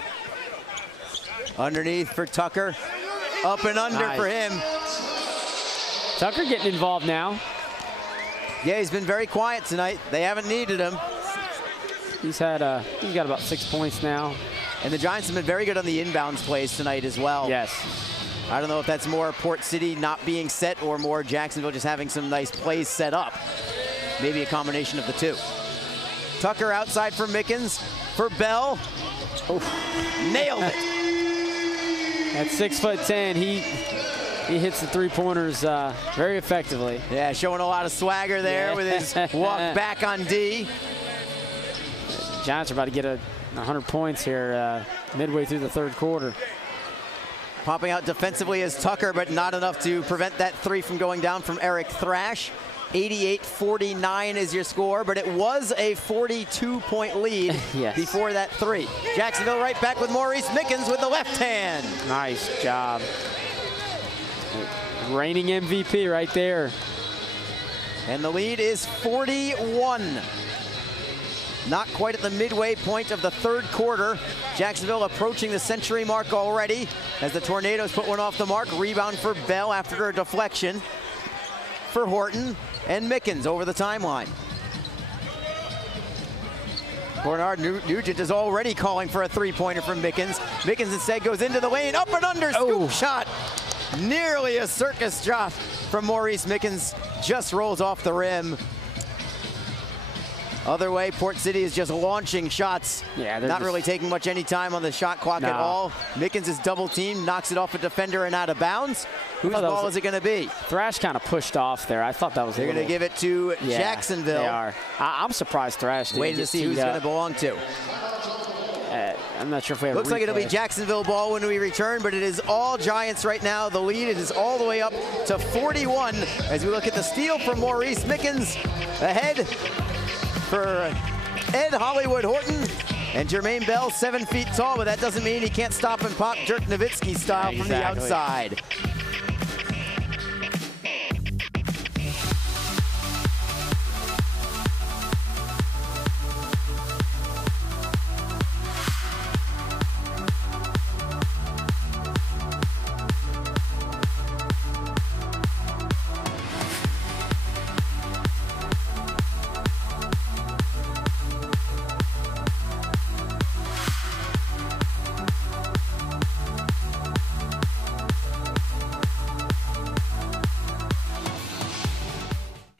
Underneath for Tucker. Up and under for him. Tucker getting involved now. Yeah, he's been very quiet tonight. They haven't needed him. He's got about 6 points now. And the Giants have been very good on the inbounds plays tonight as well. Yes. I don't know if that's more Port City not being set or more Jacksonville just having some nice plays set up. Maybe a combination of the two. Tucker outside for Mickens. For Bell. Nailed it. At 6'10", he hits the three-pointers very effectively. Yeah, showing a lot of swagger there with his walk back on D. The Giants are about to get 100 points here midway through the third quarter. Popping out defensively is Tucker, but not enough to prevent that three from going down from Eric Thrash. 88-49 is your score, but it was a 42-point lead before that three. Jacksonville right back with Maurice Mickens with the left hand. Nice job. Reigning MVP right there. And the lead is 41. Not quite at the midway point of the third quarter. Jacksonville approaching the century mark already as the Tornadoes put one off the mark. Rebound for Bell after a deflection for Horton, and Mickens over the timeline. Bernard Nugent is already calling for a three-pointer from Mickens. Mickens instead goes into the lane, up and under, scoop shot. Nearly a circus drop from Maurice Mickens, just rolls off the rim. Other way, Port City is just launching shots. Yeah, not really taking much any time on the shot clock at all. Mickens is double teamed, knocks it off a defender and out of bounds. Whose ball is it going to be? Thrash kind of pushed off there. I thought that was They're going to give it to Jacksonville. They are. I'm surprised Thrash didn't waiting to see who's going to belong to. I'm not sure if we have Looks like it'll be Jacksonville ball when we return, but it is all Giants right now. The lead is all the way up to 41 as we look at the steal from Maurice Mickens. Ahead for Ed Hollywood Horton and Jermaine Bell, 7 feet tall, but that doesn't mean he can't stop and pop Dirk Nowitzki style from the outside.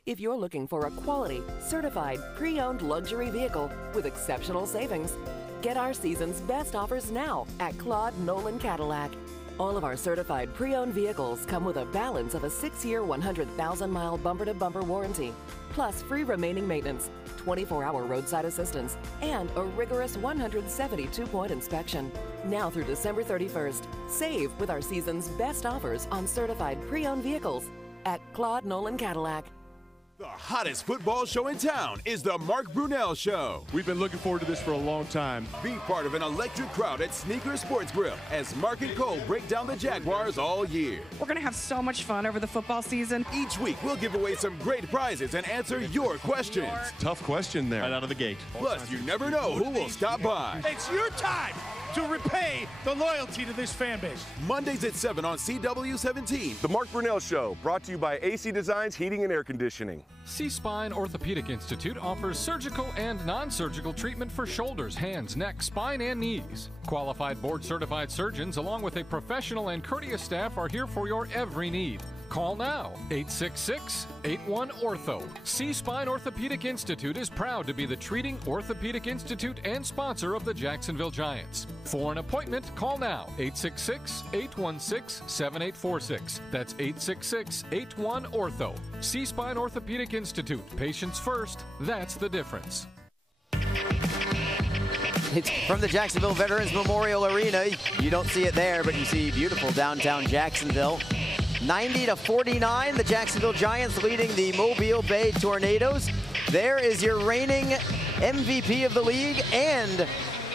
If you're looking for a quality, certified, pre-owned luxury vehicle with exceptional savings, get our season's best offers now at Claude Nolan Cadillac. All of our certified pre-owned vehicles come with a balance of a 6-year, 100,000-mile bumper-to-bumper warranty, plus free remaining maintenance, 24-hour roadside assistance, and a rigorous 172-point inspection. Now through December 31st, save with our season's best offers on certified pre-owned vehicles at Claude Nolan Cadillac. The hottest football show in town is the Mark Brunell Show. We've been looking forward to this for a long time. Be part of an electric crowd at Sneaker Sports Grill as Mark and Cole break down the Jaguars all year. We're going to have so much fun over the football season. Each week, we'll give away some great prizes and answer your questions. Tough question there. Right out of the gate. Plus, you never know who will stop by. It's your time to repay the loyalty to this fan base. Mondays at 7 on CW 17. The Mark Brunell Show, brought to you by AC Designs Heating and Air Conditioning. C-Spine Orthopedic Institute offers surgical and non-surgical treatment for shoulders, hands, neck, spine, and knees. Qualified board-certified surgeons along with a professional and courteous staff are here for your every need. Call now, 866-81-ORTHO. C-Spine Orthopedic Institute is proud to be the treating orthopedic institute and sponsor of the Jacksonville Giants. For an appointment, call now, 866-816-7846. That's 866-81-ORTHO. C-Spine Orthopedic Institute. Patients first. That's the difference. It's from the Jacksonville Veterans Memorial Arena. You don't see it there, but you see beautiful downtown Jacksonville. 90-49, the Jacksonville Giants leading the Mobile Bay Tornadoes. There is your reigning MVP of the league and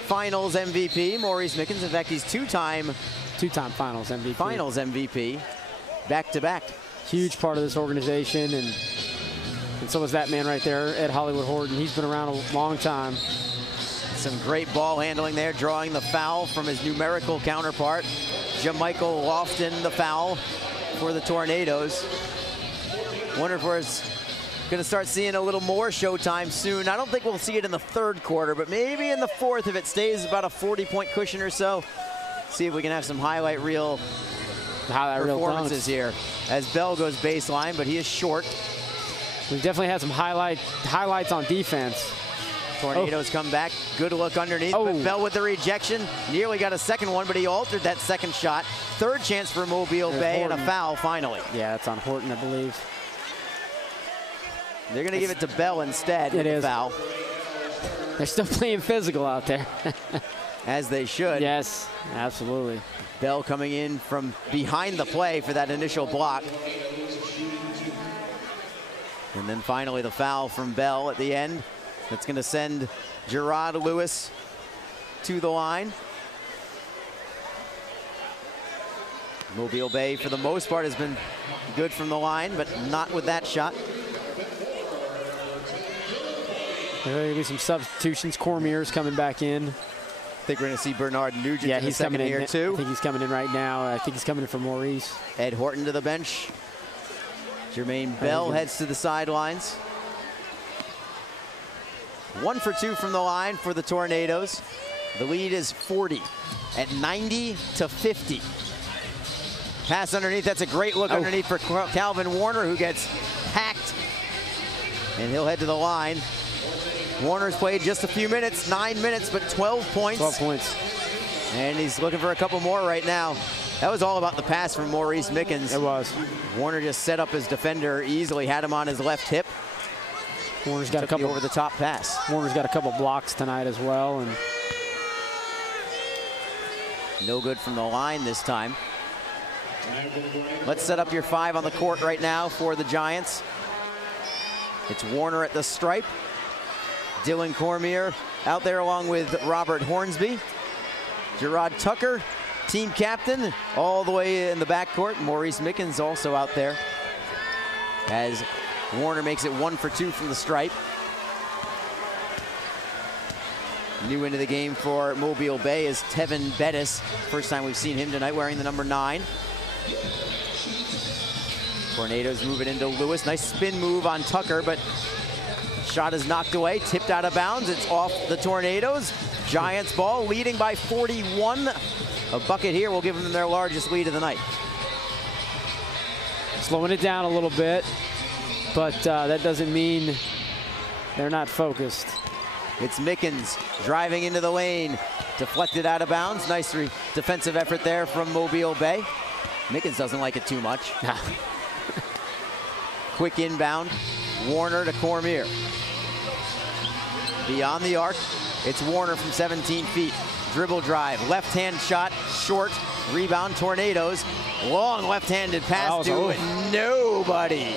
Finals MVP, Maurice Mickens. In fact, he's two-time Finals MVP. Finals MVP, back-to-back. Huge part of this organization, and so was that man right there, Ed Hollywood Horton. He's been around a long time. Some great ball handling there, drawing the foul from his numerical counterpart. Jamichael Lofton, the foul for the Tornadoes. Wonder if we're going to start seeing a little more showtime soon. I don't think we'll see it in the third quarter, but maybe in the fourth if it stays about a 40-point cushion or so. See if we can have some highlight reel performances here as Bell goes baseline, but he is short. We've definitely had some highlights on defense. Tornadoes come back. Good look underneath, but Bell with the rejection. Nearly got a second one, but he altered that second shot. Third chance for Mobile Bay Horton. And a foul finally. Yeah, it's on Horton, I believe. They're going to give it to Bell instead. It is. Foul. They're still playing physical out there. As they should. Yes, absolutely. Bell coming in from behind the play for that initial block. And then finally the foul from Bell at the end. That's going to send Gerard Lewis to the line. Mobile Bay, for the most part, has been good from the line, but not with that shot. There are going to be some substitutions. Cormier's coming back in. I think we're going to see Bernard Nugent in the second here, too. I think he's coming in right now. I think he's coming in for Maurice. Ed Horton to the bench. Jermaine Bell heads to the sidelines. 1 for 2 from the line for the Tornadoes. The lead is 40 at 90-50. Pass underneath. That's a great look underneath for Calvin Warner, who gets hacked. And he'll head to the line. Warner's played just a few minutes, 9 minutes, but 12 points. 12 points. And he's looking for a couple more right now. That was all about the pass from Maurice Mickens. It was. Warner just set up his defender easily, had him on his left hip. Warner's got a couple over the top pass. Warner's got a couple blocks tonight as well, and no good from the line this time. Let's set up your 5 on the court right now for the Giants. It's Warner at the stripe. Dylan Cormier out there along with Robert Hornsby. Gerard Tucker, team captain, all the way in the backcourt. Maurice Mickens also out there as Warner makes it 1 for 2 from the stripe. New into the game for Mobile Bay is Tevin Bettis. First time we've seen him tonight wearing the number 9. Tornadoes move it into Lewis. Nice spin move on Tucker, but shot is knocked away, tipped out of bounds. It's off the Tornadoes. Giants ball, leading by 41. A bucket here will give them their largest lead of the night. Slowing it down a little bit, but that doesn't mean they're not focused. It's Mickens driving into the lane, deflected out of bounds. Nice defensive effort there from Mobile Bay. Mickens doesn't like it too much. Quick inbound, Warner to Cormier. Beyond the arc, it's Warner from 17 feet. Dribble drive, left-hand shot, short, rebound, Tornadoes. Long left-handed pass to nobody.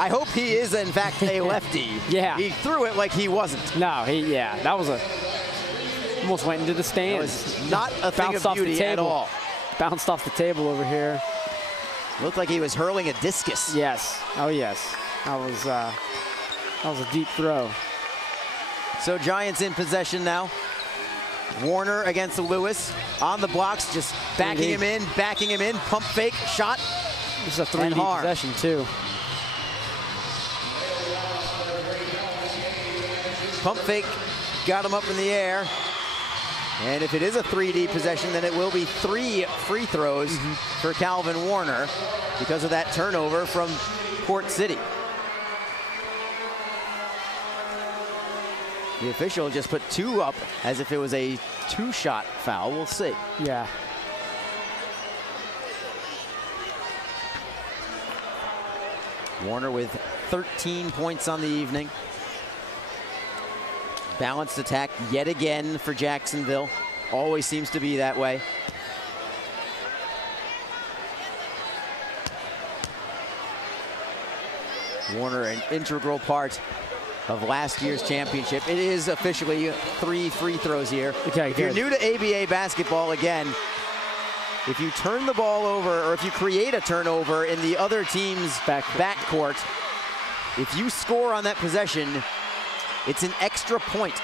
I hope he is, in fact, a lefty. Yeah. He threw it like he wasn't. No, that was almost went into the stands. That was not a thing of beauty at all. Bounced off the table over here. Looked like he was hurling a discus. Yes. Oh, yes. That was a deep throw. So Giants in possession now. Warner against Lewis on the blocks, just backing him in, pump fake, shot. This is a 3D possession too. Pump fake, got him up in the air. And if it is a 3D possession, then it will be 3 free throws for Calvin Warner because of that turnover from Port City. The official just put 2 up as if it was a 2-shot foul. We'll see. Yeah. Warner with 13 points on the evening. Balanced attack yet again for Jacksonville. Always seems to be that way. Warner, an integral part of last year's championship. It is officially 3 free throws here. Okay, if you're new to ABA basketball, again, if you turn the ball over or if you create a turnover in the other team's backcourt, if you score on that possession, it's an extra point.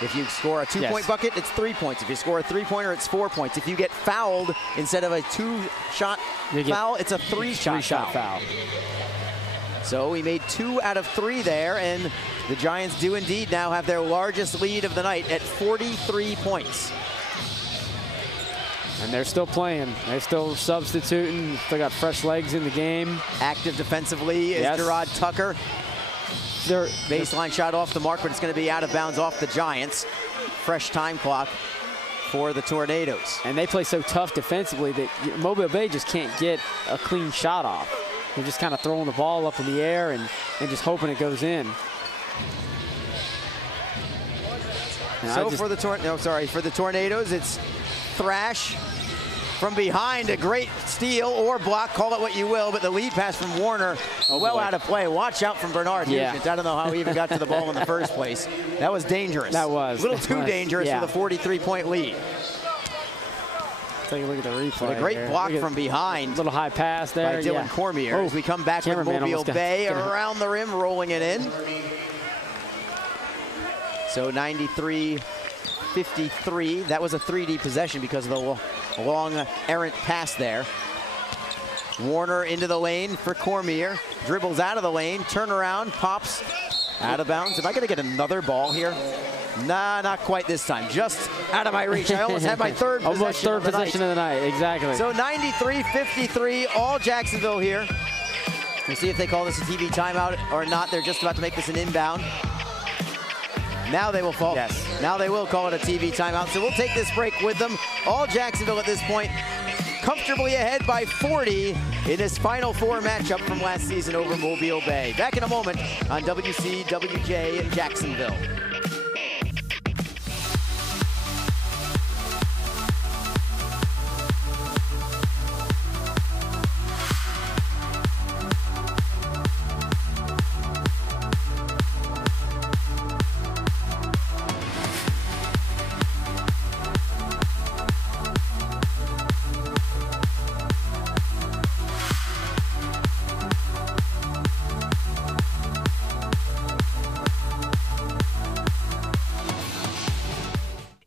If you score a 2-point bucket, it's 3 points. If you score a 3-pointer, it's 4 points. If you get fouled instead of a 2-shot foul, it's a 3-shot foul. So he made 2 out of 3 there, and the Giants do indeed now have their largest lead of the night at 43 points. And they're still playing. They're still substituting. Still got fresh legs in the game. Active defensively is Gerard Tucker. Their baseline shot off the mark, but it's going to be out of bounds off the Giants. Fresh time clock for the Tornadoes. And they play so tough defensively that Mobile Bay just can't get a clean shot off. They're just kind of throwing the ball up in the air and just hoping it goes in. So for the Tornadoes, it's Thrash from behind, a great steal or block, call it what you will, but the lead pass from Warner, out of play. Watch out from Bernard Nugent. I don't know how he even got to the ball in the first place. That was dangerous. That was. A little too dangerous with a 43-point lead. Take a look at the replay. But a great block from behind. Little high pass there. By Dylan Cormier. As we come back with Mobile Bay around the rim, rolling it in. So 93-53. That was a 3D possession because of the long errant pass there. Warner into the lane for Cormier. Dribbles out of the lane, turnaround, pops out of bounds. Am I going to get another ball here? Nah, not quite this time. Just out of my reach. I almost had my third possession. Almost third possession of the night, exactly. So 93-53, all Jacksonville here. We'll see if they call this a TV timeout or not. They're just about to make this an inbound. Now they will fall. Yes. Now they will call it a TV timeout. So we'll take this break with them. All Jacksonville at this point comfortably ahead by 40 in this Final Four matchup from last season over Mobile Bay. Back in a moment on WCWJ Jacksonville.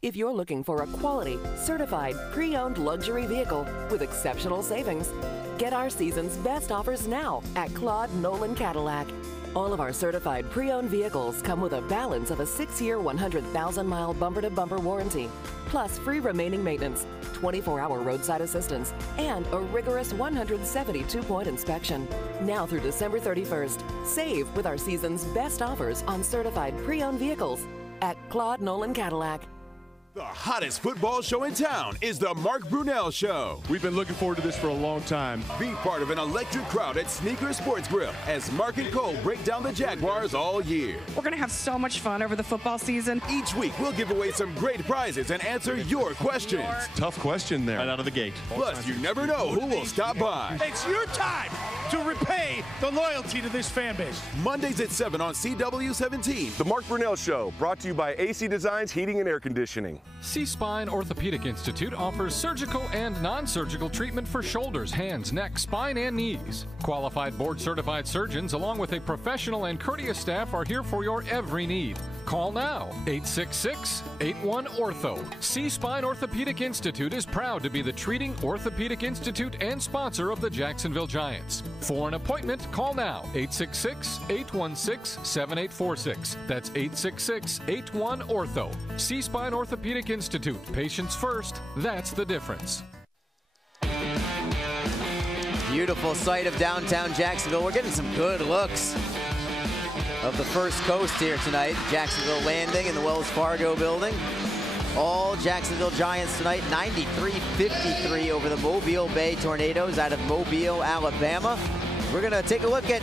If you're looking for a quality, certified, pre-owned luxury vehicle with exceptional savings, get our season's best offers now at Claude Nolan Cadillac. All of our certified pre-owned vehicles come with a balance of a 6-year, 100,000-mile bumper-to-bumper warranty, plus free remaining maintenance, 24-hour roadside assistance, and a rigorous 172-point inspection. Now through December 31st, save with our season's best offers on certified pre-owned vehicles at Claude Nolan Cadillac. The hottest football show in town is the Mark Brunell Show. We've been looking forward to this for a long time. Be part of an electric crowd at Sneaker Sports Grill as Mark and Cole break down the Jaguars all year. We're going to have so much fun over the football season. Each week, we'll give away some great prizes and answer your questions. Tough question there. Right out of the gate. Plus, you never know who will stop by. It's your time. to repay the loyalty to this fan base. Mondays at 7 on CW17. The Mark Brunell Show, brought to you by AC Designs Heating and Air Conditioning. C-Spine Orthopedic Institute offers surgical and non-surgical treatment for shoulders, hands, neck, spine, and knees. Qualified board-certified surgeons along with a professional and courteous staff are here for your every need. Call now, 866-81-ORTHO. C-Spine Orthopedic Institute is proud to be the treating orthopedic institute and sponsor of the Jacksonville Giants. For an appointment, call now, 866-816-7846. That's 866-81-ORTHO. C-Spine Orthopedic Institute. Patients first. That's the difference. Beautiful sight of downtown Jacksonville. We're getting some good looks of the First Coast here tonight. Jacksonville Landing in the Wells Fargo building. All Jacksonville Giants tonight, 93-53 over the Mobile Bay Tornadoes out of Mobile, Alabama. We're going to take a look at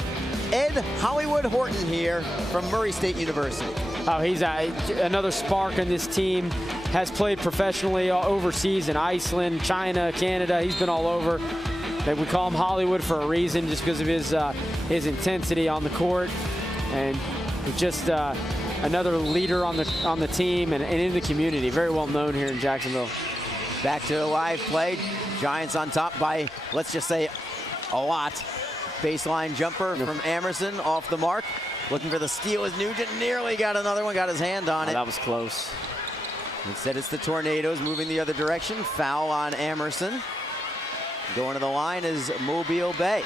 Ed Hollywood Horton here from Murray State University. Oh, he's another spark in this team. Has played professionally overseas in Iceland, China, Canada. He's been all over. We call him Hollywood for a reason, just because of his intensity on the court. And just another leader on the team and in the community. Very well known here in Jacksonville. Back to a live play. Giants on top by, let's just say, a lot. Baseline jumper from Amerson off the mark. Looking for the steal as Nugent nearly got another one, got his hand on it. That was close. Instead, it's the Tornadoes moving the other direction. Foul on Amerson. Going to the line is Mobile Bay.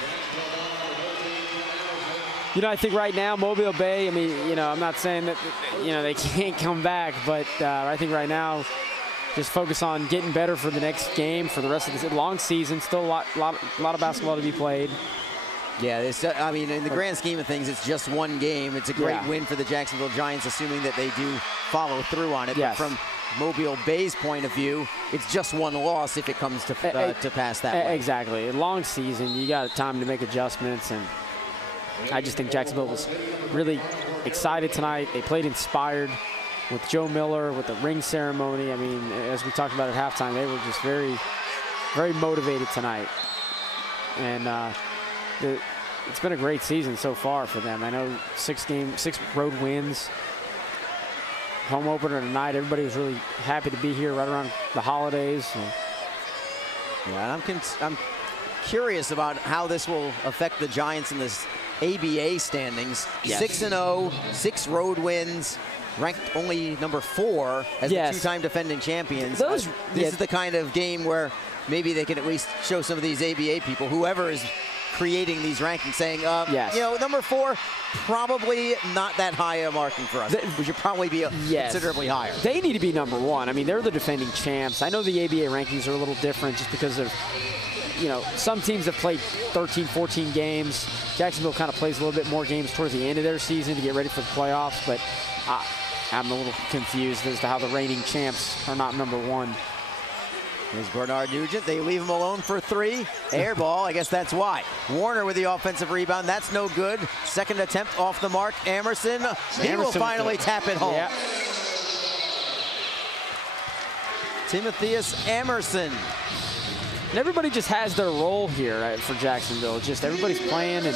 You know, I think right now, Mobile Bay, I mean, you know, I'm not saying that, you know, they can't come back, but I think right now, just focus on getting better for the next game, for the rest of the long season. Still a lot of basketball to be played. Yeah, I mean, in the grand scheme of things, it's just one game. It's a great win for the Jacksonville Giants, assuming that they do follow through on it. Yes. But from Mobile Bay's point of view, it's just one loss if it comes to pass that way. Exactly. A long season, you got time to make adjustments, and I just think Jacksonville was really excited tonight. They played inspired with Joe Miller, with the ring ceremony. I mean, as we talked about at halftime, they were just very, very motivated tonight. And it's been a great season so far for them. I know 6 road wins. Home opener tonight. Everybody was really happy to be here right around the holidays. Yeah, and I'm curious about how this will affect the Giants in this ABA standings. Yes. 6-0, 6 road wins, ranked only number 4 as the 2-time defending champions. This is the kind of game where maybe they can at least show some of these ABA people, whoever is creating these rankings, saying, you know, number 4, probably not that high a marking for us. We should probably be considerably higher. They need to be number 1. I mean, they're the defending champs. I know the ABA rankings are a little different just because of, you know, some teams have played 13, 14 games. Jacksonville kind of plays a little bit more games towards the end of their season to get ready for the playoffs, but I'm a little confused as to how the reigning champs are not number 1. Here's Bernard Nugent. They leave him alone for 3. Air ball, I guess that's why. Warner with the offensive rebound. That's no good. Second attempt off the mark. Amerson. He will finally tap it home. Yeah. Timotheus Amerson. And everybody just has their role here for Jacksonville. Just everybody's playing, and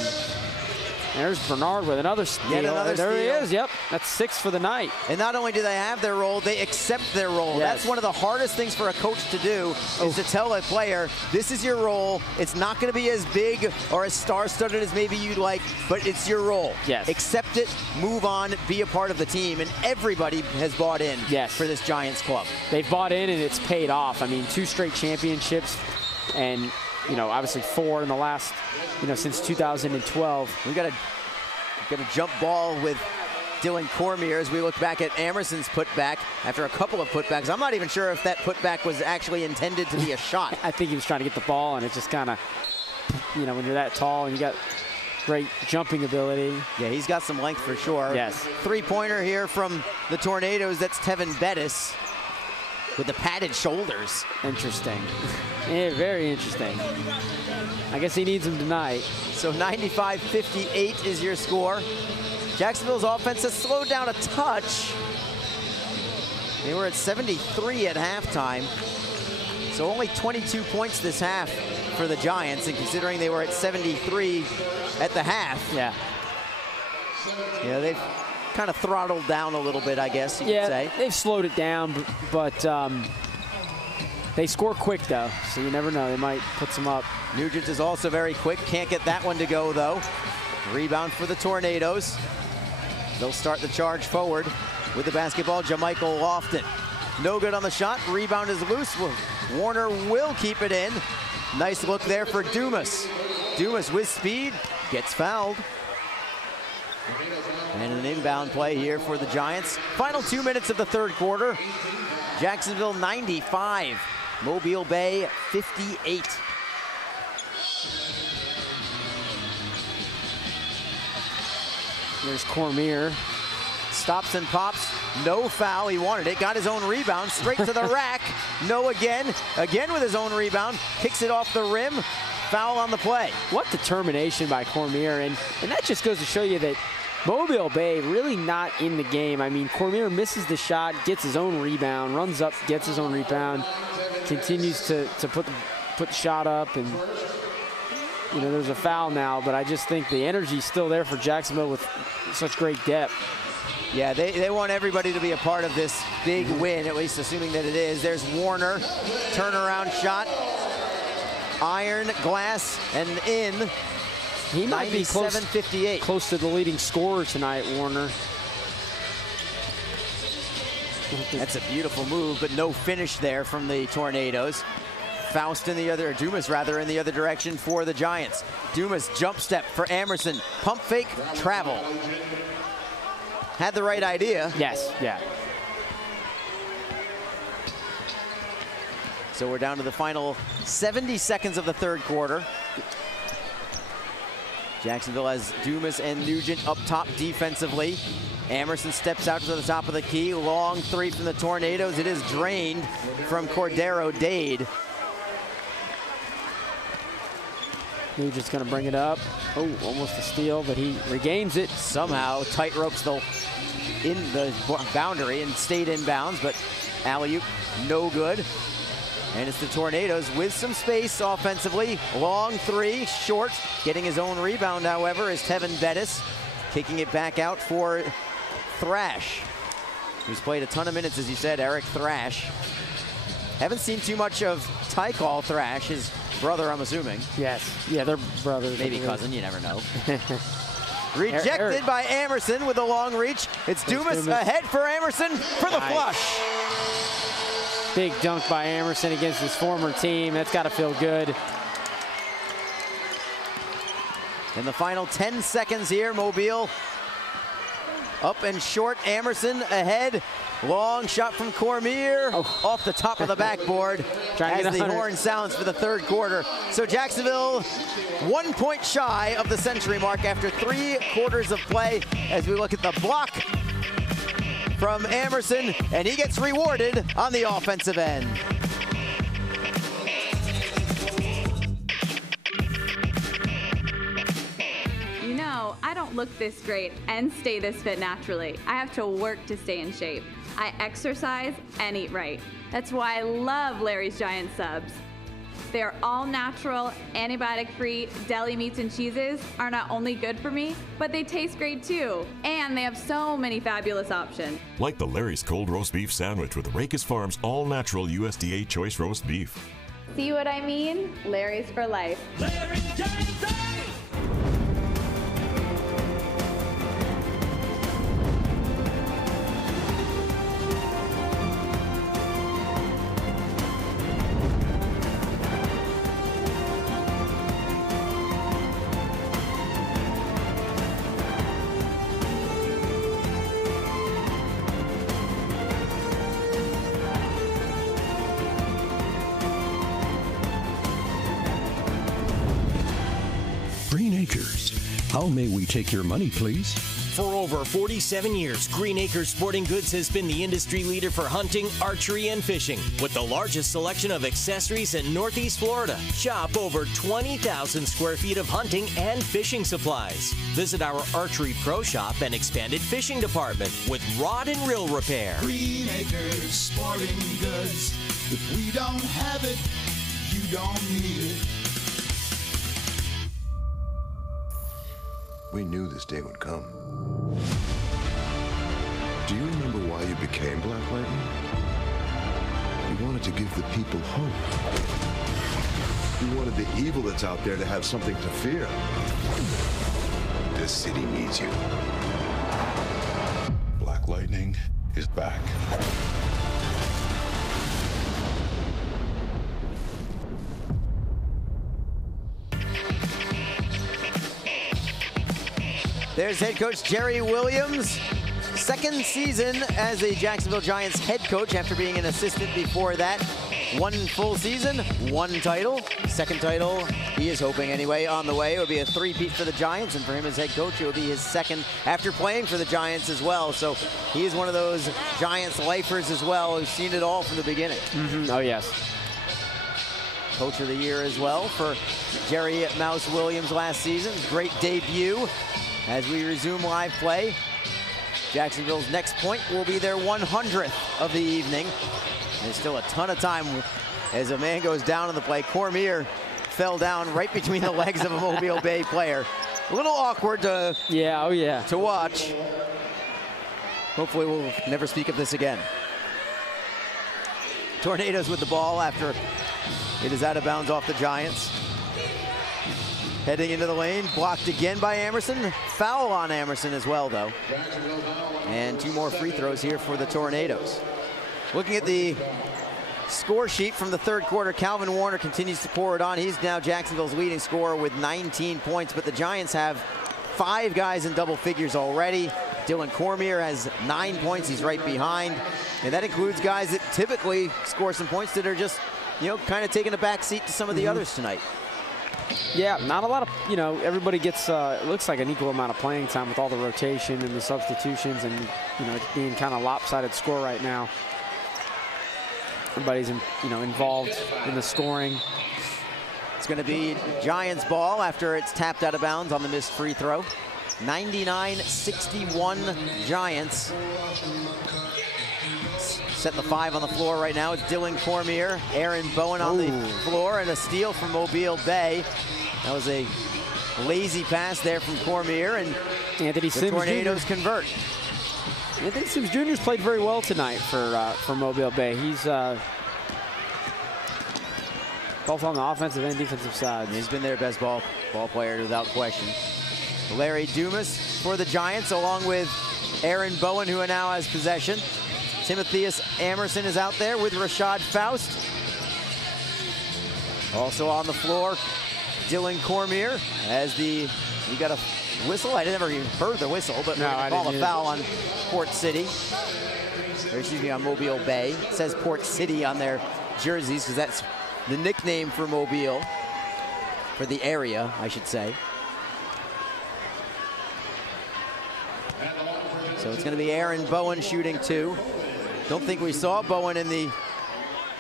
there's Bernard with another steal. Yet another there steal. He is. Yep, that's 6 for the night. And not only do they have their role, they accept their role. Yes. That's one of the hardest things for a coach to do, is to tell a player, this is your role. It's not going to be as big or as star-studded as maybe you'd like, but it's your role. Yes. Accept it, move on, be a part of the team, and everybody has bought in for this Giants club. They've bought in, and it's paid off. I mean, 2 straight championships, and, you know, obviously 4 in the last, you know, since 2012. We got a jump ball with Dylan Cormier as we look back at Amerson's putback after a couple of putbacks. I'm not even sure if that putback was actually intended to be a shot. I think he was trying to get the ball, and it just kind of, you know, when you're that tall and you got great jumping ability. Yeah, he's got some length for sure. Yes. 3-pointer here from the Tornadoes. That's Tevin Bettis with the padded shoulders. Interesting. Yeah, very interesting. I guess he needs him tonight. So 95-58 is your score. Jacksonville's offense has slowed down a touch. They were at 73 at halftime. So only 22 points this half for the Giants, and considering they were at 73 at the half. Yeah. Yeah, they've kind of throttled down a little bit, I guess you could say. They've slowed it down, but they score quick, though, so you never know. They might put some up. Nugent is also very quick. Can't get that one to go, though. Rebound for the Tornadoes. They'll start the charge forward with the basketball. Jamichael Lofton. No good on the shot. Rebound is loose. Warner will keep it in. Nice look there for Dumas. Dumas with speed. Gets fouled. And an inbound play here for the Giants. Final 2 minutes of the third quarter. Jacksonville 95. Mobile Bay 58. There's Cormier. Stops and pops. No foul. He wanted it. Got his own rebound. Straight to the rack. No again. Again with his own rebound. Kicks it off the rim. Foul on the play. What determination by Cormier. And that just goes to show you that Mobile Bay really not in the game. I mean, Cormier misses the shot, gets his own rebound, runs up, gets his own rebound, continues to put the shot up, and you know, there's a foul now, but I just think the energy's still there for Jacksonville with such great depth. Yeah, they want everybody to be a part of this big win, at least assuming that it is. There's Warner, turnaround shot, iron, glass, and in. He might be close to the leading scorer tonight, Warner. That's a beautiful move, but no finish there from the Tornadoes. Faust in the other, Dumas rather, in the other direction for the Giants. Dumas jump step for Amerson. Pump fake, travel. Had the right idea. Yes, yeah. So we're down to the final 70 seconds of the third quarter. Jacksonville has Dumas and Nugent up top defensively. Amerson steps out to the top of the key. Long three from the Tornadoes. It is drained from Cordero Dade. Nugent's going to bring it up. Oh, almost a steal, but he regains it. Somehow tightropes in the boundary and stayed in bounds, but alley-oop no good. And it's the Tornadoes with some space offensively. Long three, short. Getting his own rebound, however, is Tevin Bettis. Kicking it back out for Thrash, who's played a ton of minutes, as you said, Eric Thrash. Haven't seen too much of Tykal Thrash, his brother, I'm assuming. Yes, yeah, they're brothers. Maybe cousin, you never know. Rejected by Amerson with a long reach. It's Dumas ahead for Amerson for the flush. Big dunk by Amerson against his former team. That's got to feel good. In the final 10 seconds here, Mobile up and short. Amerson ahead. Long shot from Cormier off the top of the backboard as the horn sounds for the third quarter. So Jacksonville 1 point shy of the century mark after 3 quarters of play, as we look at the block from Amerson, and he gets rewarded on the offensive end. You know, I don't look this great and stay this fit naturally. I have to work to stay in shape. I exercise and eat right. That's why I love Larry's Giant Subs. Their all-natural, antibiotic-free deli meats and cheeses are not only good for me, but they taste great too. And they have so many fabulous options. Like the Larry's Cold Roast Beef Sandwich with Racus Farms all-natural USDA choice roast beef. See what I mean? Larry's for life. Larry's Giant Subs! Green Acres. How may we take your money, please? For over 47 years, Green Acres Sporting Goods has been the industry leader for hunting, archery, and fishing. With the largest selection of accessories in Northeast Florida, shop over 20,000 square feet of hunting and fishing supplies. Visit our Archery Pro Shop and expanded fishing department with rod and reel repair. Green Acres Sporting Goods. If we don't have it, you don't need it. We knew this day would come. Do you remember why you became Black Lightning? You wanted to give the people hope. You wanted the evil that's out there to have something to fear. This city needs you. Black Lightning is back. There's head coach Jerry Williams. Second season as a Jacksonville Giants head coach after being an assistant before that. 1 full season, 1 title. Second title, he is hoping anyway, on the way. It would be a three-peat for the Giants, and for him as head coach, it would be his second after playing for the Giants as well. So he is one of those Giants lifers as well who's seen it all from the beginning. Oh, yes. Coach of the year as well for Jerry Mouse Williams last season. Great debut as we resume live play. Jacksonville's next point will be their 100th of the evening. There's still a ton of time as a man goes down on the play. Cormier fell down right between the legs of a Mobile Bay player. A little awkward to, to watch. Hopefully we'll never speak of this again. Tornadoes with the ball after it is out of bounds off the Giants. Heading into the lane, blocked again by Emerson. Foul on Emerson as well, though. And 2 more free throws here for the Tornadoes. Looking at the score sheet from the third quarter, Calvin Warner continues to pour it on. He's now Jacksonville's leading scorer with 19 points, but the Giants have 5 guys in double figures already. Dylan Cormier has 9 points. He's right behind. And that includes guys that typically score some points that are just, you know, kind of taking a back seat to some of the others tonight. Yeah, not a lot of, you know, everybody gets, it looks like an equal amount of playing time with all the rotation and the substitutions and, you know, it being kind of lopsided score right now. Everybody's, you know, involved in the scoring. It's going to be Giants ball after it's tapped out of bounds on the missed free throw. 99-61 Giants. Set the 5 on the floor right now. It's Dylan Cormier, Aaron Bowen on the floor, and a steal from Mobile Bay. That was a lazy pass there from Cormier, and Anthony the Sims Tornadoes Jr. convert. Anthony Sims Jr. has played very well tonight for Mobile Bay. He's both on the offensive and defensive side. He's been their best ball player without question. Larry Dumas for the Giants, along with Aaron Bowen, who now has possession. Timotheus Emerson is out there with Rashad Faust. Also on the floor, Dylan Cormier as you got a whistle. I never even heard the whistle, but no, we're going to call a foul on Port City. Or excuse me, on Mobile Bay. It says Port City on their jerseys because that's the nickname for Mobile, for the area, I should say. So it's going to be Aaron Bowen shooting 2. Don't think we saw Bowen in the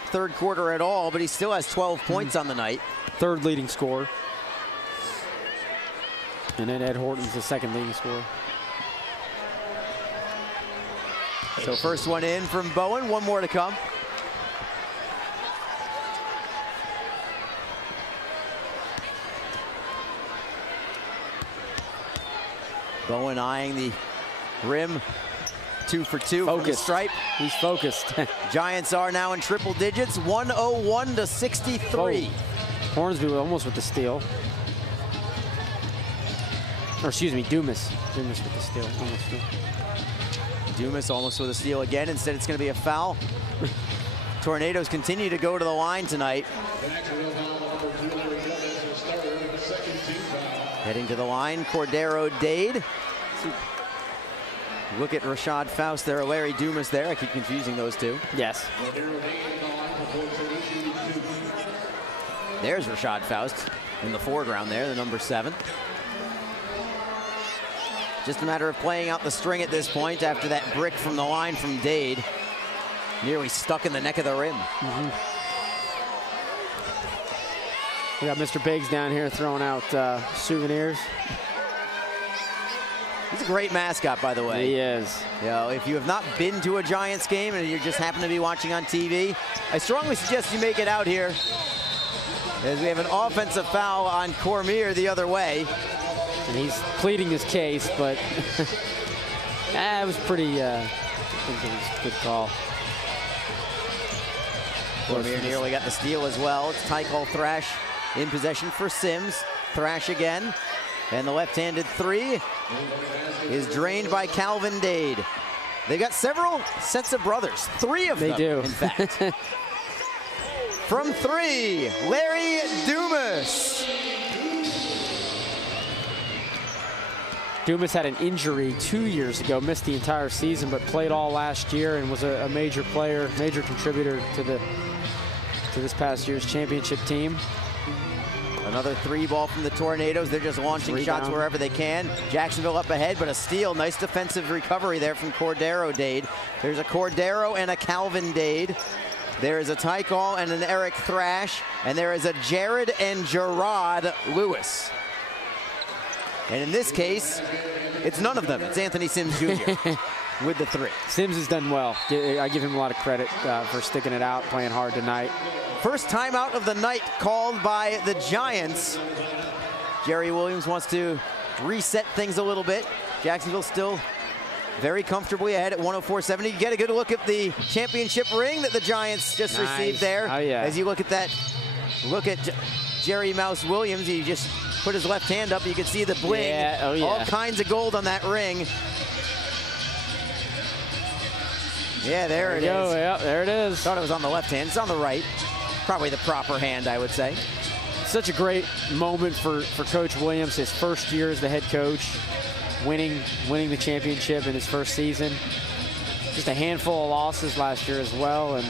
third quarter at all, but he still has 12 points on the night. Third leading scorer. And then Ed Horton's the second leading scorer. So first one in from Bowen, 1 more to come. Bowen eyeing the rim. 2 for 2 from the stripe. He's focused. Giants are now in triple digits, 101-63. Hornsby almost with the steal. Or excuse me, Dumas. Dumas with the steal. Dumas almost with a steal again. Instead, it's going to be a foul. Tornadoes continue to go to the line tonight. Heading to the line, Cordero Dade. Look at Rashad Faust there, Larry Dumas there. I keep confusing those two. Yes. There's Rashad Faust in the foreground there, the number 7. Just a matter of playing out the string at this point after that brick from the line from Dade. Nearly stuck in the neck of the rim. We got Mr. Biggs down here throwing out souvenirs. He's a great mascot, by the way. He is. You know, if you have not been to a Giants game and you just happen to be watching on TV, I strongly suggest you make it out here, as we have an offensive foul on Cormier the other way. And he's pleading his case, but it was pretty, I think it was a good call. Cormier nearly got the steal as well. It's Tycol Thrash in possession for Sims. Thrash again. And the left-handed three is drained by Calvin Dade. They've got several sets of brothers. 3 of them, they do. In fact. From 3, Larry Dumas. Dumas had an injury 2 years ago, missed the entire season, but played all last year and was a major player, major contributor to this past year's championship team. Another 3 ball from the Tornadoes. They're just launching shots wherever they can. Jacksonville up ahead, but a steal. Nice defensive recovery there from Cordero Dade. There's a Cordero and a Calvin Dade. There is a Tycol and an Eric Thrash. And there is a Jared and Gerard Lewis. And in this case, it's none of them. It's Anthony Sims Jr. with the 3. Sims has done well. I give him a lot of credit for sticking it out, playing hard tonight. First timeout of the night called by the Giants. Jerry Williams wants to reset things a little bit. Jacksonville still very comfortably ahead at 104.70. You get a good look at the championship ring that the Giants just received there. Oh, yeah. As you look at that, look at Jerry Mouse Williams. He just put his left hand up. You can see the bling. Yeah. Oh, yeah. All kinds of gold on that ring. Yeah, there it is. Yeah, there it is. Thought it was on the left hand. It's on the right. Probably the proper hand, I would say. Such a great moment for Coach Williams, his first year as the head coach, winning the championship in his first season. Just a handful of losses last year as well, and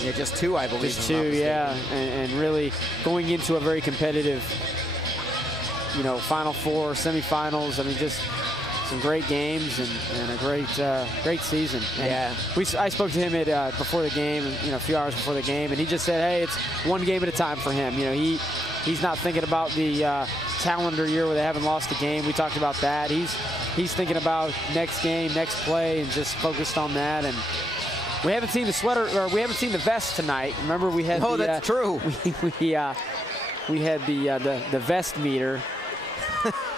yeah, just 2, I believe. Just 2, yeah, and really going into a very competitive, Final Four, semifinals. I mean, just some great games and a great season. And yeah. I spoke to him at before the game, a few hours before the game, and he just said, hey, it's one game at a time for him. He's not thinking about the calendar year where they haven't lost a game. We talked about that. He's thinking about next game, next play, and just focused on that. And we haven't seen the sweater, or we haven't seen the vest tonight. Remember, we had that's true. We had the vest meter.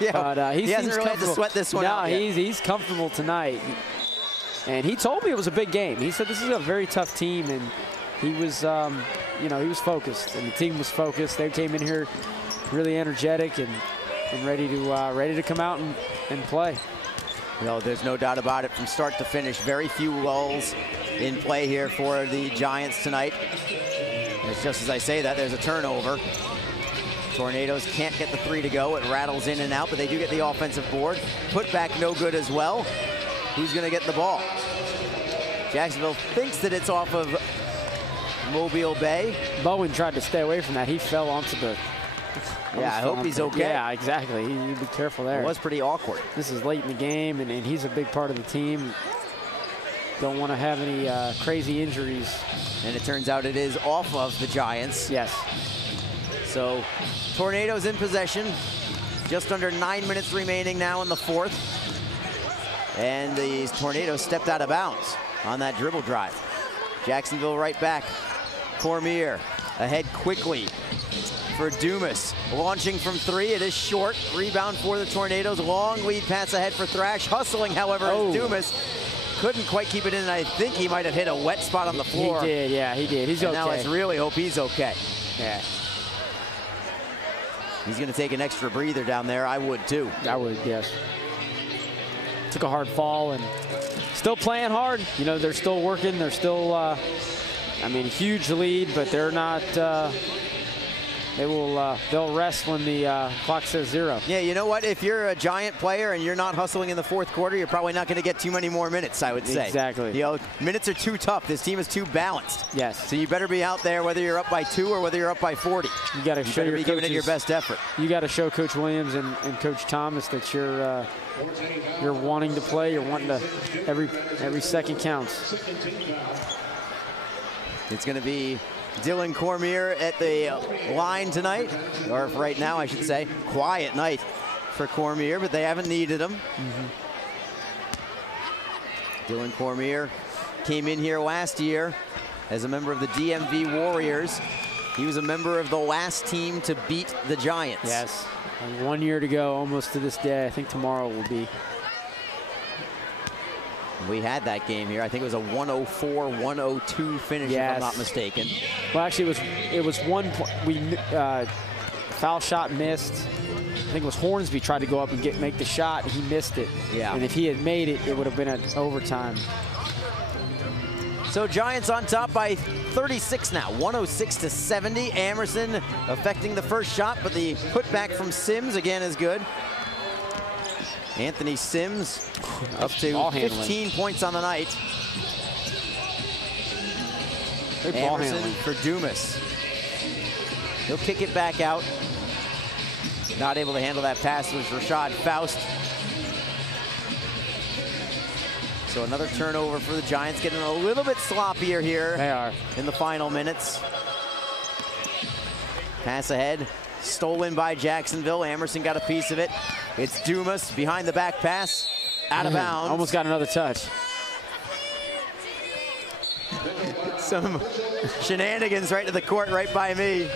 Yeah, but he hasn't really had to sweat this one out yet. He's comfortable tonight. And he told me it was a big game. He said this is a very tough team, and he was, he was focused, and the team was focused. They came in here really energetic and ready to come out and play. There's no doubt about it from start to finish. Very few lulls in play here for the Giants tonight. It's just as I say that, there's a turnover. Tornadoes can't get the 3 to go. It rattles in and out, but they do get the offensive board. Put back no good as well. Who's going to get the ball? Jacksonville thinks that it's off of Mobile Bay. Bowen tried to stay away from that. He fell onto the... Yeah, I hope he's okay. Yeah, exactly. You need to be careful there. It was pretty awkward. This is late in the game, and he's a big part of the team. Don't want to have any crazy injuries. And it turns out it is off of the Giants. Yes. So, Tornadoes in possession. Just under 9 minutes remaining now in the 4th. And the Tornadoes stepped out of bounds on that dribble drive. Jacksonville right back. Cormier ahead quickly for Dumas. Launching from 3, it is short. Rebound for the Tornadoes. Long lead pass ahead for Thrash. Hustling, however, is Dumas. Couldn't quite keep it in, and I think he might have hit a wet spot on the floor. He did, yeah, he did. He's okay. Now let's really hope he's okay. Yeah. He's going to take an extra breather down there. I would, too. I would, yes. Took a hard fall and still playing hard. They're still working. They're still, huge lead, but they're not, they'll rest when the clock says 0. Yeah, you know what? If you're a Giant player and you're not hustling in the 4th quarter, you're probably not going to get too many more minutes, I would say. Exactly. Minutes are too tough. This team is too balanced. Yes. So you better be out there whether you're up by 2 or whether you're up by 40. You got to show your be giving it your best effort. You got to show Coach Williams and Coach Thomas that you're wanting to play. You're wanting to every second counts. It's going to be Dylan Cormier at the line tonight, or right now I should say. Quiet night for Cormier, but they haven't needed him. Dylan Cormier came in here last year as a member of the DMV Warriors. He was a member of the last team to beat the Giants. Yes. And 1 year to go, almost to this day. I think tomorrow will be. We had that game here. I think it was a 104-102 finish, if I'm not mistaken. Well, actually, it was one. Foul shot missed. I think it was Hornsby tried to go up and make the shot, and he missed it. Yeah. And if he had made it, it would have been an overtime. So Giants on top by 36 now, 106-70. Amerson affecting the first shot, but the putback from Sims again is good. Anthony Sims up to 15 points on the night. Amerson for Dumas. He'll kick it back out. Not able to handle that pass was Rashad Faust. So another turnover for the Giants, getting a little bit sloppier here. They are. In the final minutes. Pass ahead, stolen by Jacksonville. Amerson got a piece of it. It's Dumas behind the back pass, out of bounds. Almost got another touch. Some shenanigans right to the court right by me.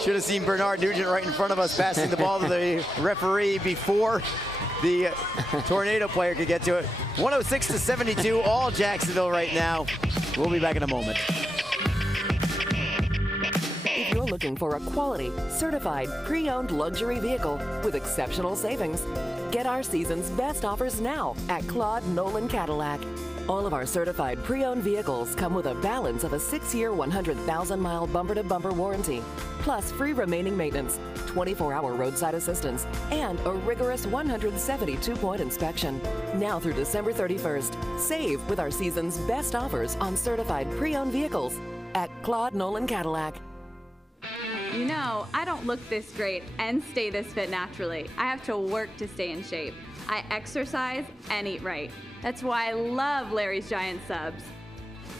Should have seen Bernard Nugent right in front of us passing the ball to the referee before the Tornado player could get to it. 106-72, all Jacksonville right now. We'll be back in a moment. If you're looking for a quality, certified, pre-owned luxury vehicle with exceptional savings, get our season's best offers now at Claude Nolan Cadillac. All of our certified pre-owned vehicles come with a balance of a 6-year, 100,000-mile bumper-to-bumper warranty, plus free remaining maintenance, 24-hour roadside assistance, and a rigorous 172-point inspection. Now through December 31st, save with our season's best offers on certified pre-owned vehicles at Claude Nolan Cadillac. You know, I don't look this great and stay this fit naturally. I have to work to stay in shape. I exercise and eat right. That's why I love Larry's Giant Subs.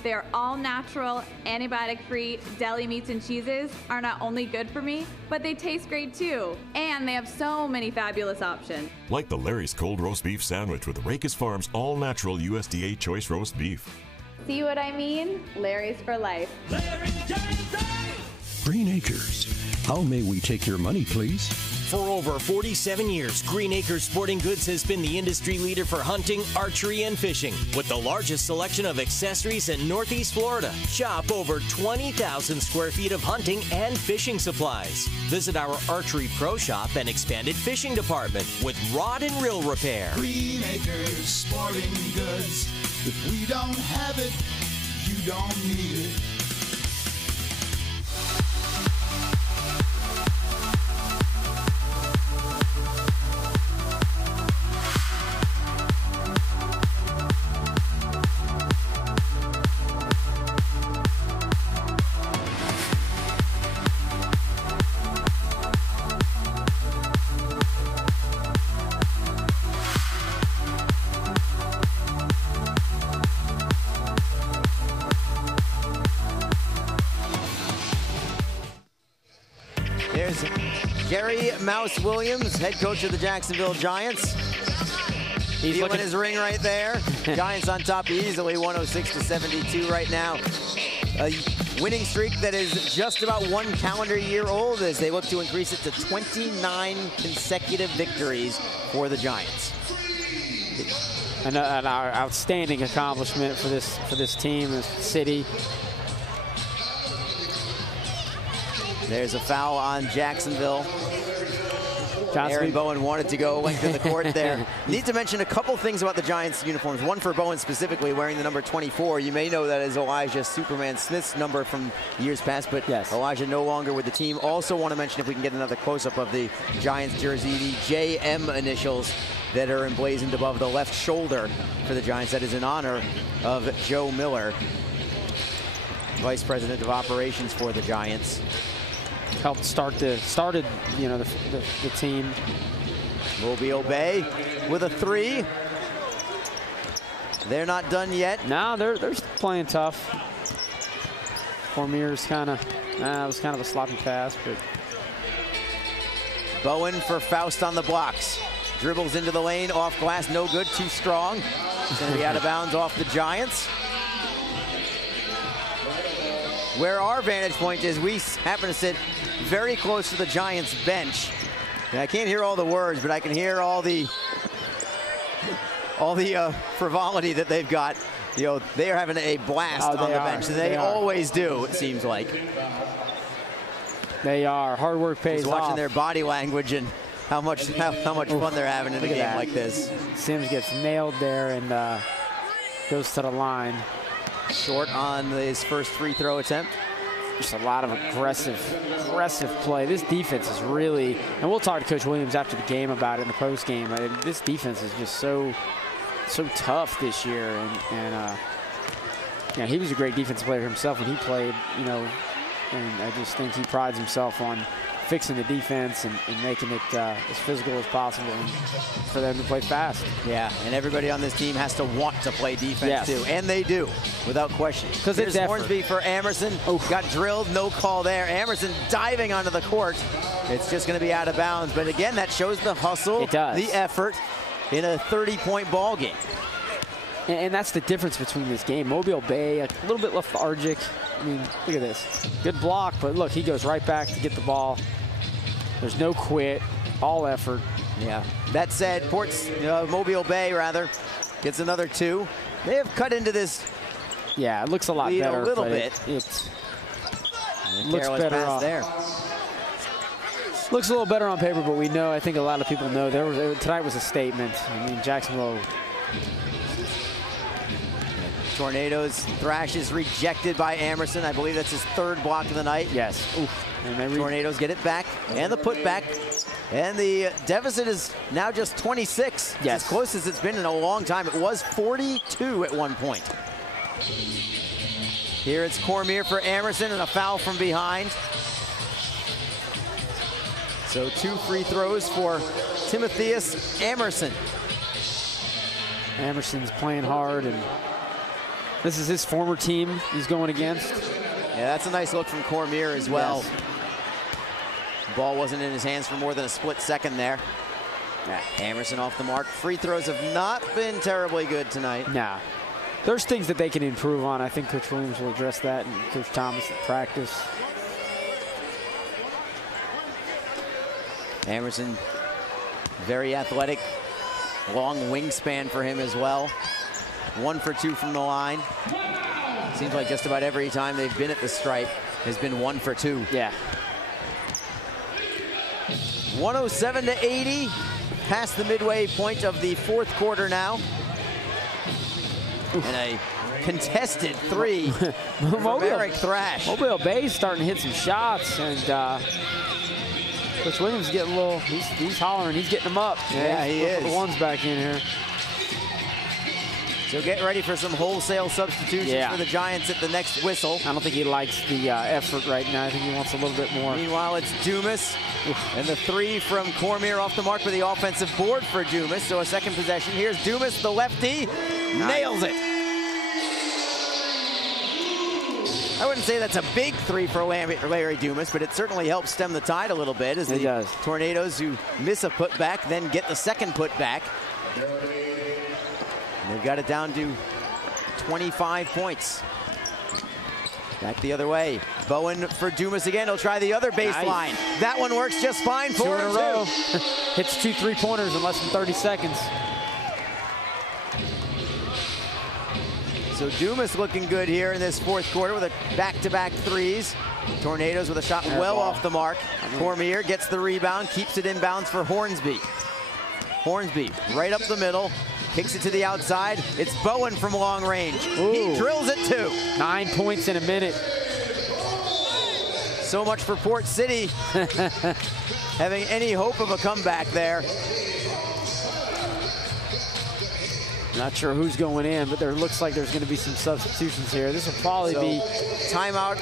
They're all natural, antibiotic-free deli meats and cheeses are not only good for me, but they taste great too. And they have so many fabulous options. Like the Larry's Cold Roast Beef Sandwich with Racus Farms all-natural USDA choice roast beef. See what I mean? Larry's for life. Green Acres. How may we take your money, please? For over 47 years, Green Acres Sporting Goods has been the industry leader for hunting, archery, and fishing. With the largest selection of accessories in Northeast Florida, shop over 20,000 square feet of hunting and fishing supplies. Visit our Archery Pro Shop and expanded fishing department with rod and reel repair. Green Acres Sporting Goods. If we don't have it, you don't need it. There's Gary Mouse Williams, head coach of the Jacksonville Giants. He's feeling his ring right there. Giants on top easily, 106-72 right now. A winning streak that is just about 1 calendar year old as they look to increase it to 29 consecutive victories for the Giants. An outstanding accomplishment for this team, this city. There's a foul on Jacksonville. Aaron Bowen wanted to go length of the court there. Need to mention a couple things about the Giants uniforms. One for Bowen specifically, wearing the number 24. You may know that as Elijah Superman Smith's number from years past, but yes, Elijah no longer with the team. Also want to mention, if we can get another close-up of the Giants jersey, the JM initials that are emblazoned above the left shoulder for the Giants. That is in honor of Joe Miller, Vice President of Operations for the Giants. Helped started you know, the team. Mobile Bay with a 3. They're not done yet. No, they're playing tough. Cormier's kind of, it was kind of a sloppy pass, but. Bowen for Faust on the blocks. Dribbles into the lane, off glass, no good, too strong. It's going to be out of bounds off the Giants. where our vantage point is, we happen to sit very close to the Giants bench. And I can't hear all the words, but I can hear all the frivolity that they've got. You know, they are having a blast on the bench. And they always do, it seems like. They are. Hard work pays off. Watching their body language and how much fun they're having in a game like this. Sims gets nailed there and goes to the line. Short on his first free throw attempt. Just a lot of aggressive play. This defense is really, and we'll talk to Coach Williams after the game about it in the post game. This defense is just so tough this year, and yeah, he was a great defensive player himself when he played, you know, and I just think he prides himself on fixing the defense and making it as physical as possible and for them to play fast. Yeah, and everybody on this team has to want to play defense too, and they do, without question. Because it's Hornsby for Amerson. Got drilled, no call there. Amerson diving onto the court. It's just going to be out of bounds, but again, that shows the hustle, the effort in a 30-point ball game. And that's the difference between this game. Mobile Bay, a little bit lethargic. I mean, look at this. Good block, but look, he goes right back to get the ball. There's no quit, all effort. Yeah. That said, Mobile Bay, rather, gets another 2. They have cut into this. Yeah, it looks a lot better. A little bit. It looks better off there. Looks a little better on paper, but we know, I think a lot of people know, tonight was a statement. I mean, Jacksonville. Tornadoes, Thrash is rejected by Amerson. I believe that's his 3rd block of the night. Yes. Oof. And Tornadoes get it back, and the putback. And the deficit is now just 26. Yes. It's as close as it's been in a long time. It was 42 at one point. Here it's Cormier for Amerson, and a foul from behind. So 2 free throws for Timotheus Amerson. Amerson's playing hard, and this is his former team he's going against. Yeah, that's a nice look from Cormier as well. Yes. Ball wasn't in his hands for more than a split second there. Amerson off the mark. Free throws have not been terribly good tonight. Nah. There's things that they can improve on. I think Coach Williams will address that, and Coach Thomas at practice. Amerson, very athletic, long wingspan for him as well. 1 for 2 from the line. Seems like just about every time they've been at the stripe has been 1 for 2. Yeah. 107-80, past the midway point of the 4th quarter now. And a contested 3 from Eric Thrash. Mobile Bay's starting to hit some shots, and Coach Williams is getting a little, he's hollering, he's getting them up. Yeah, he is. The ones back in here. So get ready for some wholesale substitutions for the Giants at the next whistle. I don't think he likes the effort right now. I think he wants a little bit more. Meanwhile, it's Dumas. And the 3 from Cormier off the mark for the offensive board for Dumas. So a second possession. Here's Dumas, the lefty. Nails it. I wouldn't say that's a big 3 for Larry Dumas, but it certainly helps stem the tide a little bit as the Tornadoes, who miss a putback, then get the second putback. They've got it down to 25 points. Back the other way. Bowen for Dumas again. He'll try the other baseline. Nice. That one works just fine. 4 in a row. Hits 2 3-pointers in less than 30 seconds. So Dumas looking good here in this 4th quarter with a back-to-back 3s. Tornadoes with a shot well off the mark. Cormier gets the rebound, keeps it inbounds for Hornsby. Hornsby right up the middle. Kicks it to the outside. It's Bowen from long range. Ooh. He drills it too. 9 points in a minute. So much for Port City having any hope of a comeback there. Not sure who's going in, but there looks like there's going to be some substitutions here. This will probably be timeout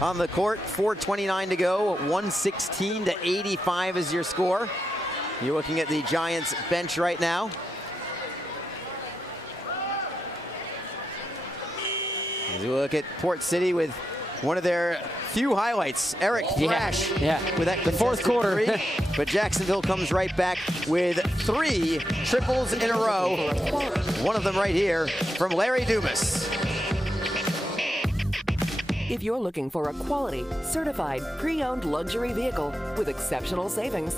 on the court. 4:29 to go. 116-85 is your score. You're looking at the Giants bench right now. As we look at Port City with one of their few highlights, Eric Thrash with that the 4th quarter. 3. But Jacksonville comes right back with 3 triples in a row. One of them right here from Larry Dumas. If you're looking for a quality, certified, pre-owned luxury vehicle with exceptional savings,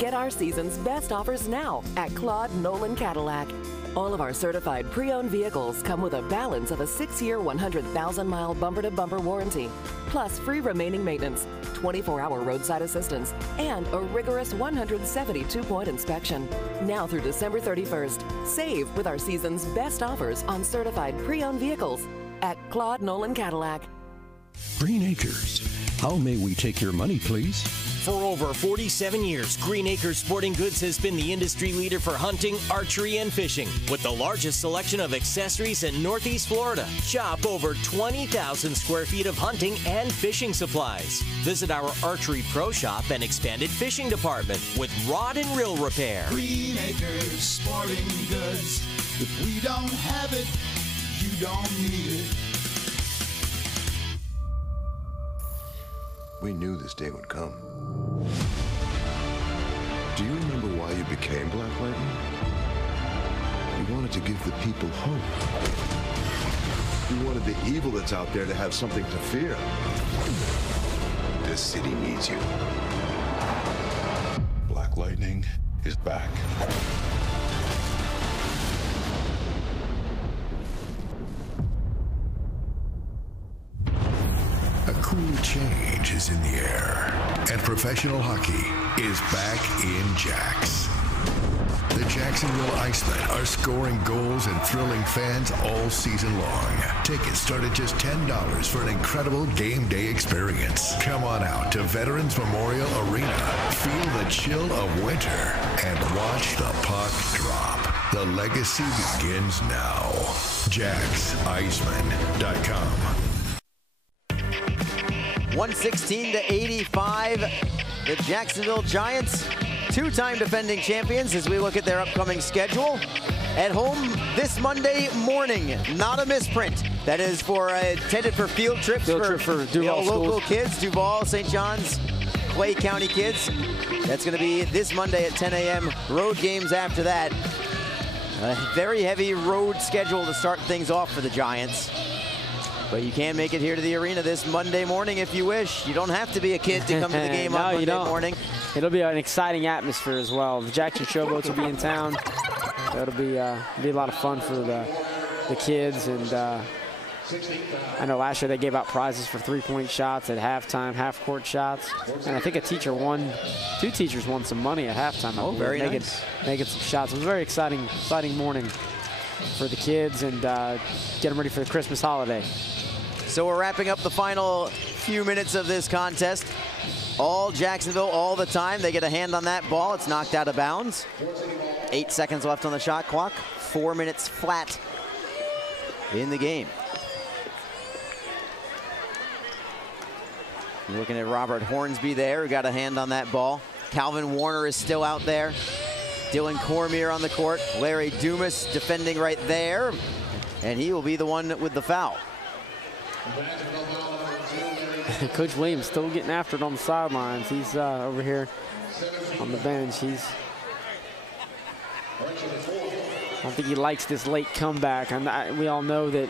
get our season's best offers now at Claude Nolan Cadillac. All of our certified pre-owned vehicles come with a balance of a 6-year, 100,000-mile bumper-to-bumper warranty, plus free remaining maintenance, 24-hour roadside assistance, and a rigorous 172-point inspection. Now through December 31st, save with our season's best offers on certified pre-owned vehicles at Claude Nolan Cadillac. Green Acres. How may we take your money, please? For over 47 years, Green Acres Sporting Goods has been the industry leader for hunting, archery, and fishing. With the largest selection of accessories in Northeast Florida, shop over 20,000 square feet of hunting and fishing supplies. Visit our Archery Pro Shop and expanded fishing department with rod and reel repair. Green Acres Sporting Goods. If we don't have it, you don't need it. We knew this day would come. Do you remember why you became Black Lightning? You wanted to give the people hope. You wanted the evil that's out there to have something to fear. This city needs you. Black Lightning is back. A cool change is in the air, and professional hockey is back in Jax. The Jacksonville Icemen are scoring goals and thrilling fans all season long. Tickets start at just $10 for an incredible game day experience. Come on out to Veterans Memorial Arena, feel the chill of winter, and watch the puck drop. The legacy begins now. JaxIceman.com. 116-85, the Jacksonville Giants, two-time defending champions as we look at their upcoming schedule. At home this Monday morning, not a misprint. That is intended for field trips for Duval local schools. kids, Duval, St. John's, Clay County kids. That's going to be this Monday at 10 a.m. Road games after that. A very heavy road schedule to start things off for the Giants. But you can make it here to the arena this Monday morning if you wish. You don't have to be a kid to come to the game on Monday morning. It'll be an exciting atmosphere as well. The Jackson Showboats will be in town. That'll be a lot of fun for the kids. And I know last year they gave out prizes for three-point shots at halftime, half-court shots. And I think two teachers won some money at halftime. Oh, very nice. Making some shots. It was a very exciting morning for the kids and get them ready for the Christmas holiday. So we're wrapping up the final few minutes of this contest. All Jacksonville all the time. They get a hand on that ball. It's knocked out of bounds. 8 seconds left on the shot clock. 4 minutes flat in the game. You're looking at Robert Hornsby there, who got a hand on that ball. Calvin Warner is still out there. Dylan Cormier on the court. Larry Dumas defending right there. And he will be the one with the foul. Coach Williams still getting after it on the sidelines. He's over here on the bench. I don't think he likes this late comeback. We all know that.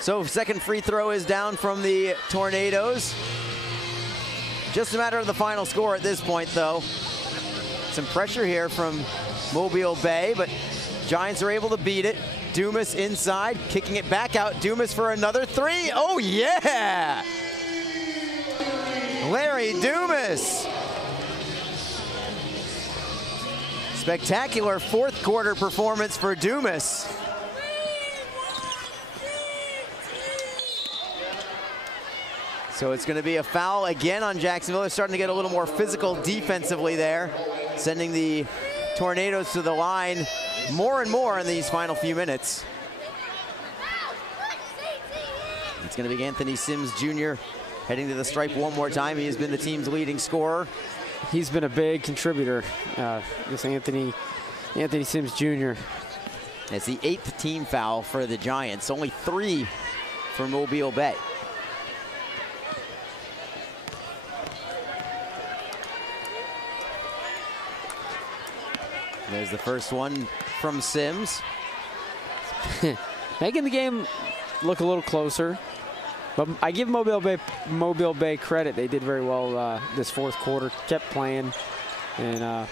So second free throw is down from the Tornadoes. Just a matter of the final score at this point, though. Some pressure here from Mobile Bay, but Giants are able to beat it. Dumas inside, kicking it back out. Dumas for another three. Oh, yeah! Larry Dumas. Spectacular fourth quarter performance for Dumas. So it's going to be a foul again on Jacksonville. They're starting to get a little more physical defensively there, sending the Tornadoes to the line more and more in these final few minutes. It's going to be Anthony Sims Jr. heading to the stripe one more time. He has been the team's leading scorer. He's been a big contributor, this Anthony Sims Jr. It's the 8th team foul for the Giants, only 3 for Mobile Bay. There's the first one from Sims. Making the game look a little closer. But I give Mobile Bay credit. They did very well this fourth quarter, kept playing. And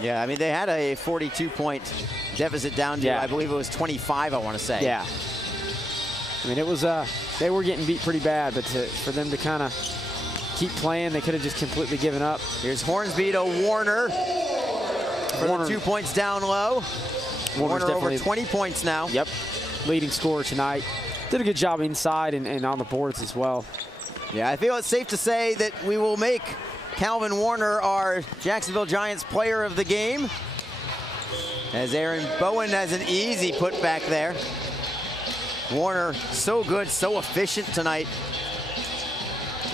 yeah, I mean, they had a 42-point deficit down to, I believe it was 25, I want to say. Yeah. I mean, it was, they were getting beat pretty bad, but for them to kind of keep playing, they could have just completely given up. Here's Hornsby to Warner. For the 2 points down low. Warner over 20 points now. Yep, leading scorer tonight. Did a good job inside and on the boards as well. Yeah, I feel it's safe to say that we will make Calvin Warner our Jacksonville Giants player of the game, as Aaron Bowen has an easy putback there. Warner so good, so efficient tonight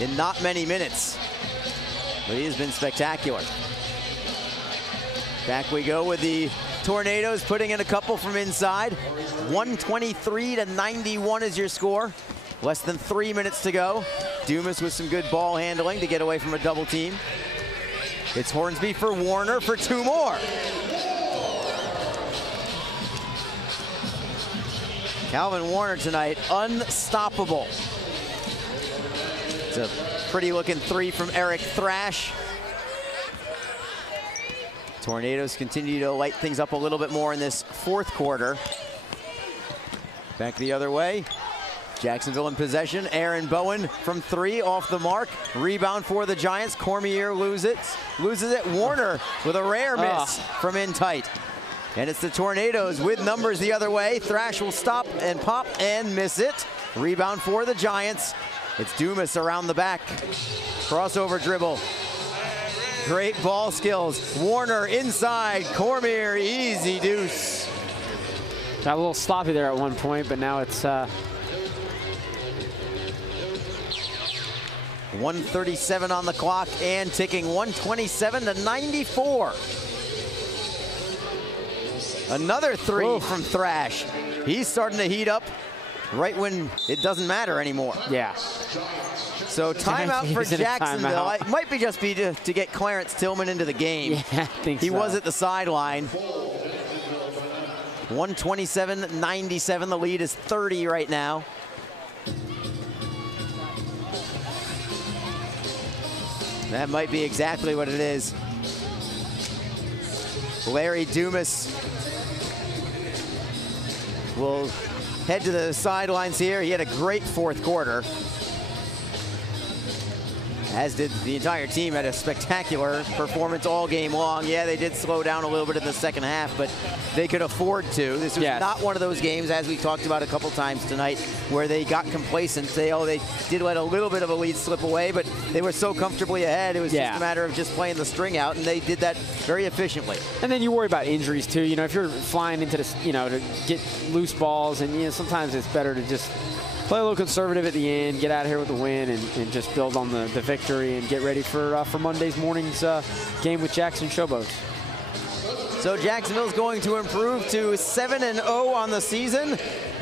in not many minutes, but he has been spectacular. Back we go with the Tornadoes putting in a couple from inside. 123-91 is your score. Less than 3 minutes to go. Dumas with some good ball handling to get away from a double team. It's Hornsby for Warner for 2 more. Calvin Warner tonight, unstoppable. It's a pretty looking 3 from Eric Thrash. Tornadoes continue to light things up a little bit more in this fourth quarter. Back the other way. Jacksonville in possession. Aaron Bowen from 3 off the mark. Rebound for the Giants. Cormier loses it. Warner with a rare miss from in tight. And it's the Tornadoes with numbers the other way. Thrash will stop and pop and miss it. Rebound for the Giants. It's Dumas around the back. Crossover dribble. Great ball skills. Warner inside. Cormier, easy deuce. Got a little sloppy there at one point, but now it's 1:37 on the clock and ticking. 127-94. Another 3 from Thrash. He's starting to heat up right when it doesn't matter anymore. Yeah. So timeout for Jacksonville. It might be just to get Clarence Tillman into the game. Yeah, I think he was at the sideline. 127-97. The lead is 30 right now. That might be exactly what it is. Larry Dumas will head to the sidelines here. He had a great fourth quarter, as did the entire team. Had a spectacular performance all game long. Yeah, they did slow down a little bit in the second half, but they could afford to. This was not one of those games, as we talked about a couple times tonight, where they got complacent. They did let a little bit of a lead slip away, but they were so comfortably ahead. It was just a matter of just playing the string out, and they did that very efficiently. And then you worry about injuries too. You know, if you're flying into this, you know, to get loose balls, and sometimes it's better to just play a little conservative at the end, get out of here with the win, and just build on the victory and get ready for Monday's morning's game with Jackson Showboats. So Jacksonville's going to improve to 7-0 on the season.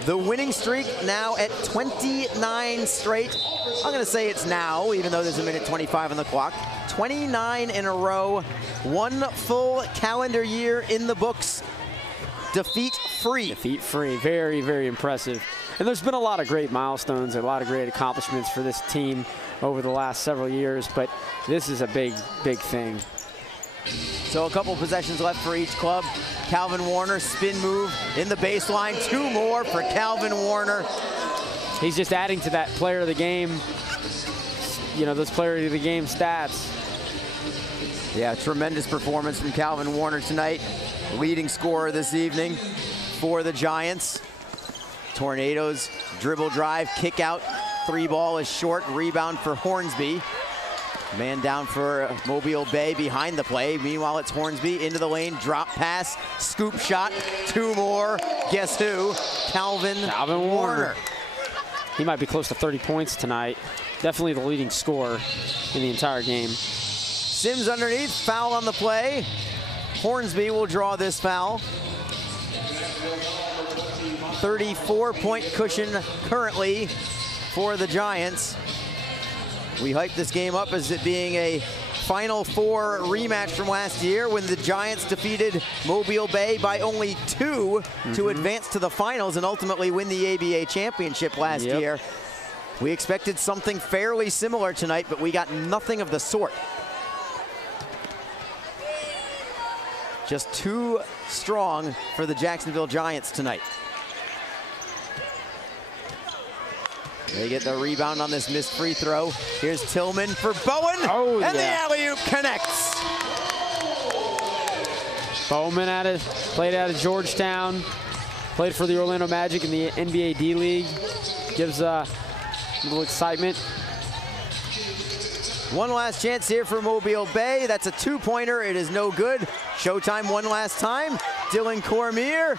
The winning streak now at 29 straight. I'm going to say it's now, even though there's a minute 25 on the clock. 29 in a row, 1 full calendar year in the books. Defeat-free. Defeat-free, very, very impressive. And there's been a lot of great milestones, a lot of great accomplishments for this team over the last several years, but this is a big, big thing. So a couple possessions left for each club. Calvin Warner, spin move in the baseline. 2 more for Calvin Warner. He's just adding to that player of the game, you know, those player of the game stats. Yeah, tremendous performance from Calvin Warner tonight. Leading scorer this evening for the Giants. Tornadoes, dribble drive, kick out. 3 ball is short, rebound for Hornsby. Man down for Mobile Bay behind the play. Meanwhile, it's Hornsby into the lane, drop pass, scoop shot, 2 more. Guess who? Calvin Warner. He might be close to 30 points tonight. Definitely the leading scorer in the entire game. Sims underneath, foul on the play. Hornsby will draw this foul. 34-point cushion currently for the Giants. We hype this game up as it being a Final Four rematch from last year when the Giants defeated Mobile Bay by only 2 to advance to the finals and ultimately win the ABA championship last year. We expected something fairly similar tonight, but we got nothing of the sort. Just too strong for the Jacksonville Giants tonight. They get the rebound on this missed free throw. Here's Tillman for Bowen, and the alley-oop connects. Bowman played out of Georgetown, played for the Orlando Magic in the NBA D-League. Gives a little excitement. One last chance here for Mobile Bay. That's a 2-pointer. It is no good. Showtime one last time. Dylan Cormier.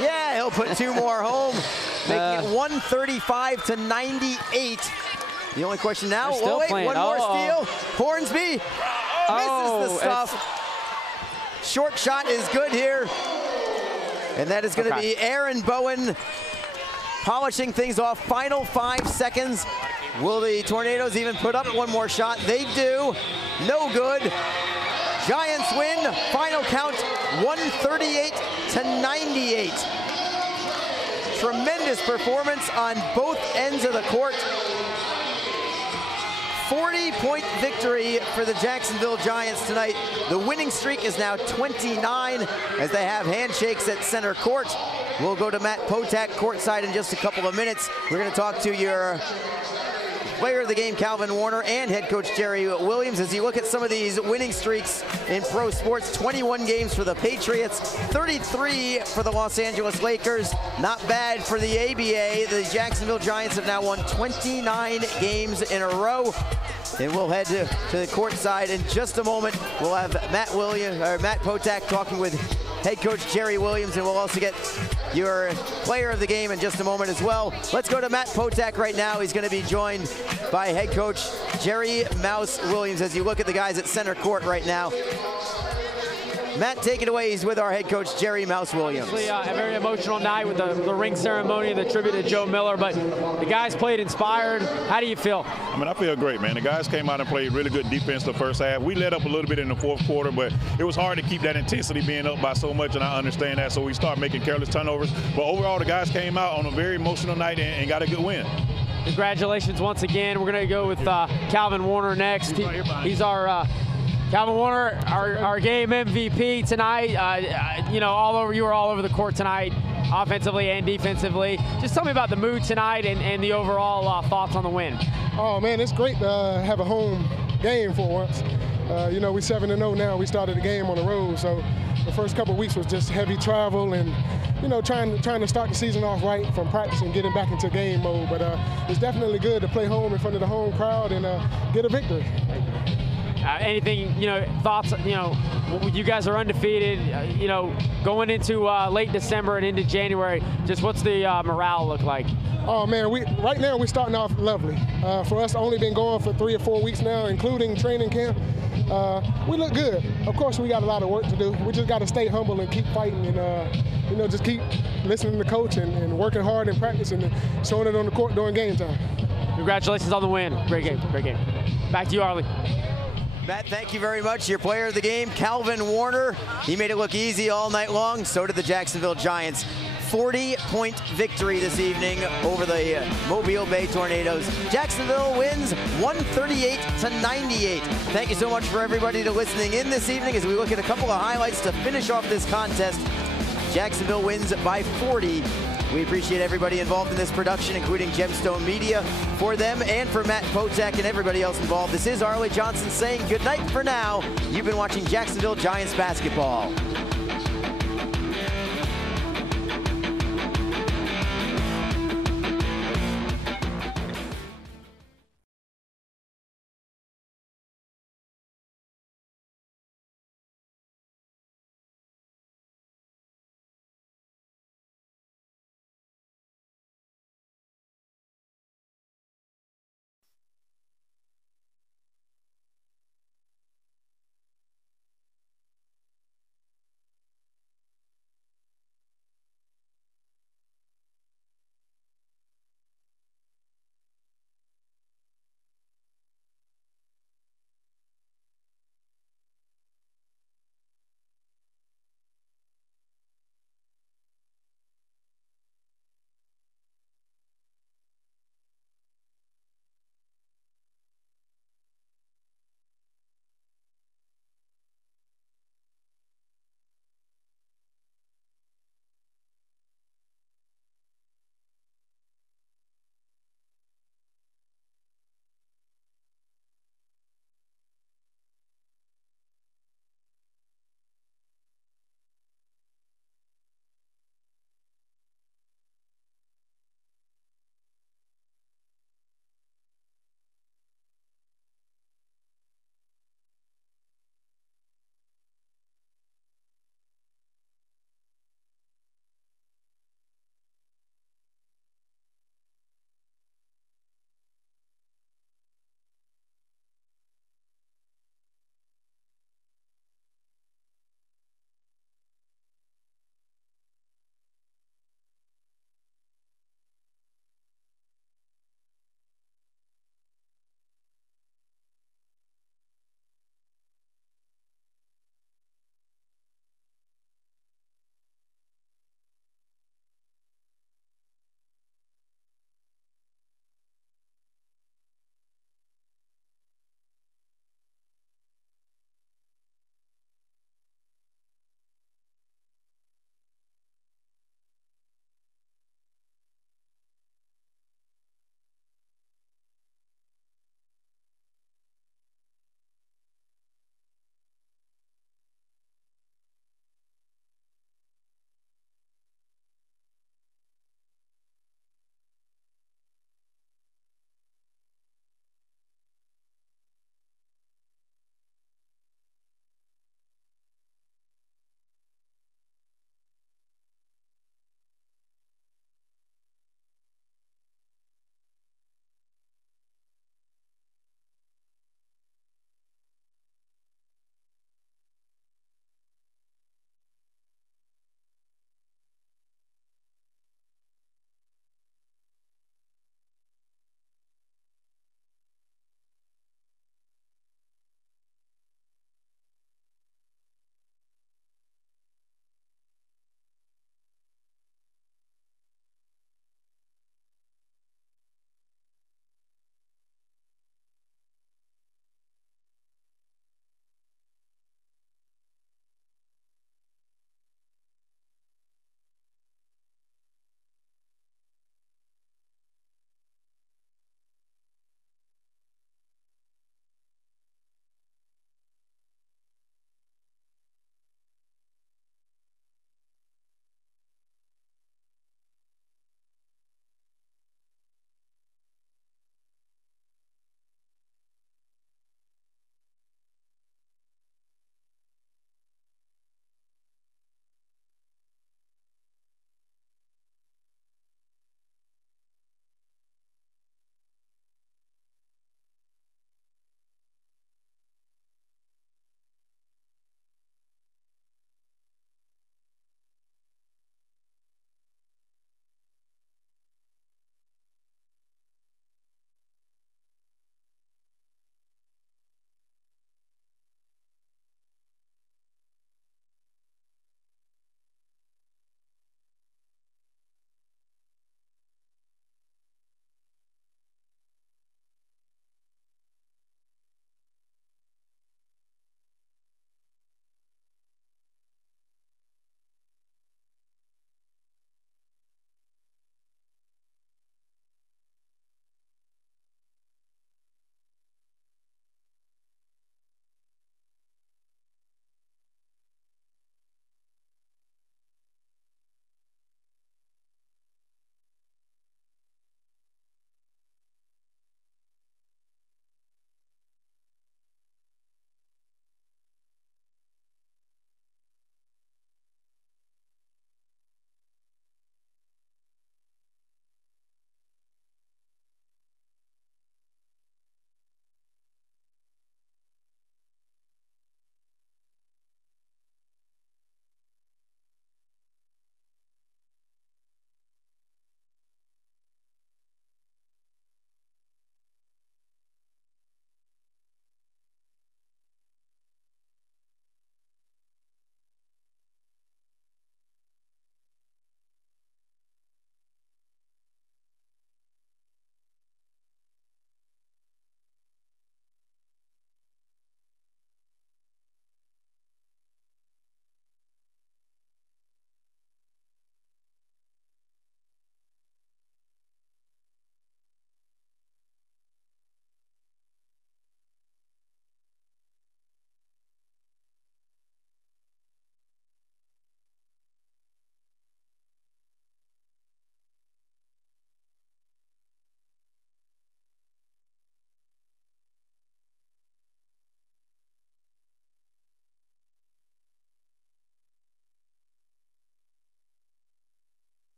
Yeah, he'll put 2 more home, making it 135-98. The only question now, one more steal. Hornsby misses the stuff. Short shot is good here. And that is going to be Aaron Bowen polishing things off. Final 5 seconds. Will the Tornadoes even put up one more shot? They do. No good. Giants win. Final count 138-98. Tremendous performance on both ends of the court. 40-point victory for the Jacksonville Giants tonight. The winning streak is now 29 as they have handshakes at center court. We'll go to Matt Potak courtside in just a couple of minutes. We're going to talk to your player of the game, Calvin Warner, and head coach Jerry Williams. As you look at some of these winning streaks in pro sports, 21 games for the Patriots, 33 for the Los Angeles Lakers. Not bad for the ABA. The Jacksonville Giants have now won 29 games in a row. And we'll head to the court side in just a moment. We'll have Matt Potak talking with head coach Jerry Williams, and we'll also get your player of the game in just a moment as well. Let's go to Matt Potak right now. He's going to be joined by head coach Jerry Mouse Williams as you look at the guys at center court right now. Matt, take it away. He's with our head coach, Jerry Mouse Williams. A very emotional night with the ring ceremony and the tribute to Joe Miller, but the guys played inspired. How do you feel? I mean, I feel great, man. The guys came out and played really good defense the first half. We let up a little bit in the fourth quarter, but it was hard to keep that intensity being up by so much, and I understand that, so we start making careless turnovers. But overall, the guys came out on a very emotional night and got a good win. Congratulations once again. We're going to go with Calvin Warner next. He's our Calvin Warner, our game MVP tonight. You were all over the court tonight, offensively and defensively. Just tell me about the mood tonight and the overall thoughts on the win. Oh man, it's great to have a home game for once. We 7-0 now. We started the game on the road, so the first couple of weeks was just heavy travel and trying to start the season off right from practice and getting back into game mode. But it's definitely good to play home in front of the home crowd and get a victory. Anything, thoughts, you guys are undefeated, going into late December and into January, just what's the morale look like? Oh man, right now we're starting off lovely. For us, only been going for 3 or 4 weeks now, including training camp. We look good. Of course, we got a lot of work to do. We just got to stay humble and keep fighting and, just keep listening to coach and working hard in practice and showing it on the court during game time. Congratulations on the win. Great game, great game. Back to you, Arlie. Matt, thank you very much. Your player of the game, Calvin Warner. He made it look easy all night long. So did the Jacksonville Giants. 40-point victory this evening over the Mobile Bay Tornadoes. Jacksonville wins 138-98. Thank you so much for everybody listening in this evening as we look at a couple of highlights to finish off this contest. Jacksonville wins by 40. We appreciate everybody involved in this production, including Gemstone Media. For them and for Matt Potak and everybody else involved, this is Arlie Johnson saying good night for now. You've been watching Jacksonville Giants basketball.